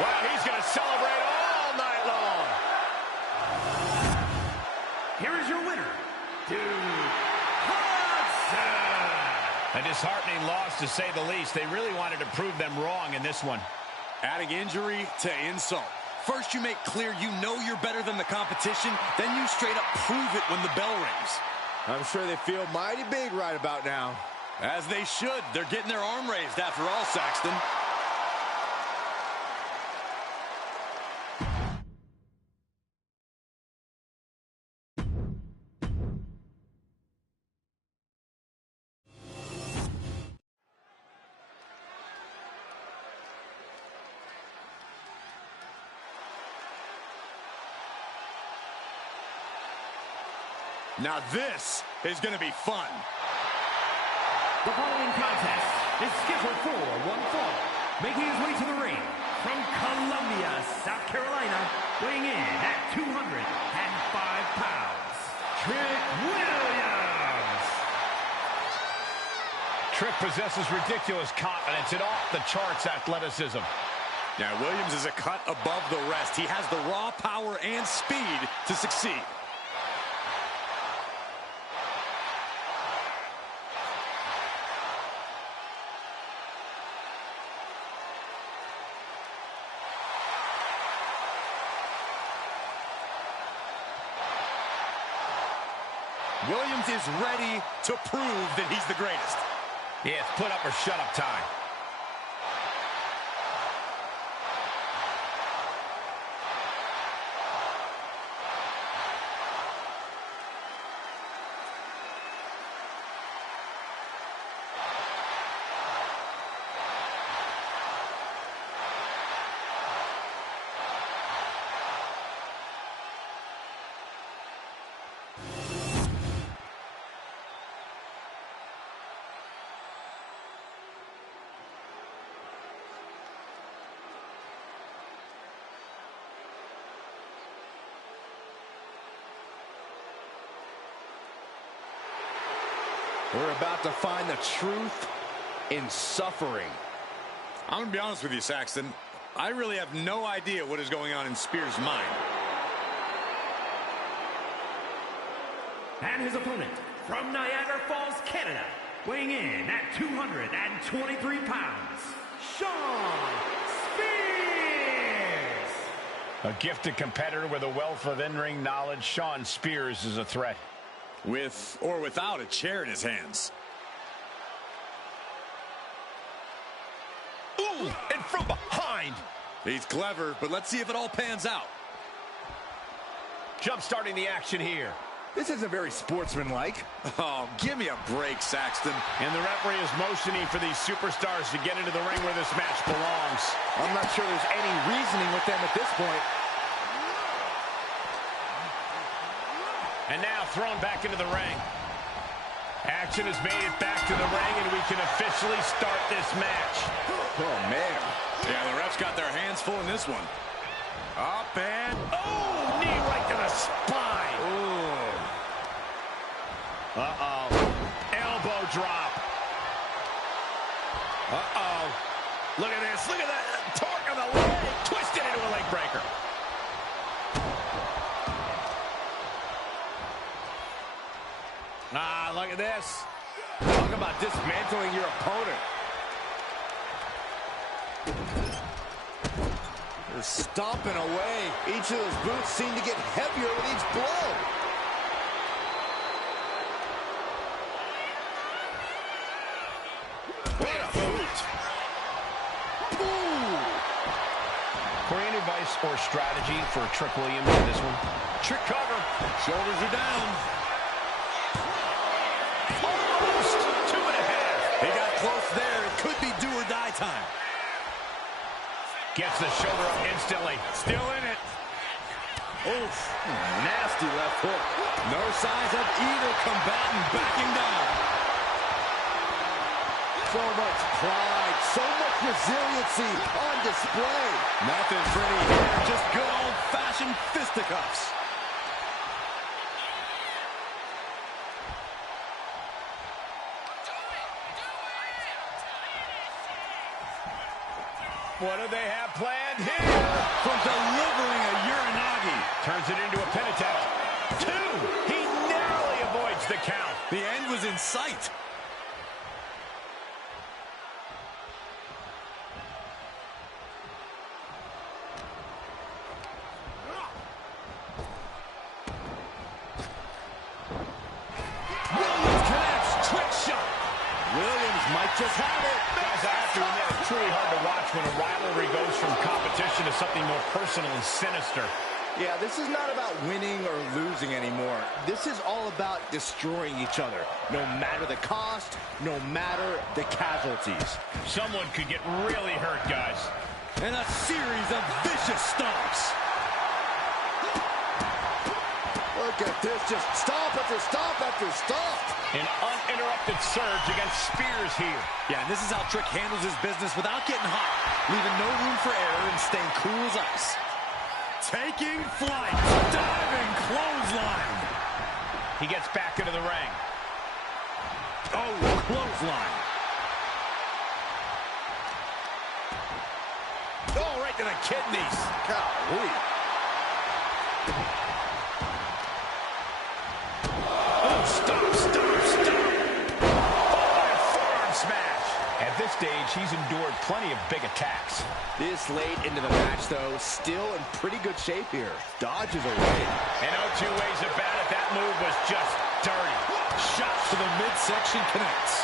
Wow, he's going to celebrate all night long. Here is your winner, Duke Hudson. A disheartening loss, to say the least. They really wanted to prove them wrong in this one. Adding injury to insult. First you make clear you know you're better than the competition, then you straight up prove it when the bell rings. I'm sure they feel mighty big right about now. As they should. They're getting their arm raised after all, Saxton. Now this is going to be fun. The following contest is scheduled for one fall. Making his way to the ring from Columbia, South Carolina, weighing in at 205 pounds, Trick Williams. Trick possesses ridiculous confidence and off-the-charts athleticism. Now Williams is a cut above the rest. He has the raw power and speed to succeed. Williams is ready to prove that he's the greatest. Yeah, it's put up or shut up time. We're about to find the truth in suffering. I'm going to be honest with you, Saxton. I really have no idea what is going on in Spears' mind. And his opponent from Niagara Falls, Canada, weighing in at 223 pounds, Shawn Spears. A gifted competitor with a wealth of in-ring knowledge, Shawn Spears is a threat. With or without a chair in his hands. Ooh, and from behind. He's clever, but let's see if it all pans out. Jump-starting the action here. This isn't very sportsmanlike. Oh, give me a break, Saxton. And the referee is motioning for these superstars to get into the ring where this match belongs. I'm not sure there's any reasoning with them at this point. And now thrown back into the ring. Action has made it back to the ring, and we can officially start this match. Oh, man. Yeah, the refs got their hands full in this one. Up and... Oh, knee right to the spine. Ooh. Uh-oh. Elbow drop. Uh-oh. Look at this. Look at that. Torque on the leg. Twisted into a leg breaker. Ah, look at this. Talk about dismantling your opponent. They're stomping away. Each of those boots seem to get heavier with each blow. What a boot. Ooh. For any advice or strategy for Trick Williams in this one? Trick cover. Shoulders are down. Almost 2.5. He got close there. It could be do or die time. Gets the shoulder up instantly. Still in it. Oof, nasty left hook. No signs of either combatant backing down. So much pride, so much resiliency on display. Nothing pretty here, just good old-fashioned fisticuffs. What do they have planned here? From delivering a Uranagi. Turns it into a pin attempt. 2! He narrowly avoids the count. The end was in sight. Williams connects, trick shot. Williams might just have it. Guys, I have to admit, it's truly hard to watch when a rivalry goes from competition to something more personal and sinister. Yeah, this is not about winning or losing anymore. This is all about destroying each other, no matter the cost, no matter the casualties. Someone could get really hurt, guys. And a series of vicious stomps. Look at this, just stomp after stomp after stomp. An uninterrupted surge against Spears here. Yeah, and this is how Trick handles his business without getting hot, leaving no room for error and staying cool as ice. Taking flight, diving clothesline. He gets back into the ring. Oh, clothesline. Oh, right to the kidneys. Golly. Oh, stop. Forearm smash. At this stage, he's endured plenty of big attacks. This late into the match, though, still in pretty good shape here. Dodges away. And no two ways about it, that move was just dirty. Shot to the midsection connects.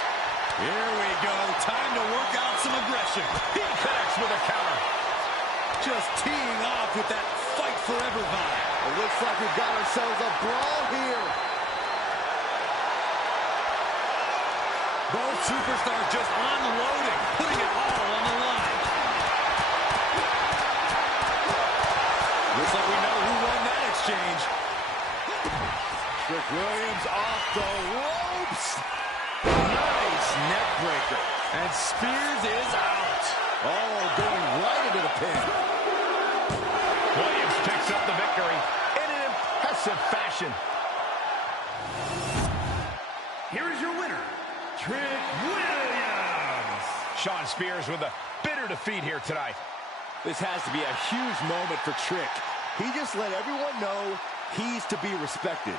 Here we go. Time to work out some aggression. He connects with a counter. Just teeing off with that fight forever vibe. It looks like we've got ourselves a brawl here. Both superstars just unloading, putting it all on the line. Looks like we know who won that exchange. Trick Williams off the ropes. Nice neck breaker. And Spears is out. Oh, going right into the pin. Williams picks up the victory in an impressive fashion. Here is your winner, Trick Williams. Shawn Spears with a bitter defeat here tonight. This has to be a huge moment for Trick. He just let everyone know he's to be respected.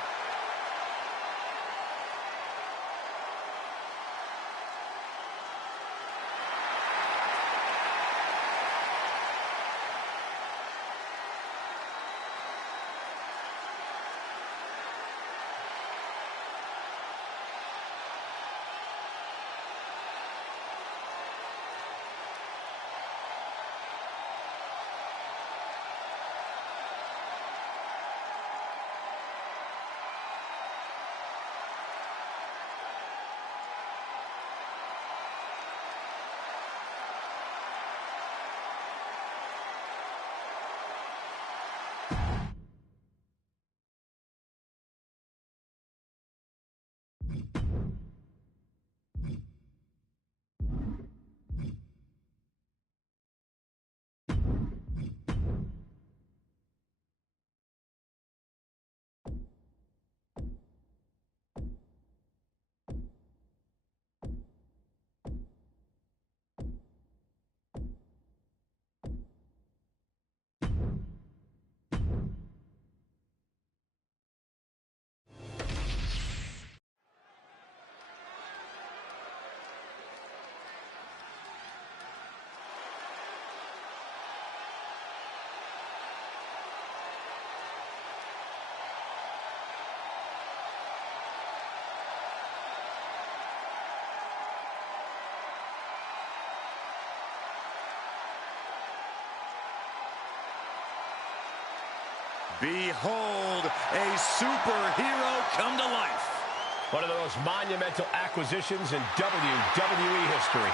Behold, a superhero come to life. One of the most monumental acquisitions in WWE history.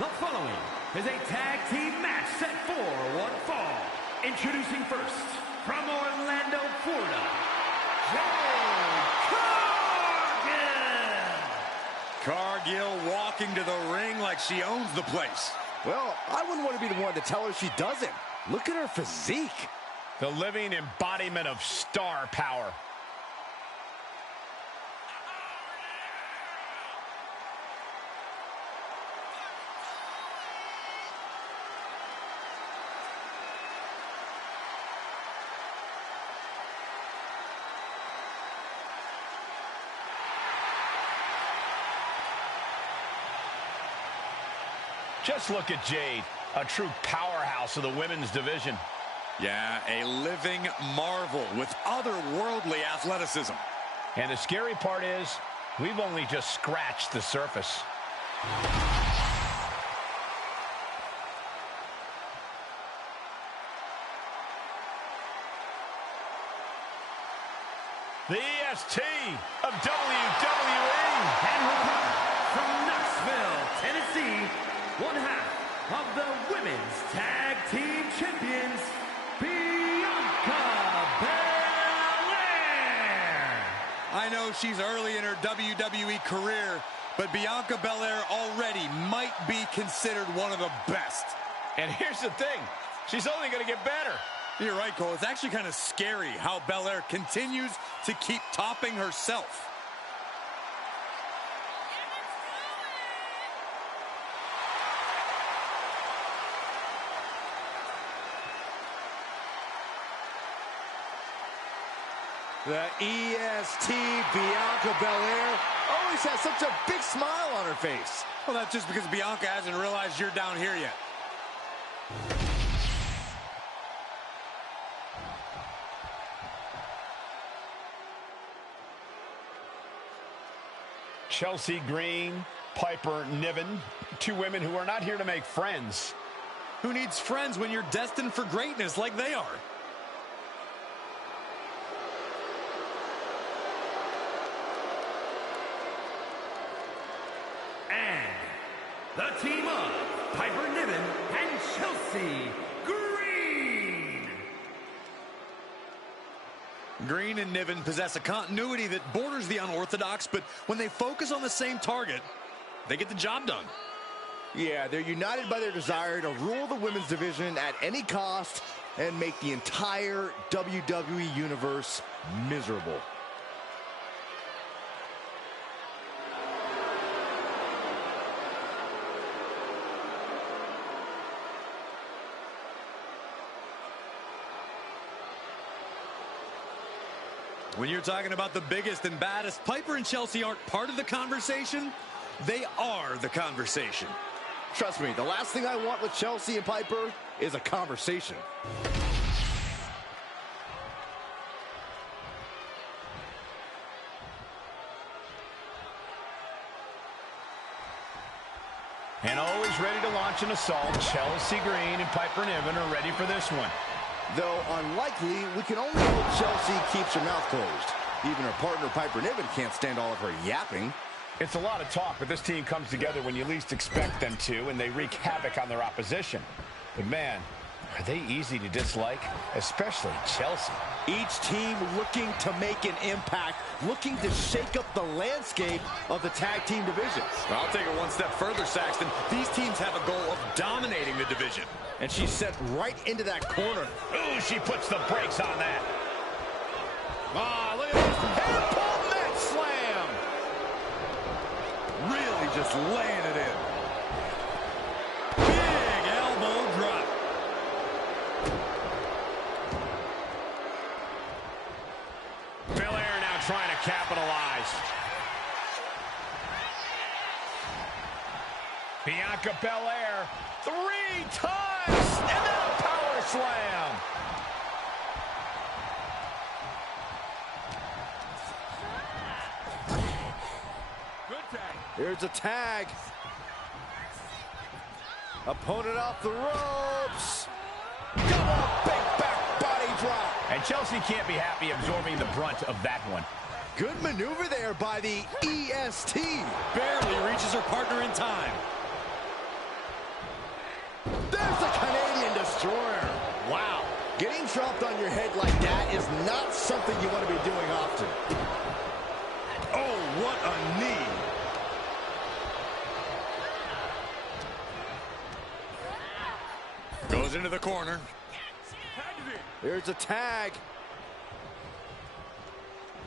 The following is a tag team match set for one fall. Introducing first, from Orlando, Florida, Jade Cargill. Cargill walking to the ring like she owns the place. Well, I wouldn't want to be the one to tell her she doesn't. Look at her physique. The living embodiment of star power. Just look at Jade, a true powerhouse of the women's division. Yeah, a living marvel with otherworldly athleticism. And the scary part is, we've only just scratched the surface. The EST of WWE. And her partner from Knoxville, Tennessee, one half of the Women's Tag Team Champions, Bianca Belair. I know she's early in her WWE career, but Bianca Belair already might be considered one of the best. And here's the thing, she's only going to get better. You're right, Cole. It's actually kind of scary how Belair continues to keep topping herself. The EST Bianca Belair always has such a big smile on her face. Well, that's just because Bianca hasn't realized you're down here yet. Chelsea Green, Piper Niven, two women who are not here to make friends. Who needs friends when you're destined for greatness like they are? And the team of Piper Niven and Chelsea Green. Green and Niven possess a continuity that borders the unorthodox, but when they focus on the same target, they get the job done. Yeah, they're united by their desire to rule the women's division at any cost and make the entire WWE universe miserable. When you're talking about the biggest and baddest, Piper and Chelsea aren't part of the conversation. They are the conversation. Trust me, the last thing I want with Chelsea and Piper is a conversation. And always ready to launch an assault, Chelsea Green and Piper Niven are ready for this one. Though unlikely, we can only hope Chelsea keeps her mouth closed. Even her partner Piper Niven can't stand all of her yapping. It's a lot of talk, but this team comes together when you least expect them to, and they wreak havoc on their opposition. But man, are they easy to dislike? Especially Chelsea. Each team looking to make an impact, looking to shake up the landscape of the tag team divisions. I'll take it one step further, Saxton. These teams have a goal of dominating the division. And she's sent right into that corner. Ooh, she puts the brakes on that. Ah, look at this. Hair pull net slam. Really just laying it in. Big elbow drop. Belair now trying to capitalize. Bianca Belair 3 times, and then a power slam. Good tag. Here's a tag. Opponent off the ropes. Double big back body drop. And Chelsea can't be happy absorbing the brunt of that one. Good maneuver there by the EST. Barely reaches her partner in time. There's the Canadian Destroyer. Wow. Getting dropped on your head like that is not something you want to be doing often. Oh, what a knee. Goes into the corner. Here's a tag.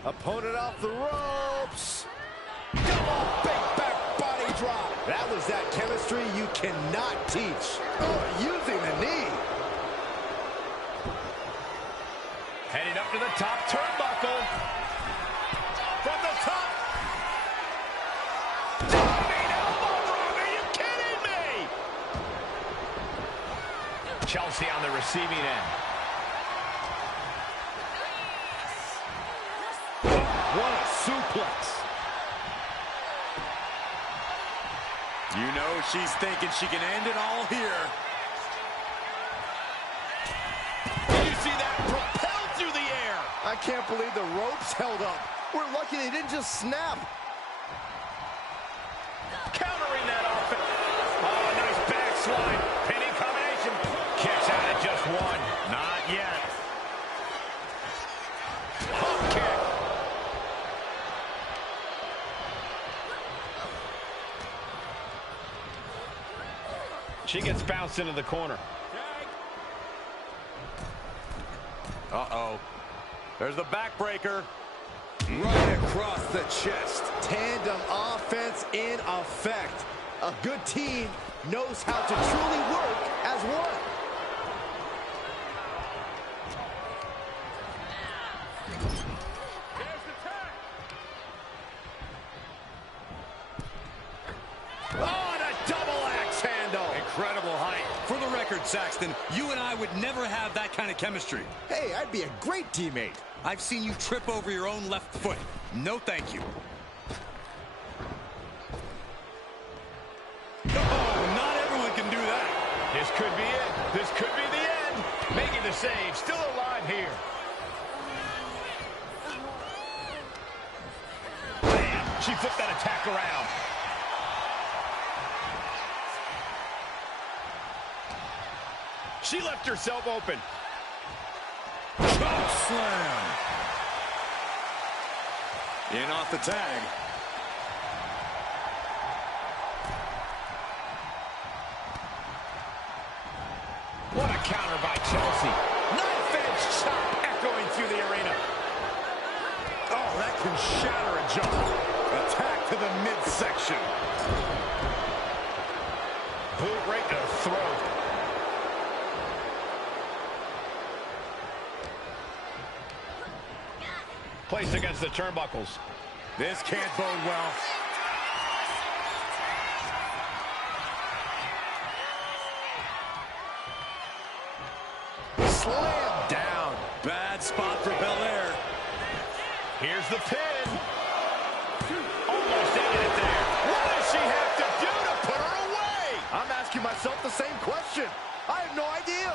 Opponent off the ropes. Come on, big back body drop. That was that chemistry you cannot teach. Oh, using the knee. Heading up to the top turnbuckle. From the top. Diving elbow drop. Are you kidding me? Chelsea on the receiving end. What a suplex. You know she's thinking she can end it all here. Did you see that? Propelled through the air. I can't believe the ropes held up. We're lucky they didn't just snap. Countering that offense. Oh, nice backslide. Pinning combination. Kicks out at just one. Not yet. Hop kick. She gets bounced into the corner. Uh-oh. There's the backbreaker. Right across the chest. Tandem offense in effect. A good team knows how to truly work as one. Oh, and a double axe handle. Incredible height. For the record, Saxton, you and I would never have that kind of chemistry. Hey, I'd be a great teammate. I've seen you trip over your own left foot. No, thank you. Oh, not everyone can do that. This could be it. This could be the end. Making the save. Still alive here. Bam! She flipped that attack around. She left herself open. Choke slam. In off the tag. What a counter by Chelsea. Knife-edge chop echoing through the arena. Oh, that can shatter a jaw. Attack to the midsection. Boot right to the throat. Placed against the turnbuckles. This can't bode well. Slam down. Bad spot for Belair. Here's the pin. Almost ended it there. What does she have to do to put her away? I'm asking myself the same question. I have no idea.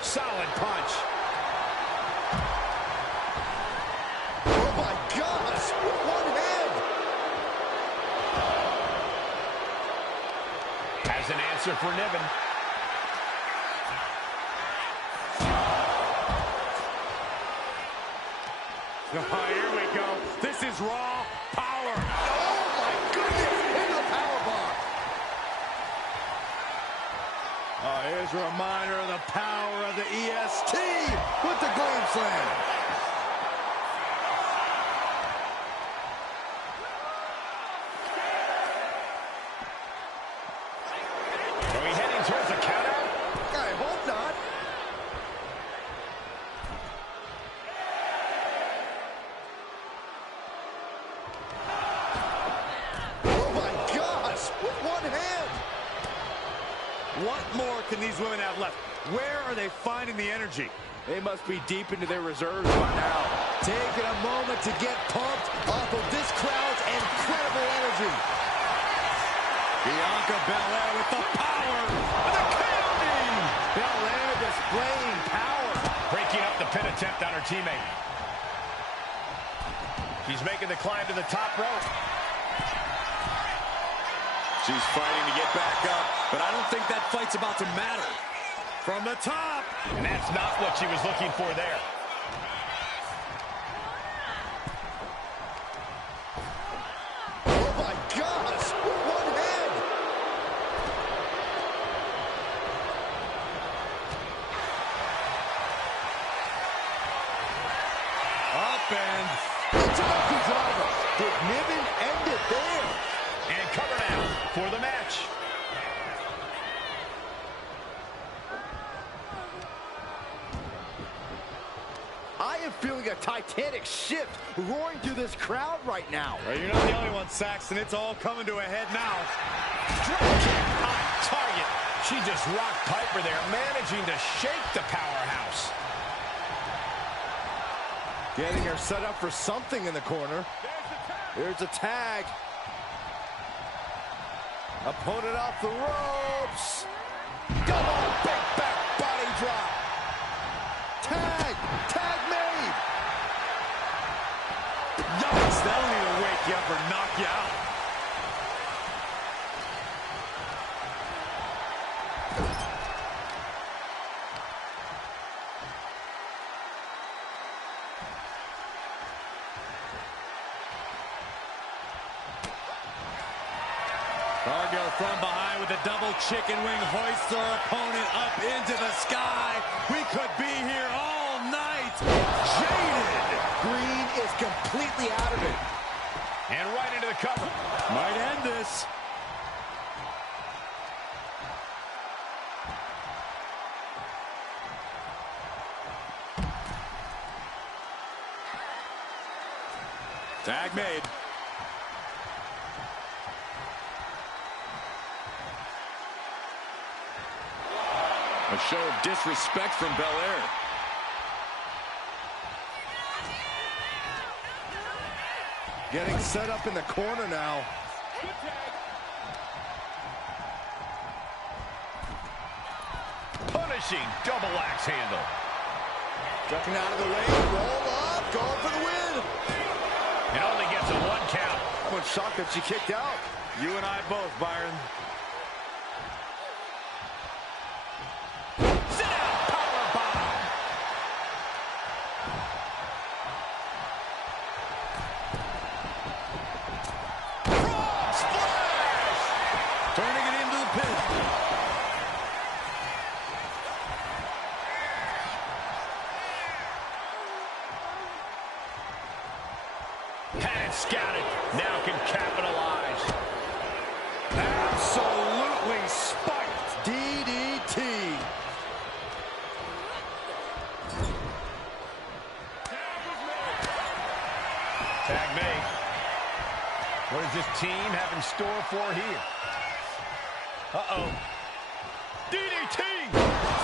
Solid punch. Oh my gosh, with one hand. Has an answer for Niven. Oh, here we go. This is raw power. Oh my goodness, into the powerbomb. Oh, here's a reminder of the power of the EST with the Glam Slam. Are we heading towards a countout? I hope not. Oh my gosh, with one hand. What more can these women have left? Where are they finding the energy? They must be deep into their reserves by now. Taking a moment to get pumped off of this crowd's incredible energy. Bianca Belair with the power. The counting. Belair displaying power. Breaking up the pin attempt on her teammate. She's making the climb to the top rope. She's fighting to get back up, but I don't think that fight's about to matter. From the top. And that's not what she was looking for there. Oh my gosh, with one hand. Up and Into the driver. Did Niven end it there? And cover now for the match. I am feeling a titanic shift roaring through this crowd right now. well, you're not the only one, Saxton. It's all coming to a head now. Drop kick on target. She just rocked Piper there, managing to shake the powerhouse. Getting her set up for something in the corner. There's a tag. Opponent off the ropes. Double big back body drop. Tag. Tag made. Yikes, that'll either wake you up or knock you out. Cargill from behind with a double chicken wing, hoists her opponent up into the sky. We could be here all night. Jaded. Green is completely out of it. And right into the cover. Might end this. Tag made. A show of disrespect from Belair. Getting set up in the corner now. Punishing double axe handle. Ducking out of the way. Roll up. Going for the win. It only gets a 1 count. I'm shocked that she kicked out. You and I both, Byron. Turning it into the pin. Had it scouted. Now can capitalize. Absolutely spiked. DDT. Tag made. What does this team have in store for here? Uh-oh. DDT!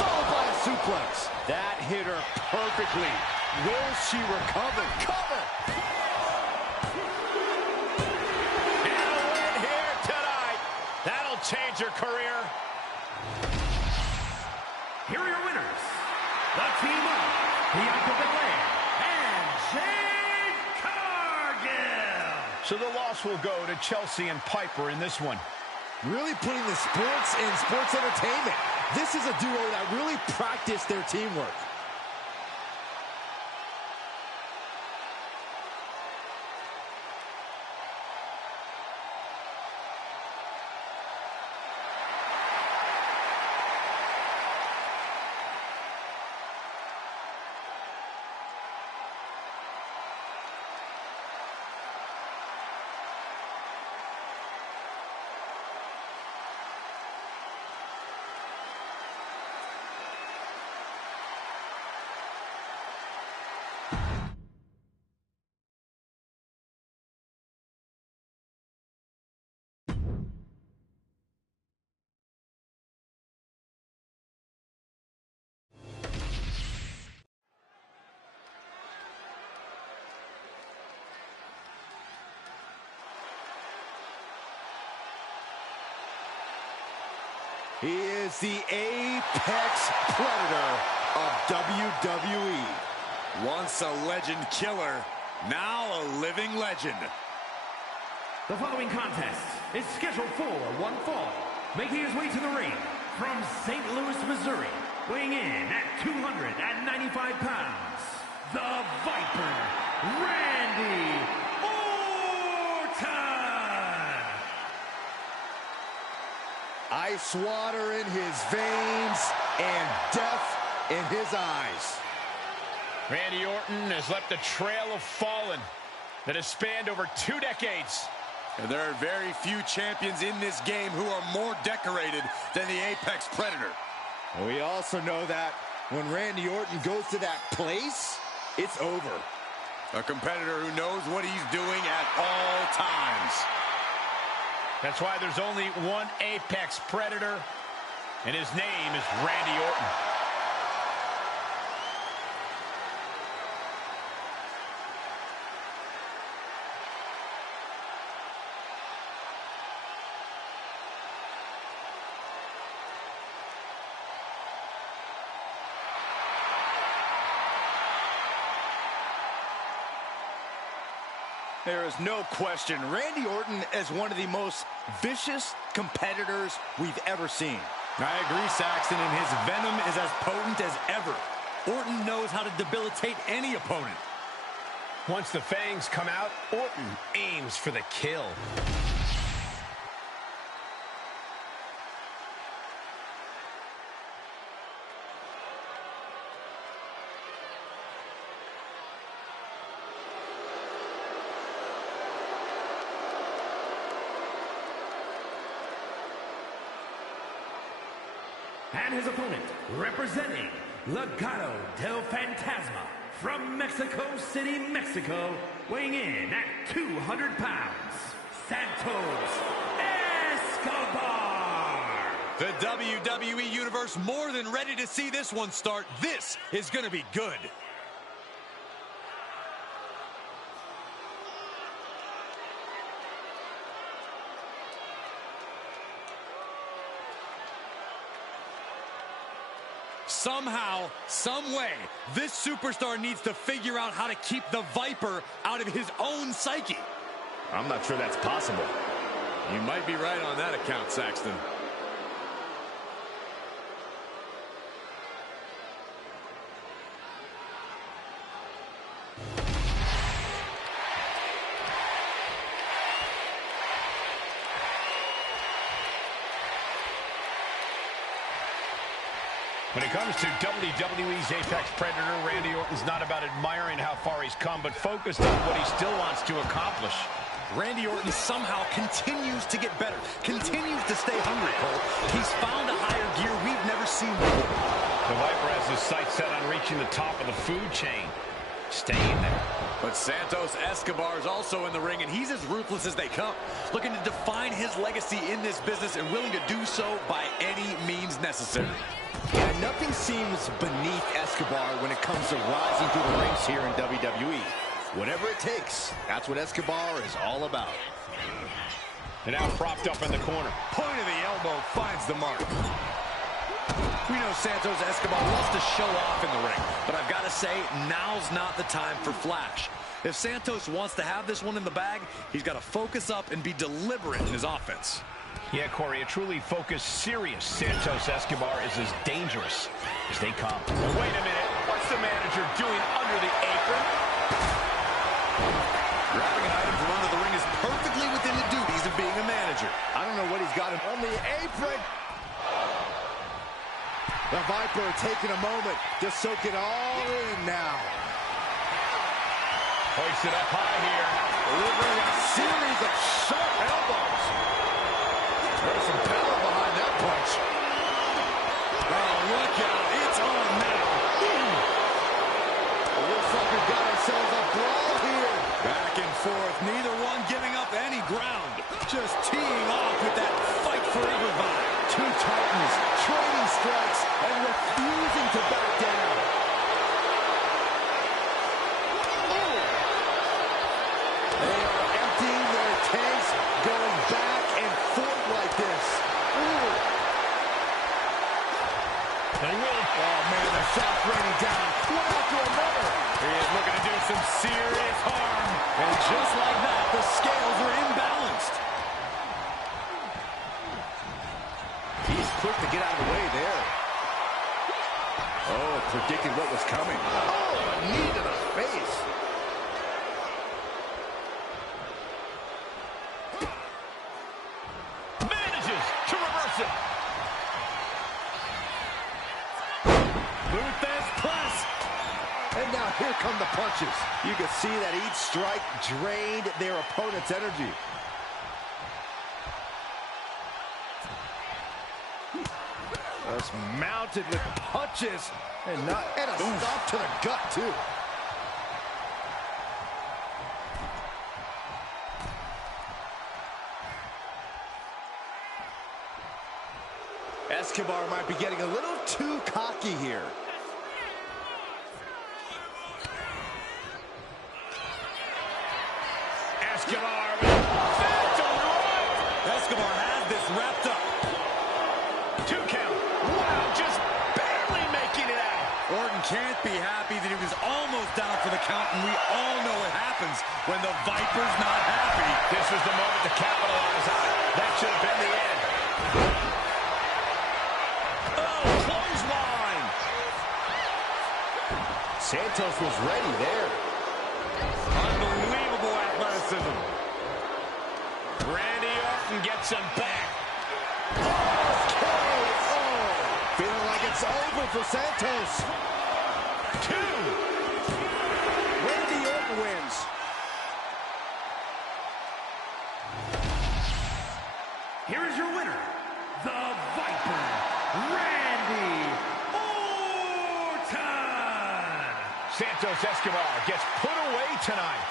Followed by a suplex. That hit her perfectly. Will she recover? Cover! And a win here tonight. That'll change her career. Here are your winners, the team of Bianca Belair and Jade Cargill. So the loss will go to Chelsea and Piper in this one. Really putting the sports in sports entertainment. This is a duo that really practiced their teamwork. He is the apex predator of WWE. Once a legend killer, now a living legend. The following contest is scheduled for one fall. Making his way to the ring from St. Louis, Missouri, weighing in at 295 pounds, the Viper, Randy Orton! Ice water in his veins and death in his eyes. Randy Orton has left a trail of fallen that has spanned over 2 decades. And there are very few champions in this game who are more decorated than the Apex Predator. And we also know that when Randy Orton goes to that place, it's over. A competitor who knows what he's doing at all times. That's why there's only one Apex Predator, and his name is Randy Orton. There is no question, Randy Orton is one of the most vicious competitors we've ever seen. I agree, Saxton, and his venom is as potent as ever. Orton knows how to debilitate any opponent. Once the fangs come out, Orton aims for the kill. And his opponent, representing Legado del Fantasma from Mexico City, Mexico, weighing in at 200 pounds, Santos Escobar. The WWE Universe more than ready to see this one start. This is going to be good. Somehow, some way, this superstar needs to figure out how to keep the Viper out of his own psyche. I'm not sure that's possible. You might be right on that account, Saxton. When it comes to WWE's Apex Predator, Randy Orton's not about admiring how far he's come, but focused on what he still wants to accomplish. Randy Orton somehow continues to get better, continues to stay hungry, Cole. He's found a higher gear we've never seen before. The Viper has his sights set on reaching the top of the food chain, staying there. But Santos Escobar is also in the ring, and he's as ruthless as they come, looking to define his legacy in this business and willing to do so by any means necessary. And nothing seems beneath Escobar when it comes to rising through the ranks here in WWE. Whatever it takes, that's what Escobar is all about. And now propped up in the corner. Point of the elbow finds the mark. We know Santos Escobar loves to show off in the ring, but I've got to say, now's not the time for flash. If Santos wants to have this one in the bag, he's got to focus up and be deliberate in his offense. Yeah, Corey, a truly focused, serious Santos Escobar is as dangerous as they come. Well, wait a minute. What's the manager doing under the apron? Grabbing an item from under the ring is perfectly within the duties of being a manager. I don't know what he's got him on the apron. The Viper taking a moment to soak it all in now. Hoists it up high here. Delivering a series of sharp elbows. There's some power behind that punch. Oh, look out. It's on now. It looks like we've got ourselves a brawl here. Back and forth, neither one giving up any ground. Just teeing off with that fight forever vibe. Two titans trading strikes and refusing to back down. They are emptying their tanks, going back and forth like this. They will. Oh, man, the shot's raining down. One after another. He is looking to do some serious harm. And just like that, the scales are imbalanced. quick to get out of the way there. Oh, predicted what was coming. Oh, a knee to the face. Manages to reverse it. Luthez press. And now here come the punches. You can see that each strike drained their opponent's energy. Just mounted with punches. And a stop to the gut, too. Escobar might be getting a little too cocky here. Escobar with phantom right. Escobar has this wrapped up. 2 count. Wow, just barely making it out. Orton can't be happy that he was almost down for the count, and we all know what happens when the Viper's not happy. This was the moment to capitalize on. That should have been the end. Oh, clothesline. Santos was ready there. Unbelievable athleticism. Randy Orton gets him back. Feeling like it's over for Santos. 2. Randy Orton wins. Here is your winner, the Viper, Randy Orton. Santos Escobar gets put away tonight.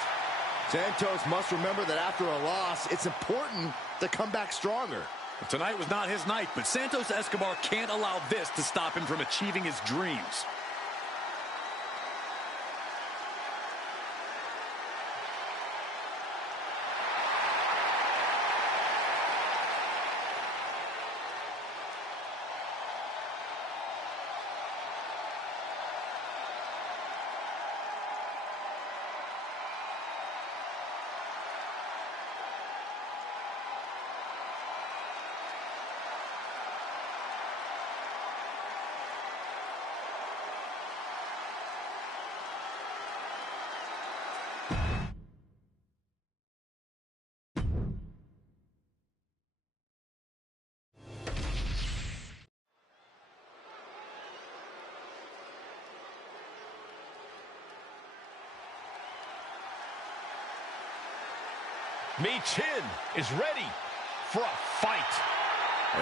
Santos must remember that after a loss, it's important to come back stronger. Tonight was not his night, but Santos Escobar can't allow this to stop him from achieving his dreams. Michin is ready for a fight.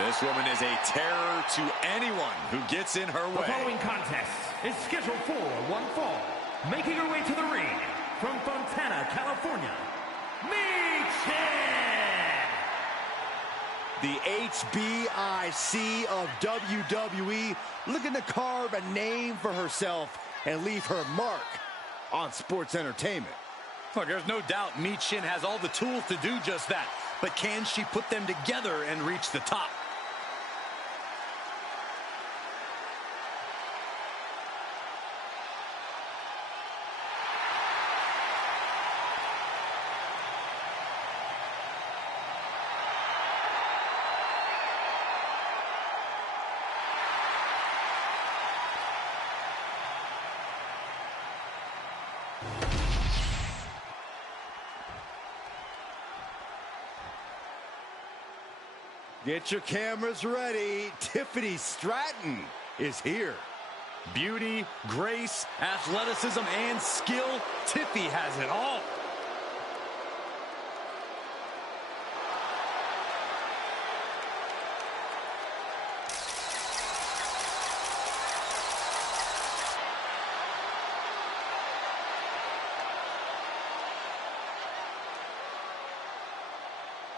This woman is a terror to anyone who gets in her The way. following contest is scheduled for one fall. Making her way to the ring from Fontana, California, Michin. The HBIC of WWE looking to carve a name for herself and leave her mark on sports entertainment. Look, there's no doubt Michin has all the tools to do just that. But can she put them together and reach the top? Get your cameras ready. Tiffany Stratton is here. Beauty, grace, athleticism, and skill. Tiffy has it all.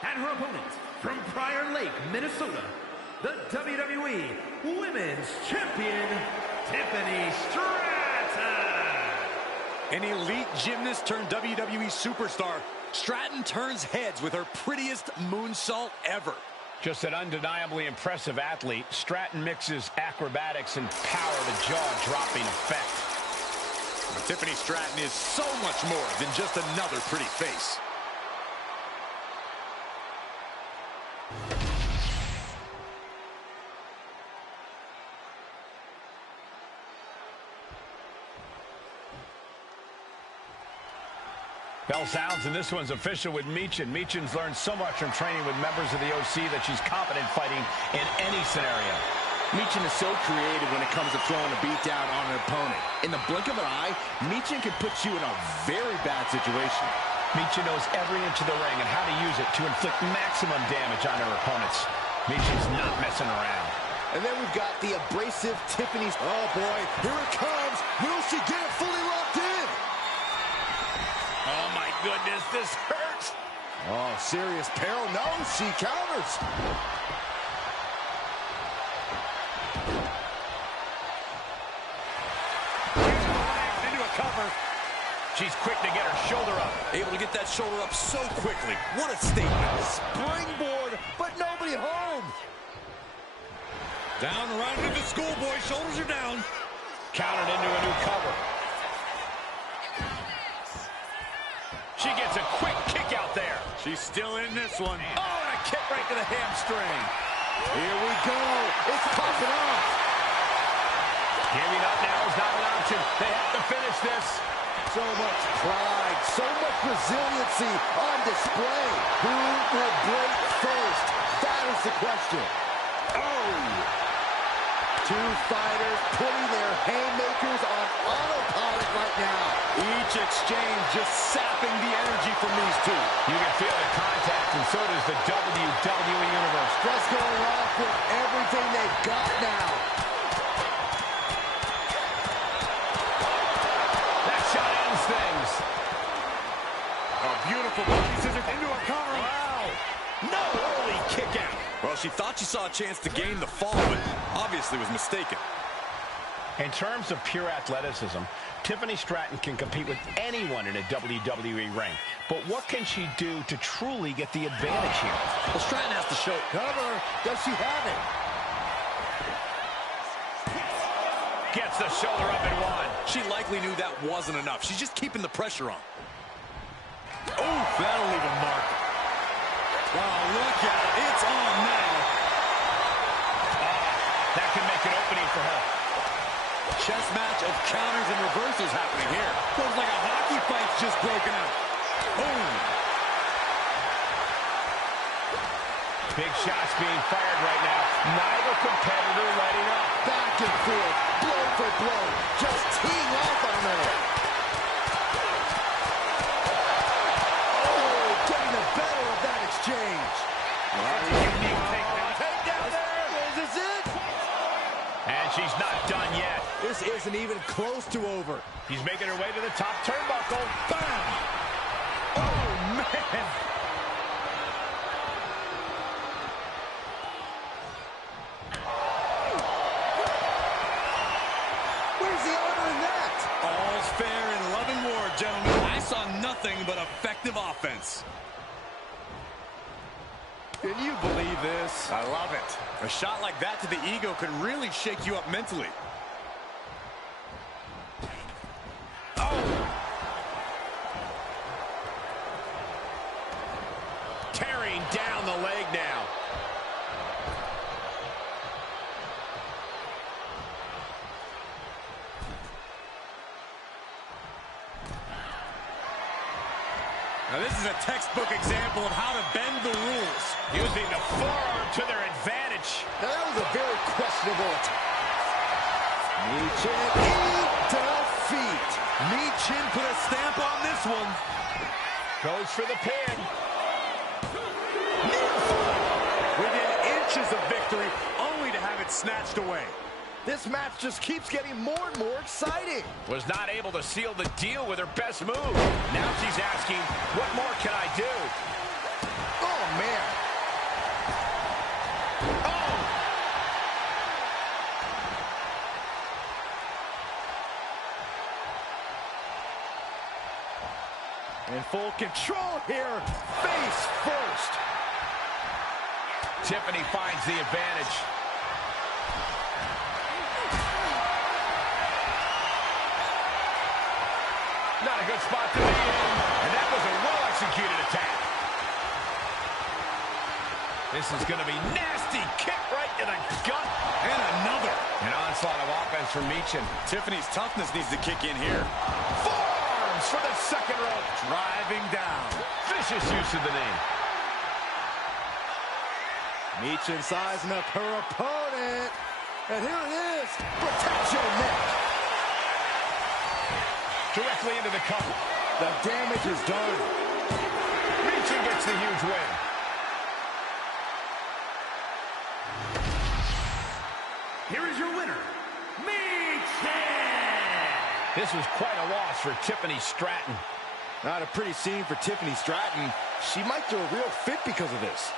And her opponent from Prior Lake, Minnesota, the WWE Women's Champion, Tiffany Stratton. An elite gymnast turned WWE superstar, Stratton turns heads with her prettiest moonsault ever. Just an undeniably impressive athlete, Stratton mixes acrobatics and power to jaw-dropping effect. Tiffany Stratton is so much more than just another pretty face. Bell sounds, and this one's official with Michin. Michin's learned so much from training with members of the OC that she's confident fighting in any scenario. Michin is so creative when it comes to throwing a beat down on an opponent. In the blink of an eye, Michin can put you in a very bad situation. Michin knows every inch of the ring and how to use it to inflict maximum damage on her opponents. Michin's not messing around. And then we've got the abrasive Tiffany's. Oh, boy, here it comes. Will she get it fully locked in? Oh, my goodness, this hurts. Oh, serious peril. No, she counters. Into a cover. She's quick to get her shoulder up. Able to get that shoulder up so quickly. What a statement. Springboard, but nobody home. Down around into the schoolboy. Shoulders are down. Countered into a new cover. She gets a quick kick out there. She's still in this one. Oh, and a kick right to the hamstring. Here we go. It's popping off. Giving up now is not an option. They have to finish this. So much pride, so much resiliency on display. Who will break first? That is the question. Oh! Two fighters putting their haymakers on autopilot right now. Each exchange just sapping the energy from these two. You can feel the contact, and so does the WWE Universe. Just going off with everything they've got now. That shot ends things. A beautiful body scissors into a cover. Wow. No early kick out. Well, she thought she saw a chance to gain the fall, but obviously was mistaken. In terms of pure athleticism, Tiffany Stratton can compete with anyone in a WWE ring. But what can she do to truly get the advantage here? Well, Stratton has to show. Cover. Does she have it? Gets the shoulder up and one. She likely knew that wasn't enough. She's just keeping the pressure on. Oh, that'll leave a mark. Oh, look at it. It's on now. That can make an opening for her. Chess match of counters and reversals happening here. Looks like a hockey fight's just broken out. Boom. Big shots being fired right now. Neither competitor letting up. Back and forth, blow for blow, just teeing off on another. Oh, getting the better of that exchange. That's a unique takedown. Takedown there. Is this it? And she's not done yet. This isn't even close to over. She's making her way to the top turnbuckle. Bam! Oh, man. Where's the honor in that? All's fair in love and war, gentlemen. I saw nothing but effective offense. Can you believe this? I love it. A shot like that to the ego could really shake you up mentally. Tearing down the leg now. Now this is a textbook example of how to bend the rules. Using the forearm to their advantage. Now that was a very questionable attack. Michin eat defeat. Michin put a stamp on this one. Goes for the pin. Within inches of victory, only to have it snatched away. This match just keeps getting more and more exciting. Was not able to seal the deal with her best move. Now she's asking, what more can I do? Oh, man. Oh! In full control here. Face first. Tiffany finds the advantage. Not a good spot to be in. And that was a well-executed attack. This is going to be nasty. Kick right to the gut. And another. An onslaught of offense from Michin. Tiffany's toughness needs to kick in here. Forearm Moves for the second rope. Driving down. Vicious use of the knee. Meechin sizing up her opponent. And here it is. Protect your neck. Directly into the cover. The damage is done. Meechin gets the huge win. Here is your winner, Meechin! This was quite a loss for Tiffany Stratton. Not a pretty scene for Tiffany Stratton. She might do a real fit because of this.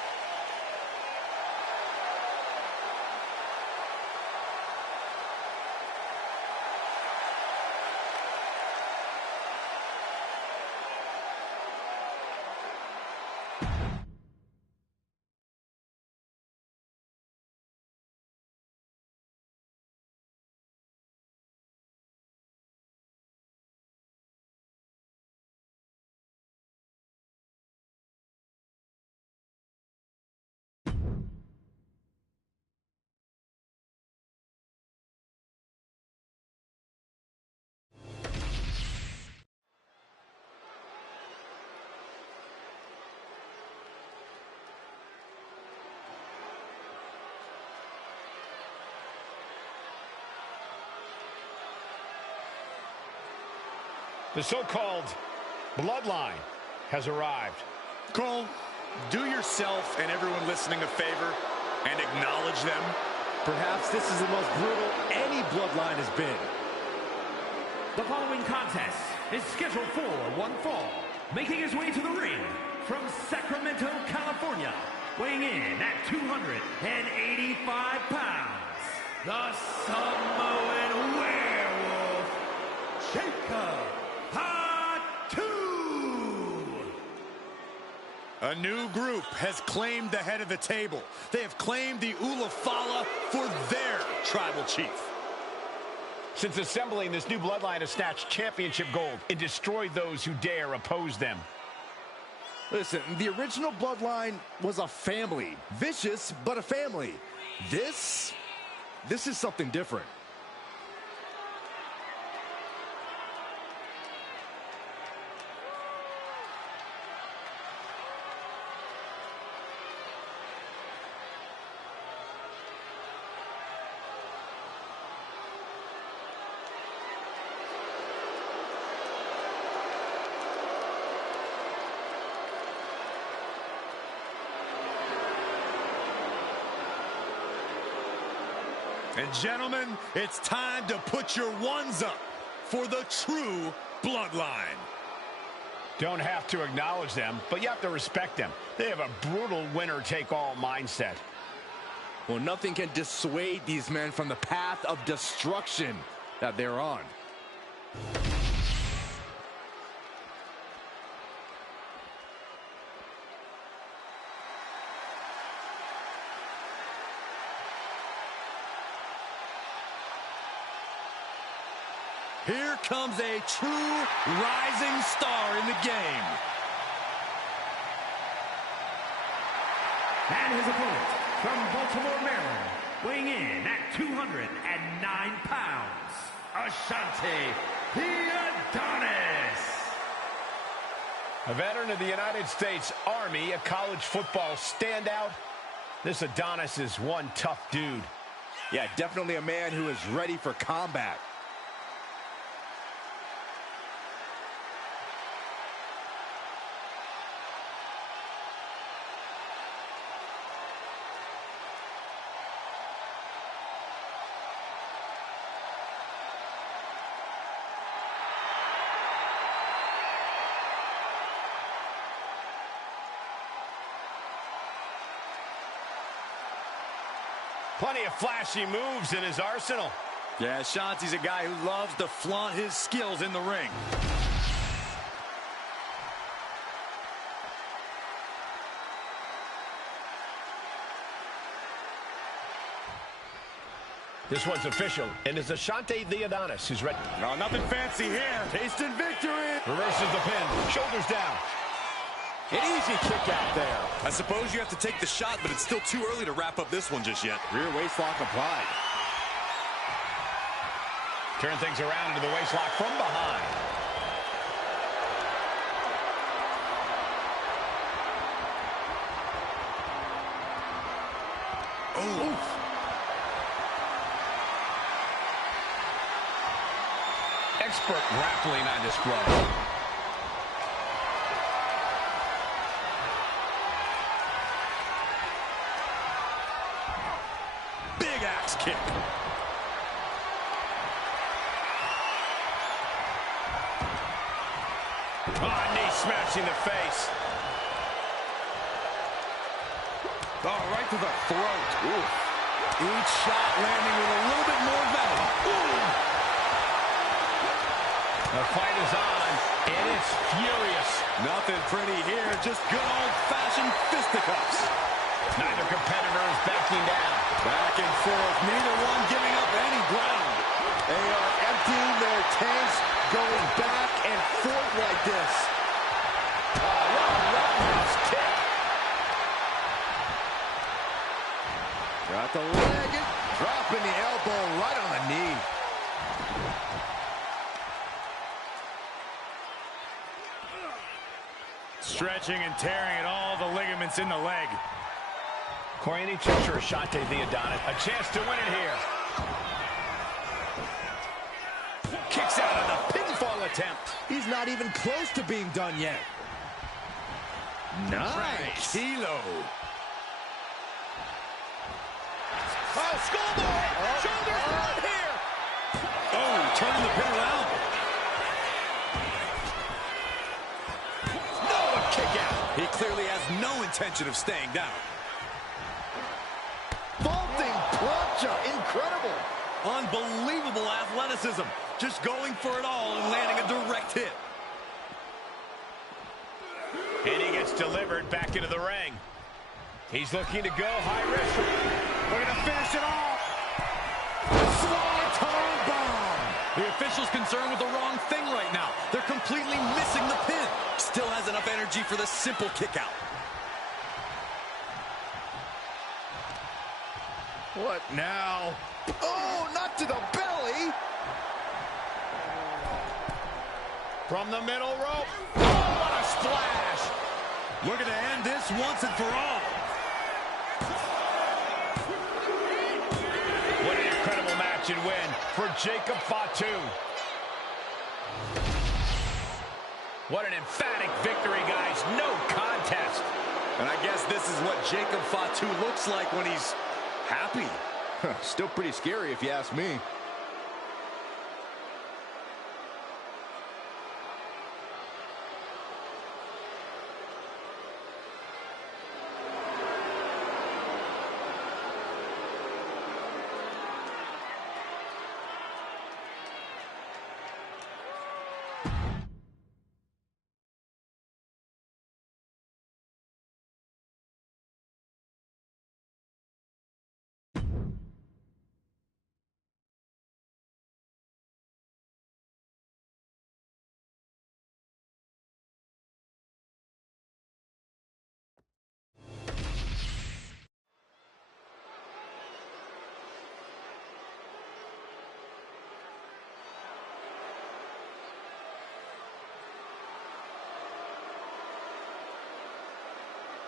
The so-called bloodline has arrived. Cole, do yourself and everyone listening a favor and acknowledge them. Perhaps this is the most brutal any bloodline has been. The following contest is scheduled for one fall. Making his way to the ring from Sacramento, California, weighing in at 285 pounds, the Samoan Werewolf, Jacob. A new group has claimed the head of the table. They have claimed the Ulafala for their tribal chief. Since assembling, this new bloodline has snatched championship gold and destroyed those who dare oppose them. Listen, the original bloodline was a family. Vicious, but a family. This is something different. And gentlemen, it's time to put your ones up for the true bloodline. Don't have to acknowledge them, but you have to respect them. They have a brutal winner-take-all mindset. Well, nothing can dissuade these men from the path of destruction that they're on. Here comes a true rising star in the game. And his opponent from Baltimore, Maryland, weighing in at 209 pounds, Ashante the Adonis. A veteran of the United States Army, a college football standout, this Adonis is one tough dude. Yeah, definitely a man who is ready for combat. Plenty of flashy moves in his arsenal. Yeah, Ashante's a guy who loves to flaunt his skills in the ring. This one's official, and it's Ashante the Adonis who's ready. No, nothing fancy here. Tasting victory. Reverses the pin, shoulders down. An easy kick out there. I suppose you have to take the shot, but it's still too early to wrap up this one just yet. Rear waist lock applied. Turn things around into the waist lock from behind. Oof. Expert grappling on display. Big axe kick. Oh, knee smashing the face. Oh, right to the throat. Ooh. Each shot landing with a little bit more venom. Ooh. The fight is on, and it's furious. Nothing pretty here, just good old-fashioned fisticuffs. Neither competitor is backing down. Back and forth, neither one giving up any ground. They are emptying their tanks, going back and forth like this. Roundhouse kick. Got the leg and dropping the elbow right on the knee. Stretching and tearing at all the ligaments in the leg. Corey, any chance for a shot to the Adonis? A chance to win it here. Kicks out on the pinfall attempt. He's not even close to being done yet. Nice. Kilo. Oh, schoolboy! Shoulder front here! Oh, turning the pin around. No, a kick out. He clearly has no intention of staying down. Vaulting plancha, incredible. Unbelievable athleticism. Just going for it all and landing a direct hit. And he gets delivered back into the ring. He's looking to go high risk. Looking to finish it off. Swanton bomb. The official's concerned with the wrong thing right now. They're completely missing the pin. Still has enough energy for the simple kick out. What now? Oh, not to the belly. From the middle rope. Oh, what a splash. Looking to end this once and for all. What an incredible match and win for Jacob Fatu. What an emphatic victory, guys. No contest. And I guess this is what Jacob Fatu looks like when he's happy. Still pretty scary if you ask me.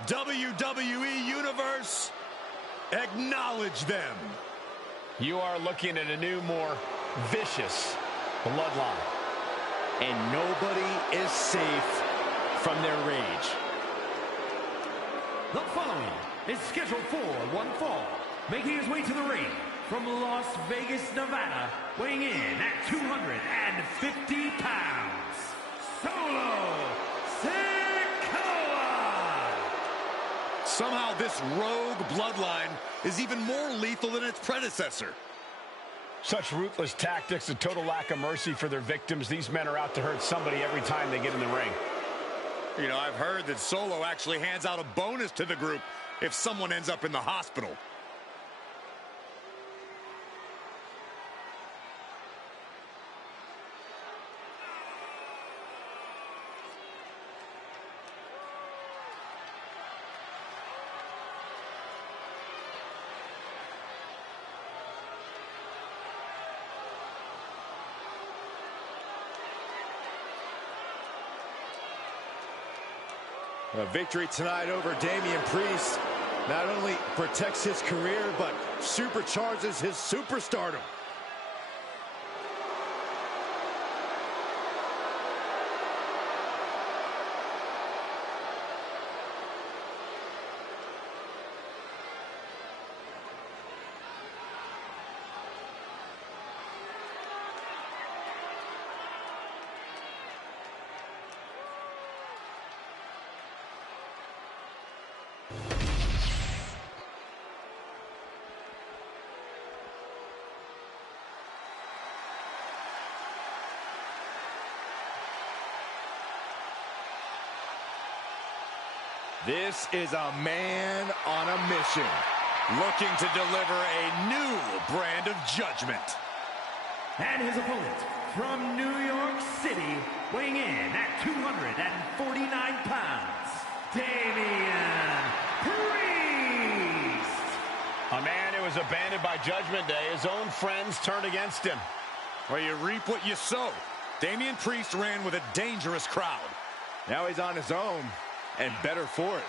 WWE Universe, acknowledge them. You are looking at a new, more vicious bloodline. And nobody is safe from their rage. The following is scheduled for one fall, making his way to the ring from Las Vegas, Nevada, weighing in at 250 pounds, Solo Sikoa! Somehow this rogue bloodline is even more lethal than its predecessor. Such ruthless tactics, a total lack of mercy for their victims. These men are out to hurt somebody every time they get in the ring. You know, I've heard that Solo actually hands out a bonus to the group if someone ends up in the hospital. A victory tonight over Damian Priest Not only protects his career, but supercharges his superstardom. This is a man on a mission, looking to deliver a new brand of judgment. And his opponent from New York City, weighing in at 249 pounds, Damian Priest. A man who was abandoned by Judgment Day. His own friends turned against him. Well, you reap what you sow. Damian Priest ran with a dangerous crowd. Now he's on his own, and better for it.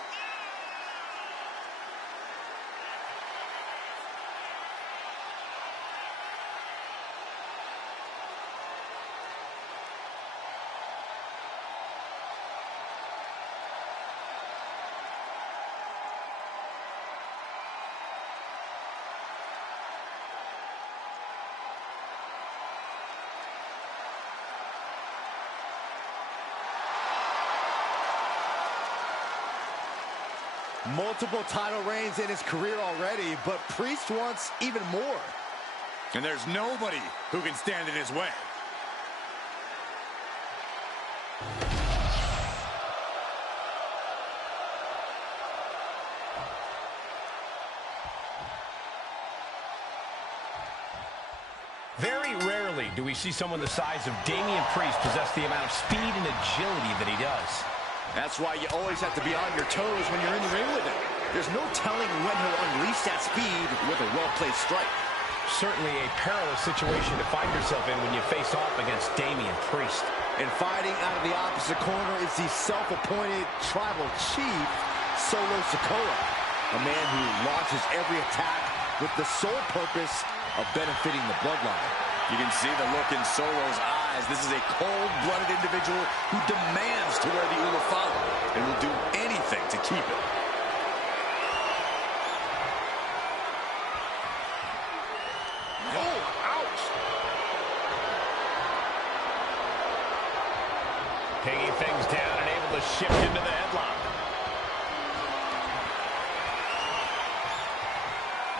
Multiple title reigns in his career already, but Priest wants even more. And there's nobody who can stand in his way. Very rarely do we see someone the size of Damian Priest possess the amount of speed and agility that he does. That's why you always have to be on your toes when you're in the ring with him. There's no telling when he'll unleash that speed with a well-placed strike. Certainly a perilous situation to find yourself in when you face off against Damian Priest. And fighting out of the opposite corner is the self-appointed tribal chief, Solo Sikoa. A man who launches every attack with the sole purpose of benefiting the bloodline. You can see the look in Solo's eyes. This is a cold-blooded individual who demands to wear the Ulafalo and will do anything to keep it. Oh, ouch! Taking things down and able to shift into the headlock.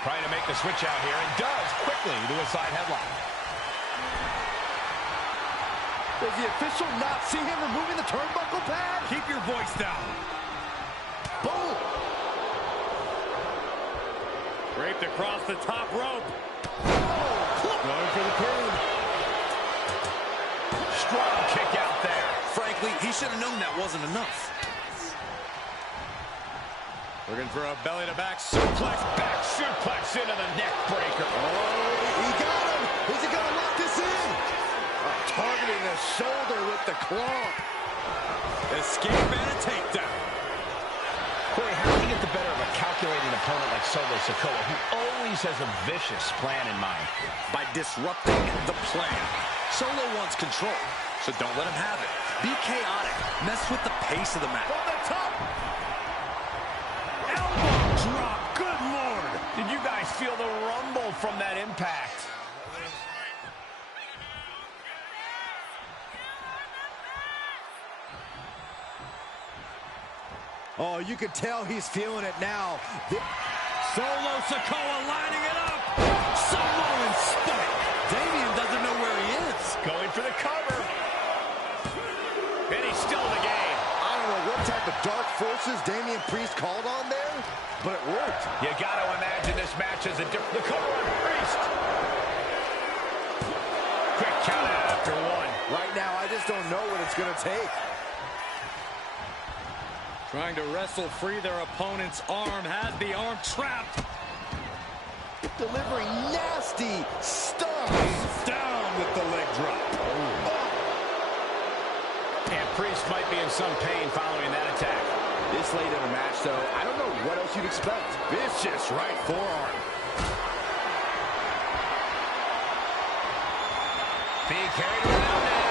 Trying to make the switch out here, and does quickly to a side headlock. Does the official not see him removing the turnbuckle pad? Keep your voice down. Boom! Draped across the top rope. Going for the pin. Strong kick out there. Frankly, he should have known that wasn't enough. Looking for a belly-to-back suplex. Back suplex into the neck breaker. Oh, he got him! Is he gonna lock this in? Targeting the shoulder with the claw. Escape and a takedown. Corey, how do you get the better of a calculating opponent like Solo Sikoa, who always has a vicious plan in mind? By disrupting the plan. Solo wants control, so don't let him have it. Be chaotic. Mess with the pace of the match. From the top. Elbow drop. Good Lord. Did you guys feel the rumble from that impact? Oh, you can tell he's feeling it now. Solo Sikoa lining it up. Samoan spike. Damian doesn't know where he is. Going for the cover. And he's still in the game. I don't know what type of dark forces Damian Priest called on there, but it worked. You got to imagine this match is a different. The cover on Priest. Quick count out after one. Right now, I just don't know what it's going to take. Trying to wrestle free their opponent's arm. Has the arm trapped. Delivering nasty stuff. Down with the leg drop. And Priest might be in some pain following that attack. This late in the match, though, I don't know what else you'd expect. Vicious right forearm. Being carried around now.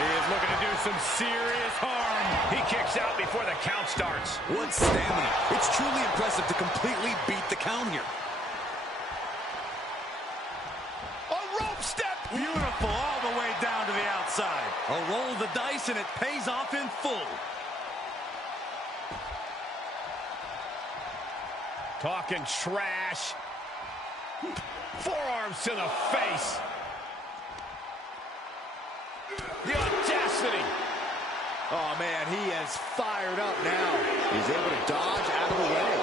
He is looking to do some serious harm. He kicks out before the count starts. What stamina. It's truly impressive to completely beat the count here. A rope step. Beautiful all the way down to the outside. A roll of the dice, and it pays off in full. Talking trash. Forearms to the face. The audacity. Oh, man, he is fired up now. He's able to dodge out of the way.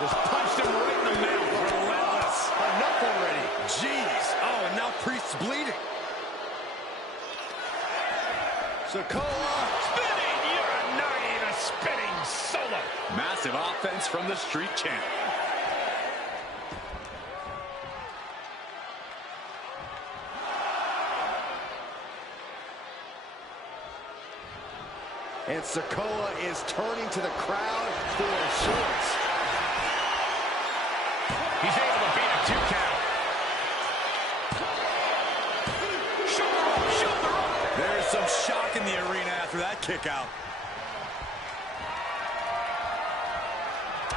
Just punched him right in the mouth. Relentless. Enough already. Jeez. Oh, and now Priest's bleeding. Sikoa. Spinning. You're not even spinning solo. Massive offense from the Street Champ. And Sikoa is turning to the crowd for shorts. He's able to beat a 2 count. Shoulder up. There's some shock in the arena after that kick out.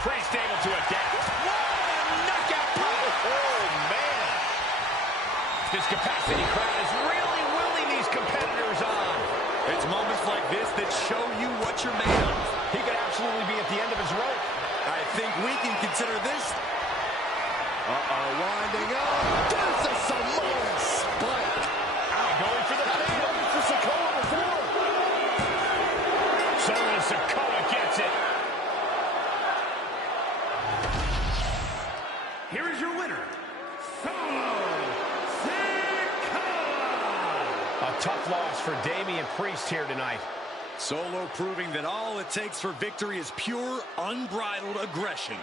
Priest able to adapt. Knockout power. Oh, man. This capacity crowd is really willing these competitors on. It's moments like this that show you what you're made of. He could absolutely be at the end of his rope. I think we can consider this. Winding up. There's a Samoan spike. Going for the pin. Waiting for Sikoa before. Solo Sikoa gets it. Here is your winner, Solo Sikoa. A tough loss for Damian Priest here tonight. Solo proving that all it takes for victory is pure, unbridled aggression.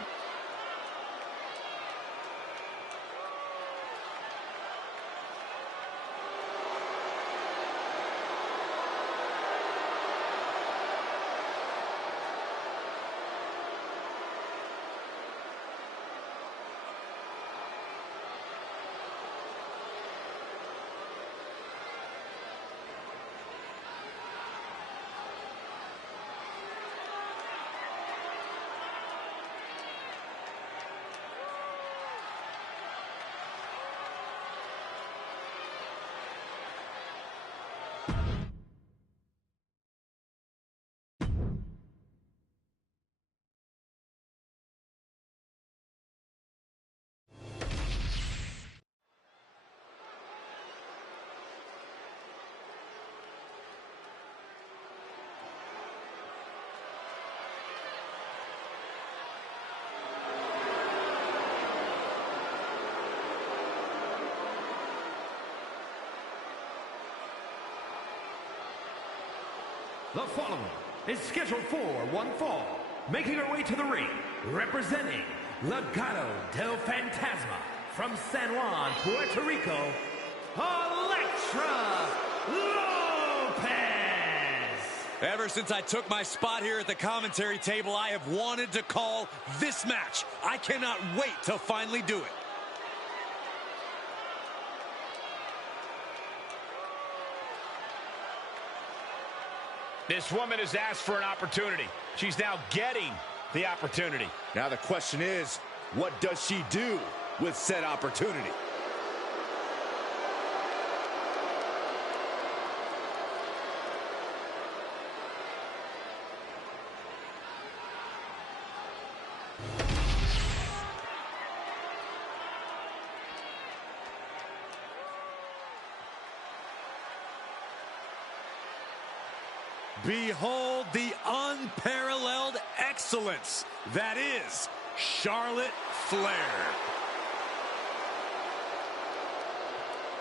The following is scheduled for one fall. Making her way to the ring, representing Legado del Fantasma from San Juan, Puerto Rico, Elektra Lopez. Ever since I took my spot here at the commentary table, I have wanted to call this match. I cannot wait to finally do it. This woman has asked for an opportunity. She's now getting the opportunity. Now the question is, what does she do with said opportunity? Behold the unparalleled excellence that is Charlotte Flair.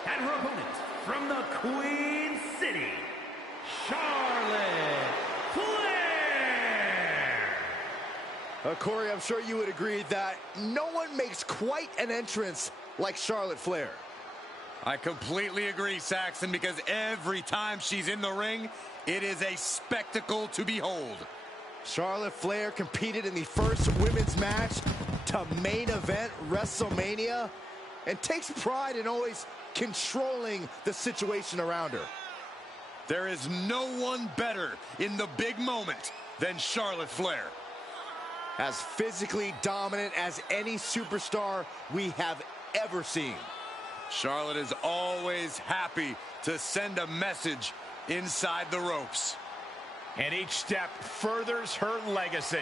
And her opponent from the Queen City, Charlotte Flair. Corey, I'm sure you would agree that no one makes quite an entrance like Charlotte Flair. I completely agree, Saxton, because every time she's in the ring, it is a spectacle to behold. Charlotte Flair competed in the first women's match to main event WrestleMania and takes pride in always controlling the situation around her. There is no one better in the big moment than Charlotte Flair. As physically dominant as any superstar we have ever seen. Charlotte is always happy to send a message inside the ropes. And each step furthers her legacy.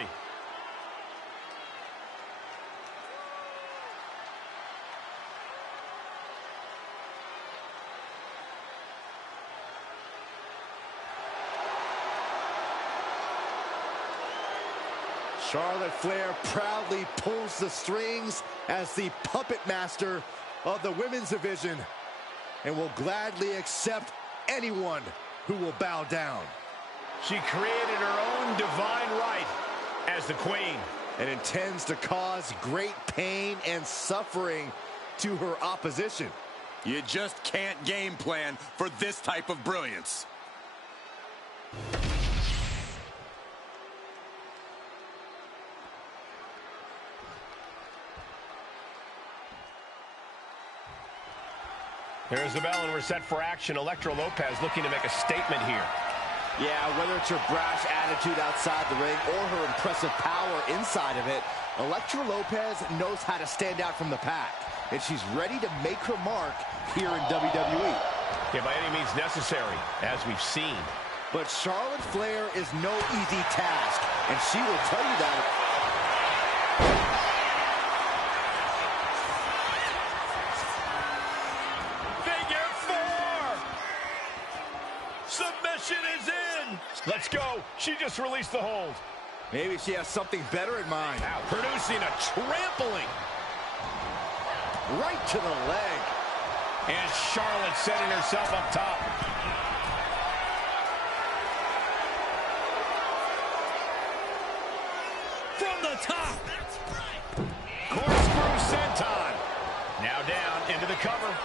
Charlotte Flair proudly pulls the strings as the puppet master of the women's division and will gladly accept anyone who will bow down. She created her own divine right as the queen. And intends to cause great pain and suffering to her opposition. You just can't game plan for this type of brilliance. There's the bell, and we're set for action. Elektra Lopez looking to make a statement here. Yeah, whether it's her brash attitude outside the ring or her impressive power inside of it, Elektra Lopez knows how to stand out from the pack. And she's ready to make her mark here in WWE. Yeah, by any means necessary, as we've seen. But Charlotte Flair is no easy task, and she will tell you that. Submission is in. Let's go. She just released the hold. Maybe she has something better in mind. Now producing a trampling. Right to the leg. And Charlotte setting herself up top. From the top. Corkscrew senton. Now down into the cover.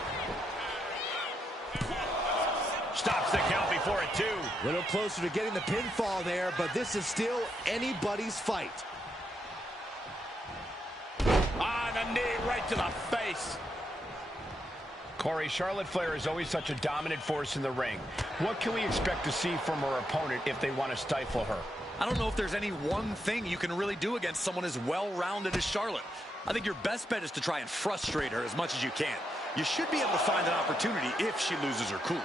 Stops the count before it, too. A little closer to getting the pinfall there, but this is still anybody's fight. On the knee, right to the face. Corey, Charlotte Flair is always such a dominant force in the ring. What can we expect to see from her opponent if they want to stifle her? I don't know if there's any one thing you can really do against someone as well-rounded as Charlotte. I think your best bet is to try and frustrate her as much as you can. You should be able to find an opportunity if she loses her cool.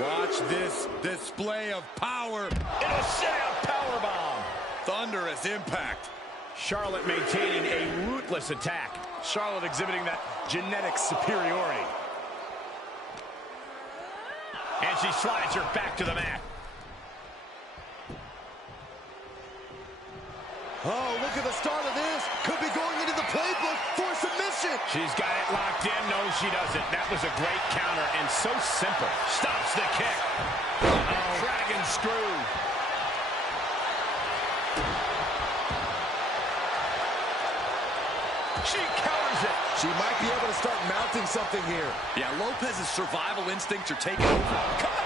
Watch this display of power. It'll set a powerbomb. Thunderous impact. Charlotte maintaining a ruthless attack. Charlotte exhibiting that genetic superiority. And she slides her back to the mat. Oh, look at the start of this. Could be going into the playbook for submission. She's got it locked in. No, she doesn't. That was a great counter and so simple. Stops the kick. Dragon screw. She counters it. She might be able to start mounting something here. Yeah, Lopez's survival instincts are taking over. Cutter!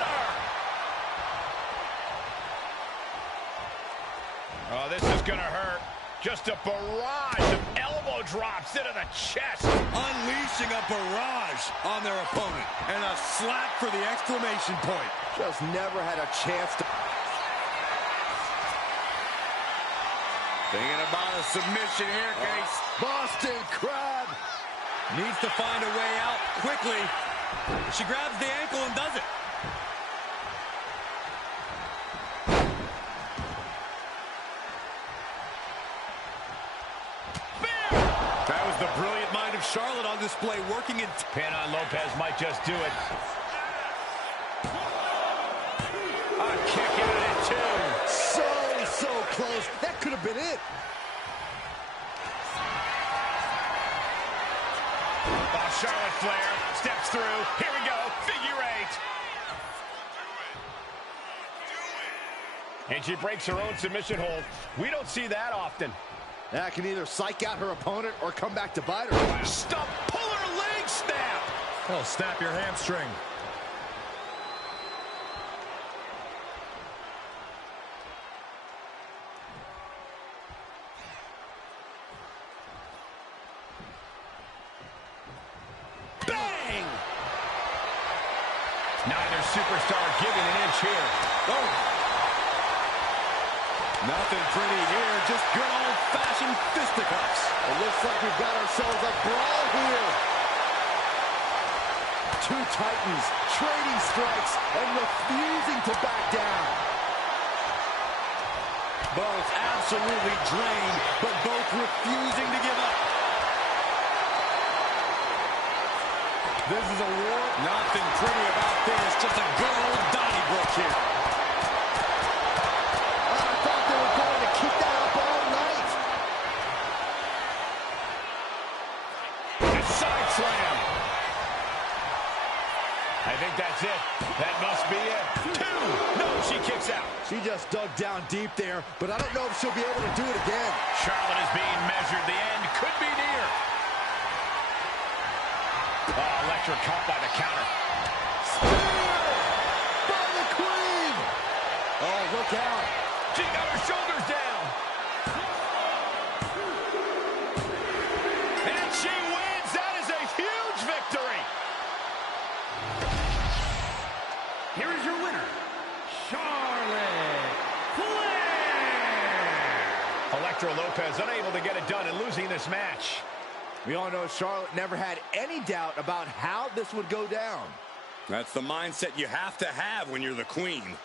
Oh, this is going to hurt. Just a barrage of elbow drops into the chest. Unleashing a barrage on their opponent. And a slap for the exclamation point. Just never had a chance to... Thinking about a submission here, Case. Boston Crab. Needs to find a way out quickly. She grabs the ankle and does it. That was the brilliant mind of Charlotte on display, working in... Pin on Lopez might just do it. A kick out at two. So close. That could have been it. Oh, Charlotte Flair steps through. Here we go. Figure eight. And she breaks her own submission hold. We don't see that often. That can either psych out her opponent or come back to bite her. Stump, pull her leg snap. Oh, snap your hamstring. Bang! Neither superstar giving an inch here. Oh. Nothing pretty here, just good old-fashioned fisticuffs. It looks like we've got ourselves a brawl here. Two titans trading strikes and refusing to back down. Both absolutely drained, but both refusing to give up. This is a war. Nothing pretty about this, just a good old Donnybrook here. I thought they were going to keep that up all night. A side slam. I think that's it. That must be it. Two. No, she kicks out. She just dug down deep there, but I don't know if she'll be able to do it again. Charlotte is being measured. The end could be near. Oh, Electra caught by the counter. Spear by the Queen. Oh, look out. She got her shoulders down. And she wins. That is a huge victory. Here is your winner, Charlotte Flair. Electra Lopez unable to get it done and losing this match. We all know Charlotte never had any doubt about how this would go down. That's the mindset you have to have when you're the queen.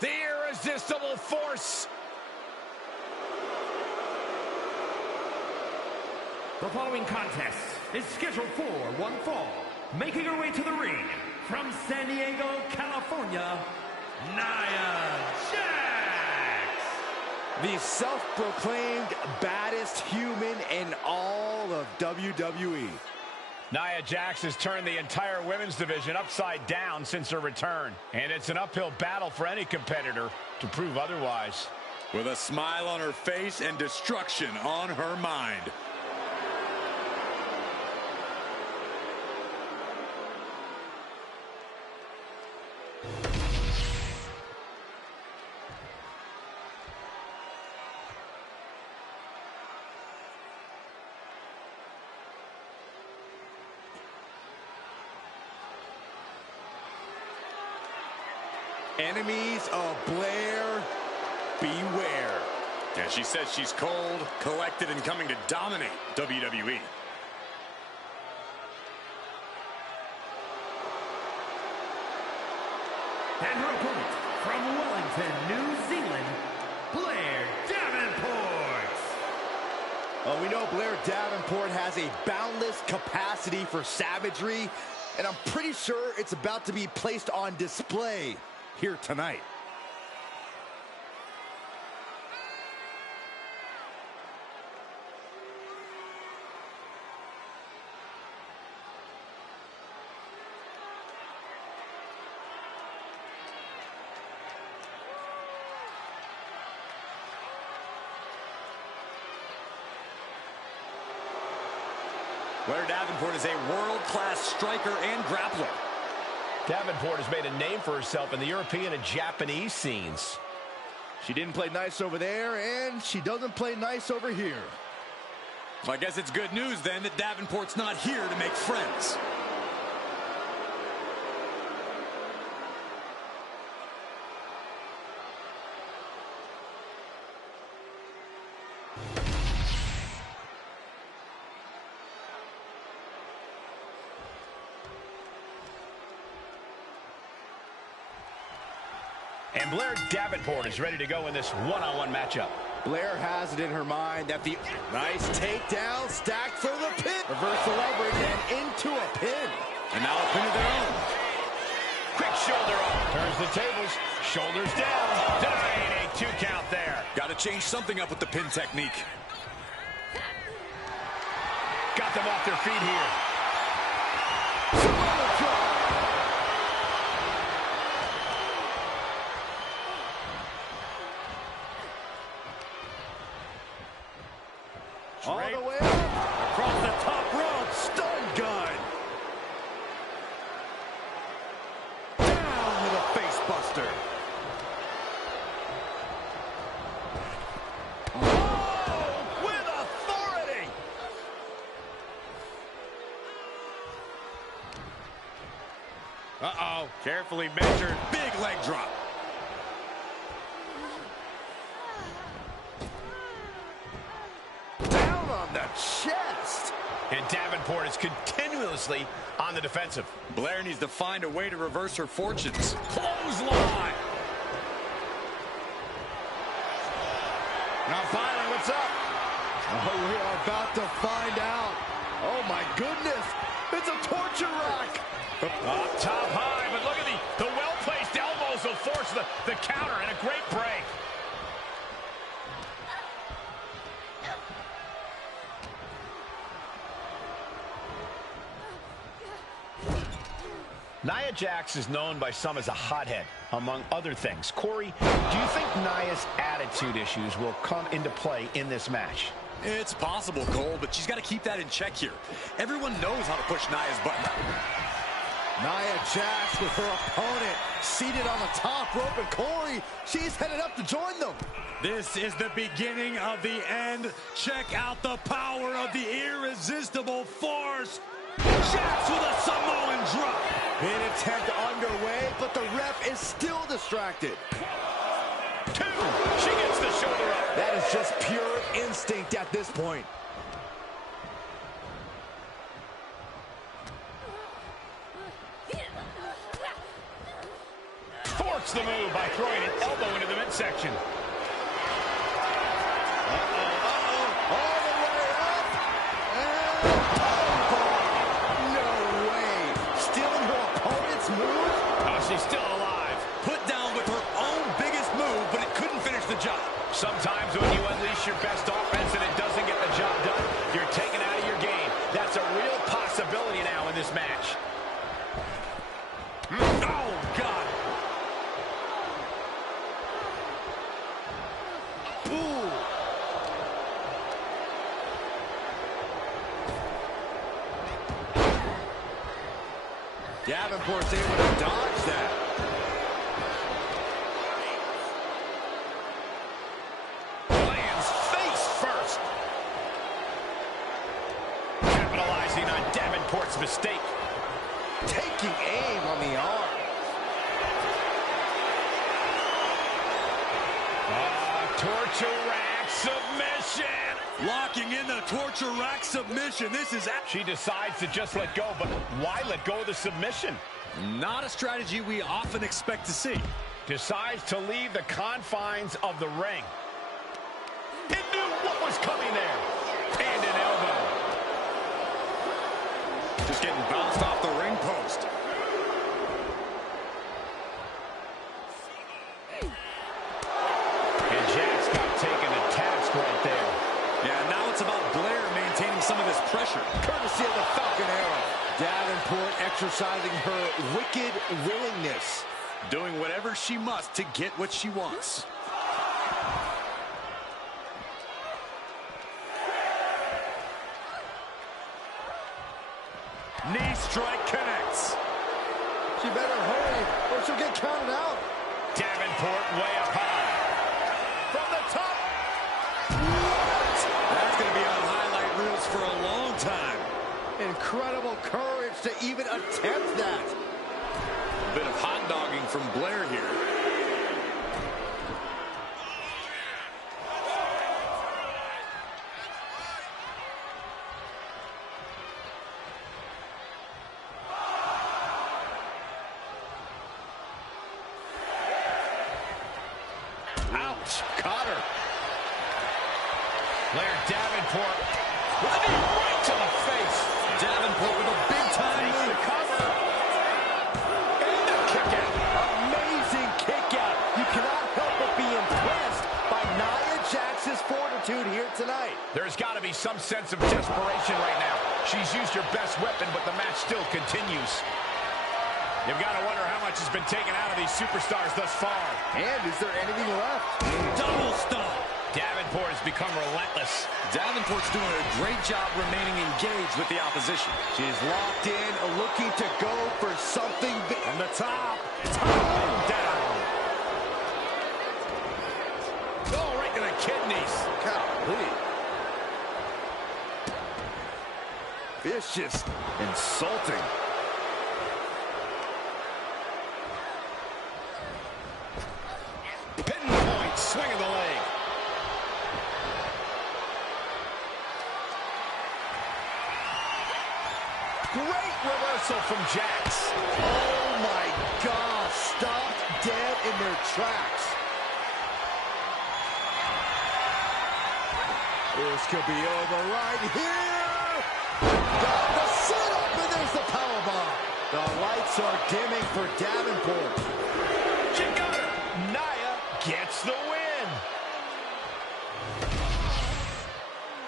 The irresistible force. The following contest is scheduled for one fall. Making her way to the ring from San Diego, California, Nia Jax. The self-proclaimed baddest human in all of WWE. Nia Jax has turned the entire women's division upside down since her return. And it's an uphill battle for any competitor to prove otherwise. With a smile on her face and destruction on her mind. Enemies of Blair, beware. Yeah, she says she's cold, collected, and coming to dominate WWE. And her opponent from Wellington, New Zealand, Blair Davenport. We know Blair Davenport has a boundless capacity for savagery, and I'm pretty sure it's about to be placed on display here tonight. Blair Davenport is a world-class striker and grappler. Davenport has made a name for herself in the European and Japanese scenes. She didn't play nice over there, and she doesn't play nice over here. Well, I guess it's good news then that Davenport's not here to make friends. And Blair Davenport is ready to go in this one-on-one matchup. Blair has it in her mind that the nice takedown, stacked for the pin. Reverse the leverage and into a pin. And now a pin of their own. Quick shoulder up. Turns the tables. Shoulders down. Denying a 2 count there. Got to change something up with the pin technique. Got them off their feet here. All the way up. Across the top rope. Stun gun. Down with a face buster. Oh, with authority. Uh-oh. Carefully measured. Big leg drop. On the chest. And Davenport is continuously on the defensive. Blair needs to find a way to reverse her fortunes. Clothesline. Now Byron, what's up? Oh, we are about to find out. Oh my goodness. It's a torture rack. Up top high, but look at the well-placed elbows will force the counter and a great break. Nia Jax is known by some as a hothead, among other things. Corey, do you think Nia's attitude issues will come into play in this match? It's possible, Cole, but she's got to keep that in check here. Everyone knows how to push Nia's button. Nia Jax with her opponent seated on the top rope, and Corey, she's headed up to join them. This is the beginning of the end. Check out the power of the irresistible force. Jax with a Samoan drop. Pin attempt underway, but the ref is still distracted. 2. She gets the shoulder up. That is just pure instinct at this point. Thwarts the move by throwing an elbow into the midsection. All the way up. And no way. Stealing her opponent's move? Oh, she's still alive. Put down with her own biggest move, but it couldn't finish the job. Sometimes when you unleash your best offense and it doesn't get the job done, you're taken out of your game. That's a real possibility now in this match. Oh, God. Ooh. Davenport's able to dodge that. Lands face first. Capitalizing on Davenport's mistake. Taking aim on the arm. Torture rack submission. Locking in the torture rack submission. This is... She decides to just let go, but why let go of the submission? not a strategy we often expect to see. Decides to leave the confines of the ring. He knew what was coming there. And an elbow. Just getting bounced off the ring post. And Jax got taken to task right there. Yeah, now it's about Blair maintaining some of this pressure. Courtesy of the Falcon Arrow. Davenport exercising her wicked willingness. Doing whatever she must to get what she wants. Knee strike connects. She better hurry or she'll get counted out. Davenport way up high. From the top. What? That's going to be on highlight reels for a long time. Incredible courage to even attempt that. A bit of hot dogging from Blair here. Ouch, caught her. Blair Davenport with a knee right to the face. Davenport with a big-time move. Cover. And a kick out. Amazing kick out. You cannot help but be impressed by Nia Jax's fortitude here tonight. There's got to be some sense of desperation right now. She's used her best weapon, but the match still continues. You've got to wonder how much has been taken out of these superstars thus far. And is there anything left? Double stomp. Davenport has become relentless. Davenport's doing a great job remaining engaged with the opposition. She's locked in, looking to go for something big. On the top. Down. Oh, right to the kidneys. Golly. Vicious. Insulting. Pinpoint swing of the leg. Great reversal from Jax. Oh my gosh, stopped dead in their tracks. This could be over right here. Got the setup, and there's the powerbomb. The lights are dimming for Davenport. She got her. Nia gets the win.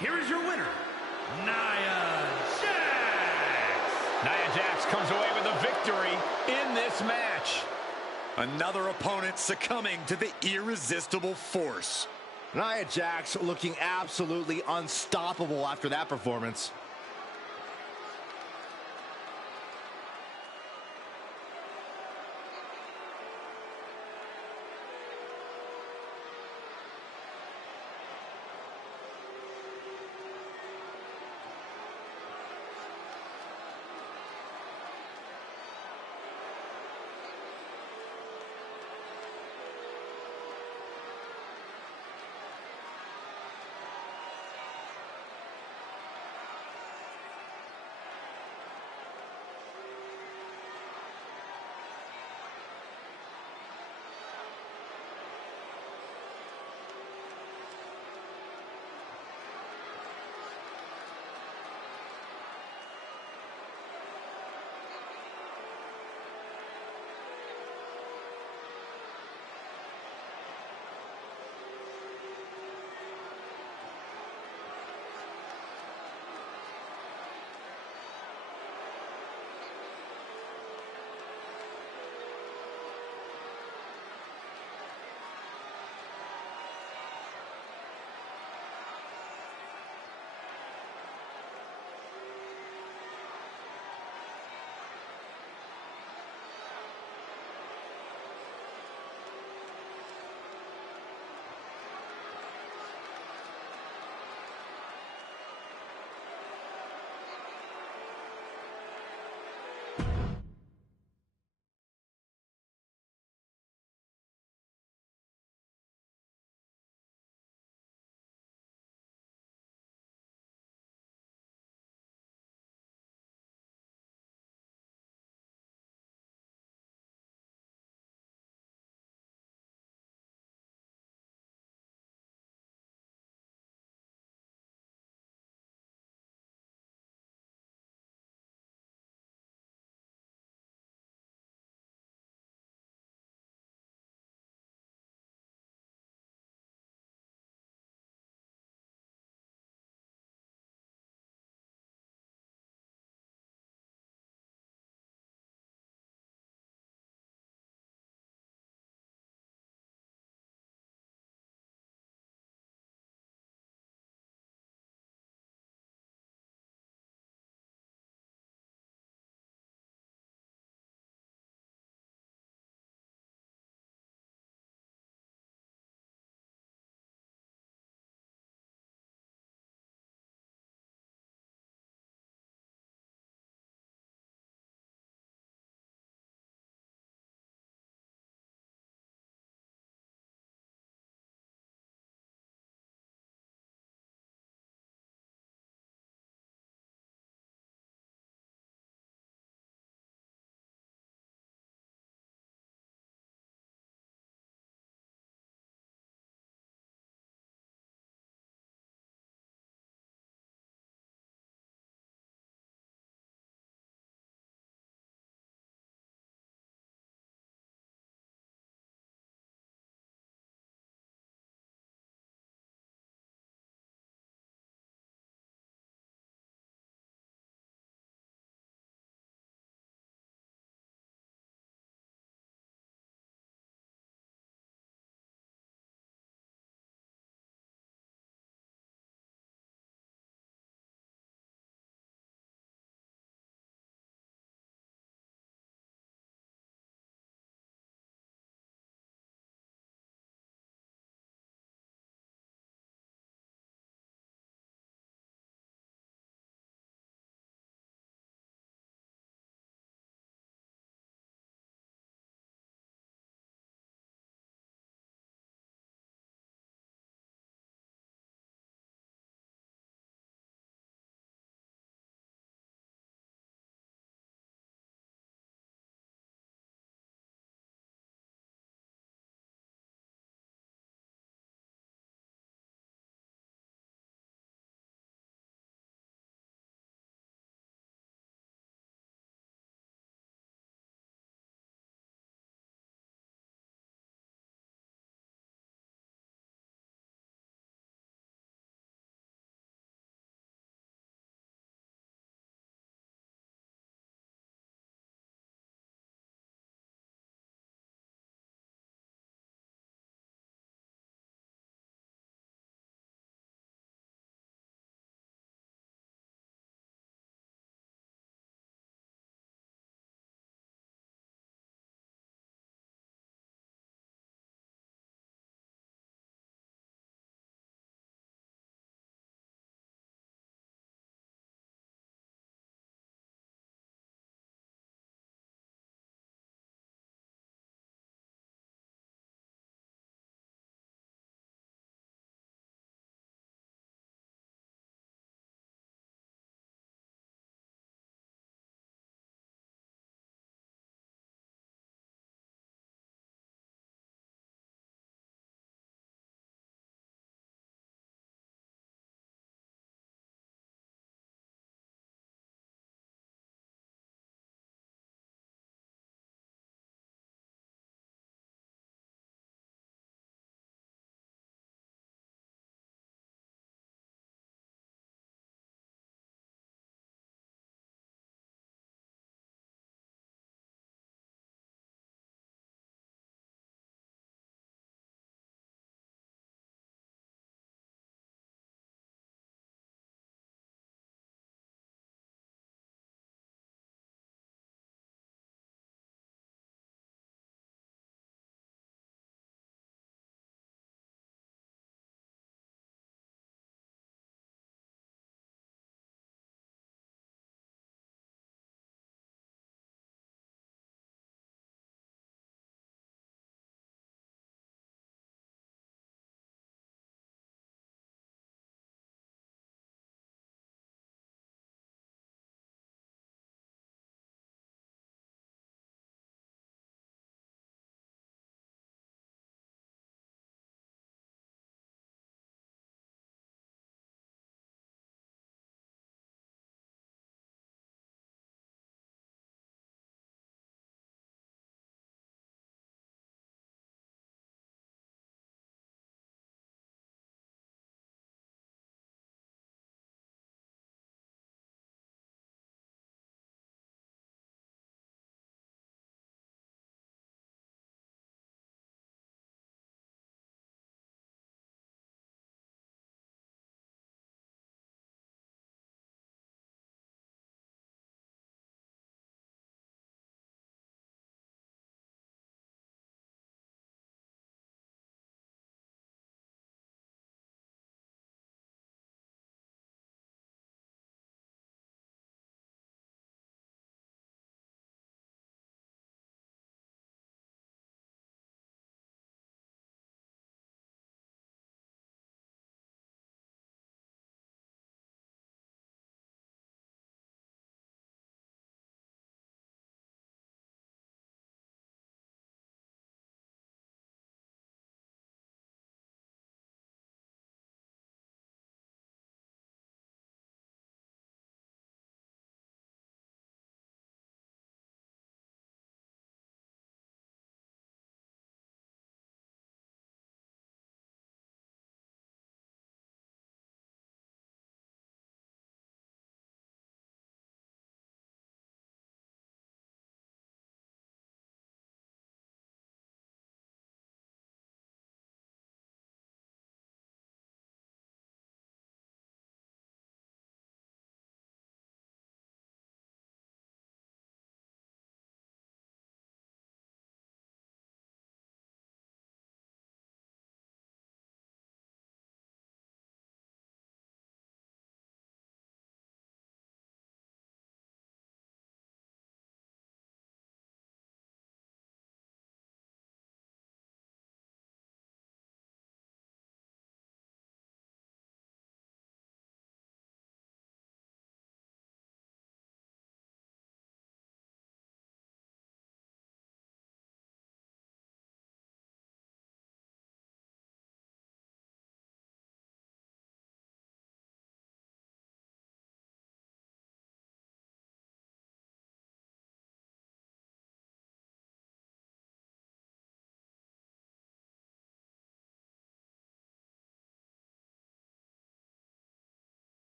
Here is your winner, Nia Jax. Nia Jax comes away with a victory in this match. Another opponent succumbing to the irresistible force. Nia Jax looking absolutely unstoppable after that performance.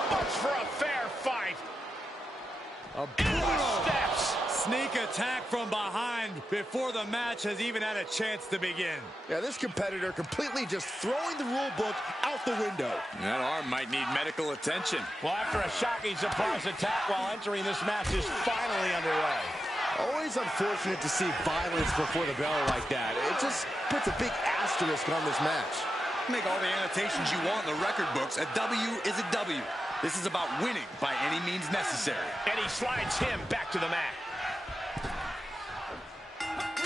So much for a fair fight. A brutal steps. Sneak attack from behind before the match has even had a chance to begin. Yeah, this competitor completely just throwing the rule book out the window. That arm might need medical attention. Well, after a shocking surprise attack while entering, this match is finally underway. Always unfortunate to see violence before the bell like that. It just puts a big asterisk on this match. Make all the annotations you want in the record books. A W is a W. This is about winning by any means necessary. And he slides him back to the mat.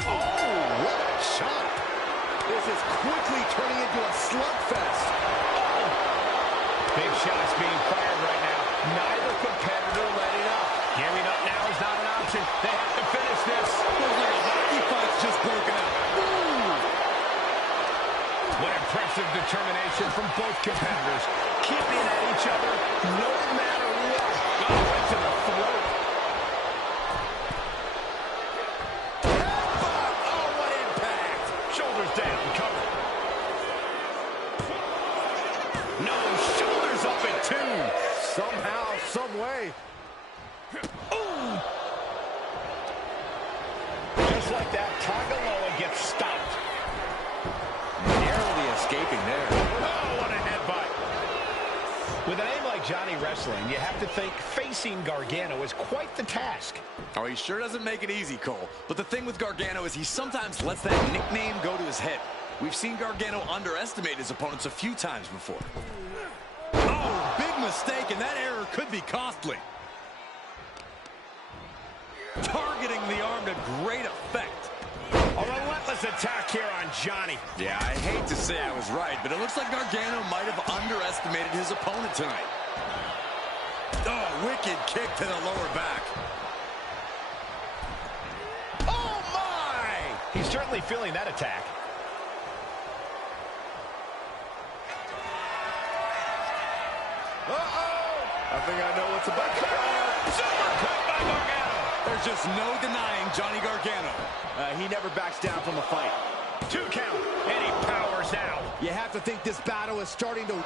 Oh, what a chop. This is quickly turning into a slugfest. Oh. Big shots being fired right now. Neither competitor letting up. Giving up now is not an option. They have to finish this. Looks like a hockey fight's just broken out. What impressive determination from both competitors. Keeping at each other no matter what. Oh, right to the throat. Oh, what impact. Shoulders down, cover. No, shoulders up at two. Somehow, some way. Ooh. Just like that, Tagaloa gets stopped. Narrowly escaping there. Oh, what a headbutt. With a name like Johnny Wrestling, you have to think facing Gargano is quite the task. Oh, he sure doesn't make it easy, Cole. But the thing with Gargano is he sometimes lets that nickname go to his head. We've seen Gargano underestimate his opponents a few times before. Oh, big mistake, and that error could be costly. Targeting the arm to great effect. A relentless attack here on Johnny. Yeah, I hate to say I was right, but it looks like Gargano might have underestimated his opponent tonight. Oh, wicked kick to the lower back. Oh, my! He's certainly feeling that attack. Uh-oh! I think I know what's about to come. Super cut by Gargano. There's just no denying Johnny Gargano. He never backs down from a fight. 2 count, and he powers out. You have to think this battle is starting to...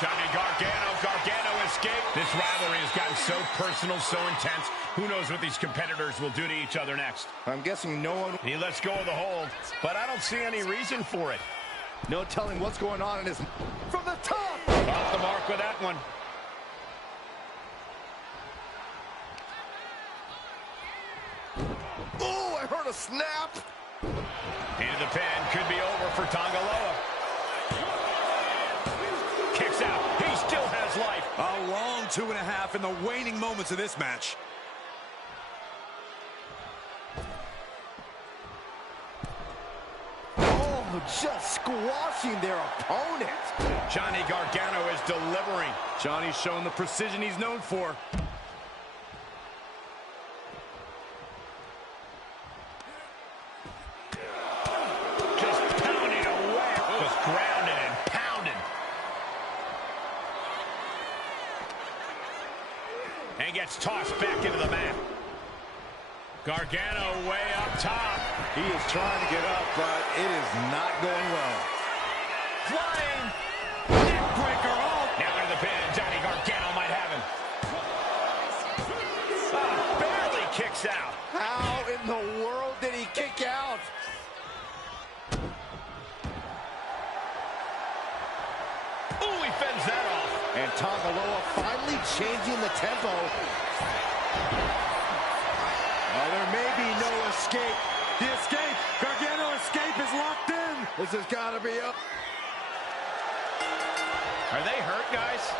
Johnny Gargano escaped. This rivalry has gotten so personal, so intense. Who knows what these competitors will do to each other next. I'm guessing no one... He lets go of the hold, but I don't see any reason for it. No telling what's going on in his... From the top! Off the mark with that one. Oh, I heard a snap! Into the pin, could be over for Tagaloa. Kicks out, he still has life. A long 2.5 in the waning moments of this match. Oh, just squashing their opponent. Johnny Gargano is delivering. Johnny's showing the precision he's known for. Just pounding away. Just grounded and pounded. And gets tossed back into the mat. Gargano way up top. He is trying to get up, but it is not going well. Flying. Neckbreaker. Oh. Now into the pin. Johnny Gargano might have him. Barely kicks out. How in the world did he kick out? Ooh, he fends that off. And Tagaloa finally changing the tempo. Oh, there may be no escape. The escape. Gargano escape is locked in. This has got to be up. Are they hurt, guys?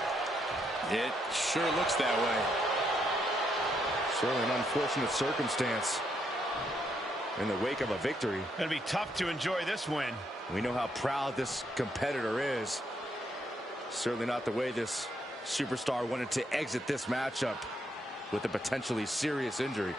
It sure looks that way. Certainly an unfortunate circumstance in the wake of a victory. It'll be tough to enjoy this win. We know how proud this competitor is. Certainly not the way this superstar wanted to exit this matchup with a potentially serious injury.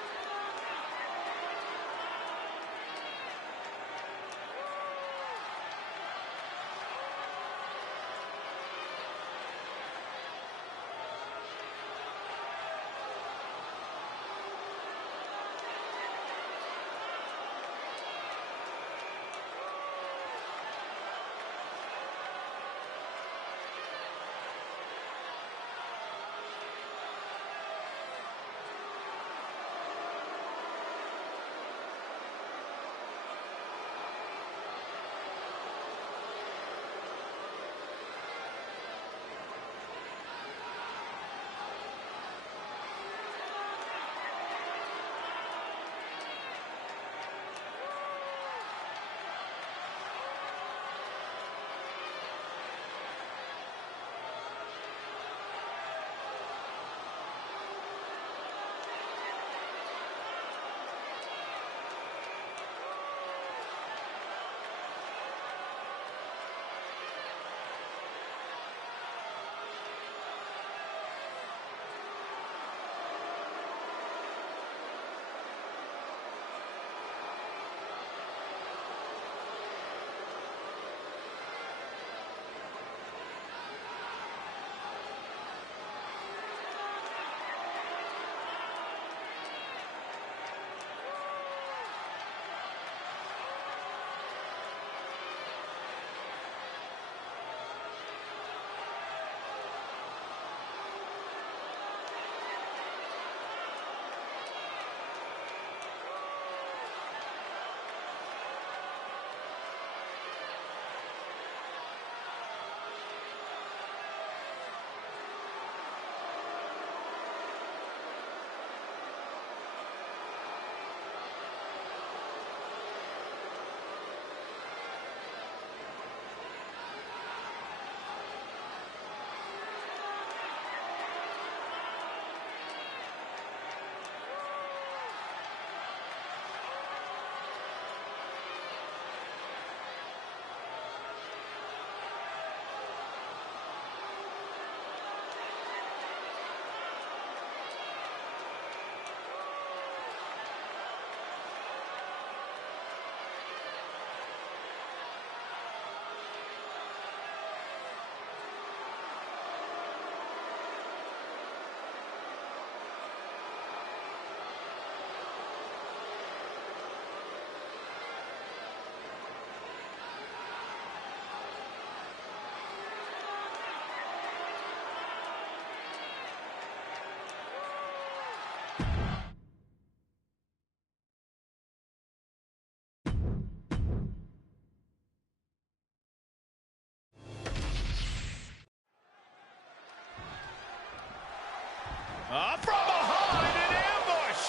From behind, an ambush.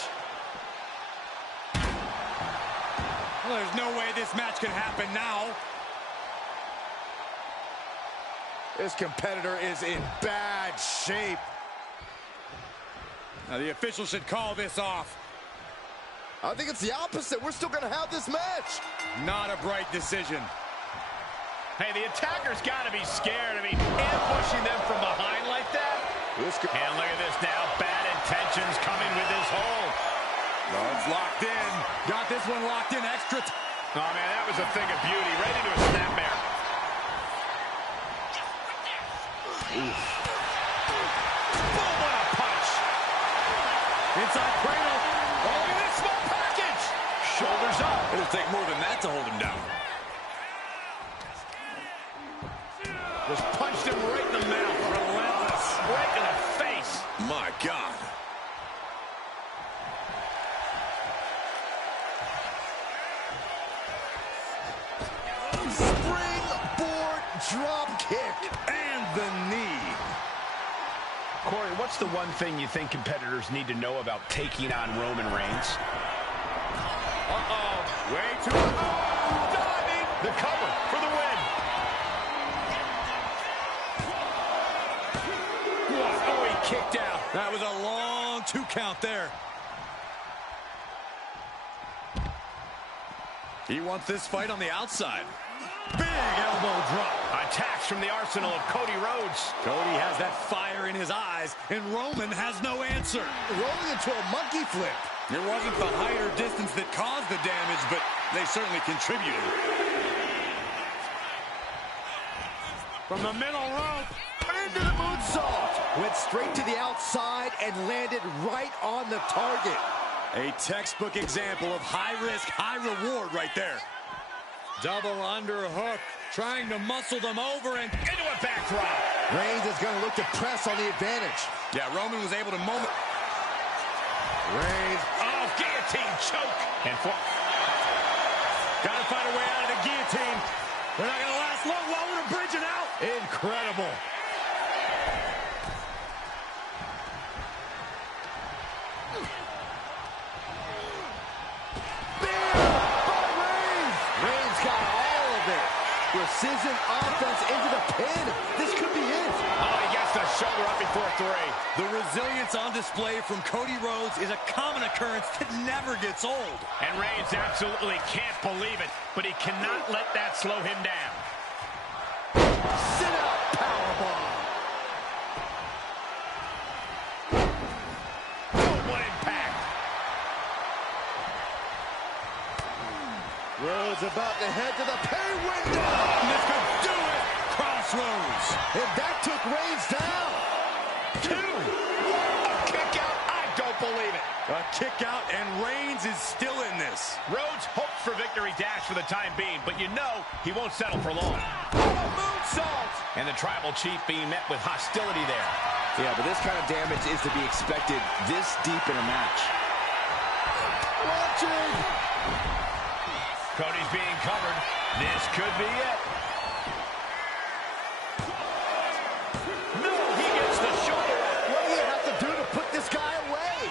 Well, there's no way this match can happen now. This competitor is in bad shape. Now the official should call this off. I think it's the opposite. We're still going to have this match. Not a bright decision. Hey, the attacker's got to be scared. I mean, ambushing them from behind like that. And look at this now. Bad intentions coming with this hold. Well, it's locked in. Got this one locked in extra. Oh, man, that was a thing of beauty. Right into a snapmare. Boom, what a punch. Inside cradle. Oh, look at this small package. Shoulders up. It'll take more than that to hold him down. Just punched him right in the mouth. Relentless. Right in the face. My God. Springboard drop kick. And the knee. Corey, what's the one thing you think competitors need to know about taking on Roman Reigns? Uh-oh. Way too low. Diving. The cover for the win. Oh, he kicked out. That was a long 2 count there. He wants this fight on the outside. Big elbow drop. Attacks from the arsenal of Cody Rhodes. Cody has that fire in his eyes, and Roman has no answer. Rolling into a monkey flip. It wasn't the height or distance that caused the damage, but they certainly contributed. From the middle rope. Into the moonsault. Went straight to the outside and landed right on the target. A textbook example of high risk, high reward right there. Double underhook, trying to muscle them over and Into a backdrop. Reigns is going to look to press on the advantage. yeah, Roman was able to moment. Reigns. Oh, guillotine choke. And Gotta find a way out of the guillotine. They're not gonna last long while we're bridging out. Incredible. Reigns got all of it. Precision offense into the pin. This could be it. oh, he gets the shoulder up before 3. The resilience on display from Cody Rhodes is a common occurrence that never gets old. And Reigns absolutely can't believe it, but he cannot let that slow him down. Sit out powerbomb. Oh, what impact. Rhodes about to head to the pay window. This could do it. Crossroads. And that took Reigns down. 2. A kick out. I don't believe it. A kick out, and Reigns is still in this. Rhodes hopes for victory dash for the time being, but you know he won't settle for long. Moonsault. And the tribal chief being met with hostility there. Yeah, but this kind of damage is to be expected this deep in a match. Launching. Cody's being covered. This could be it. No, he gets the shoulder up. What do you have to do to put this guy away?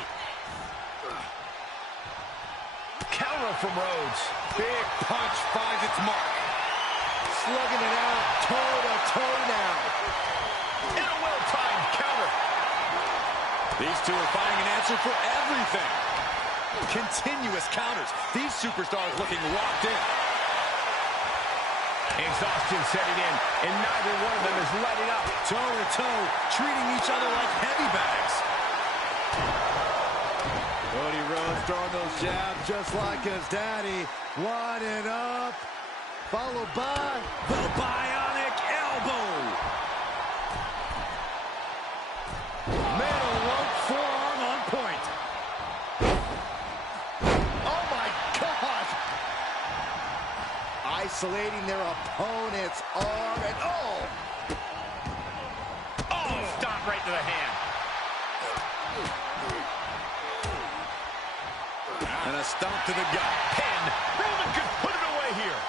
Counter from Rhodes. Big punch finds its mark. Slugging it out toe-to-toe now. And a well-timed counter. These two are finding an answer for everything. Continuous counters. These superstars looking locked in. Exhaustion setting in, and neither one of them is letting up. Toe-to-toe, treating each other like heavy bags. Cody Rhodes throwing those jabs just like his daddy. Winding up. Followed by The bionic elbow. middle rope forearm on point. Oh my God! Isolating their opponent's arm and Oh, stomp right to the hand. And a stomp to the gut. Pin. Roman could put it away here.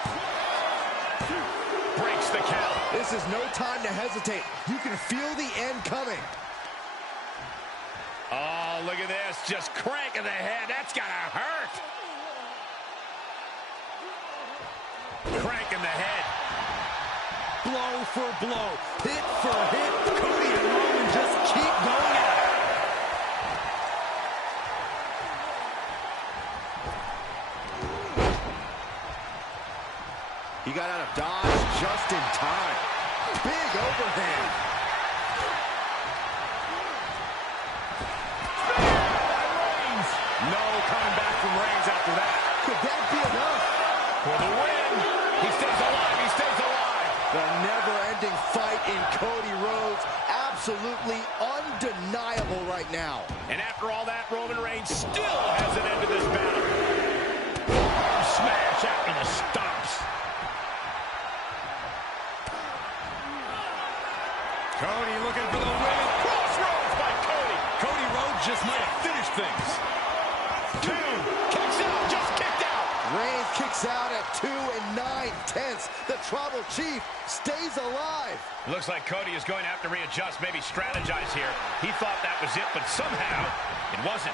Breaks the count. this is no time to hesitate. You can feel the end coming. Oh, look at this. Just cranking the head. That's got to hurt. Cranking the head. Blow for blow. Hit for hit. Cody and Roman just keep going at it. He got out of dodge just in time. Big overhand. No coming back from Reigns after that. Could that be enough? For the win. He stays alive. He stays alive. The never-ending fight in Cody Rhodes. Absolutely undeniable right now. And after all that, Roman Reigns still hasn't ended this battle. Arm smash after the stomps. Cody looking for the win. Crossroads by Cody. Cody Rhodes just might have finished things. 2, kicks out, just kicked out. Reigns kicks out at 2 9/10. The Tribal Chief stays alive. Looks like Cody is going to have to readjust, maybe strategize here. He thought that was it, but somehow it wasn't.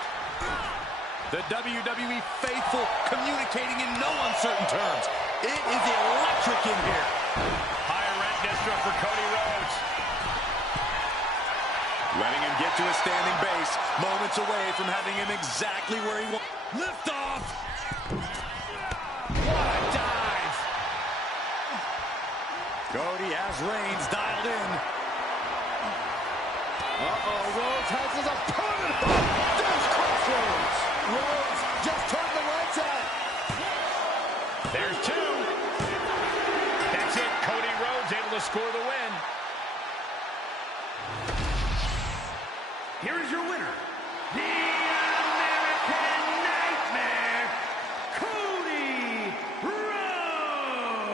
The WWE faithful communicating in no uncertain terms. It is electric in here. Higher rent district for Cody Rhodes. Letting him get to a standing base, moments away from having him exactly where he wants. Lift off! What a dive! Cody has Reigns dialed in. Rhodes has his opponent. There's Crossroads. Rhodes just turned the lights out. There's 2. That's it. Cody Rhodes able to score the win. Here is your winner, the American Nightmare, Cody Rhodes.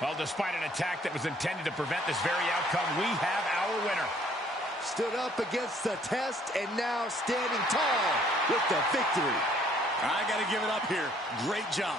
Well, despite an attack that was intended to prevent this very outcome, we have our winner. Stood up against the test and now standing tall with the victory. I got to give it up here. Great job.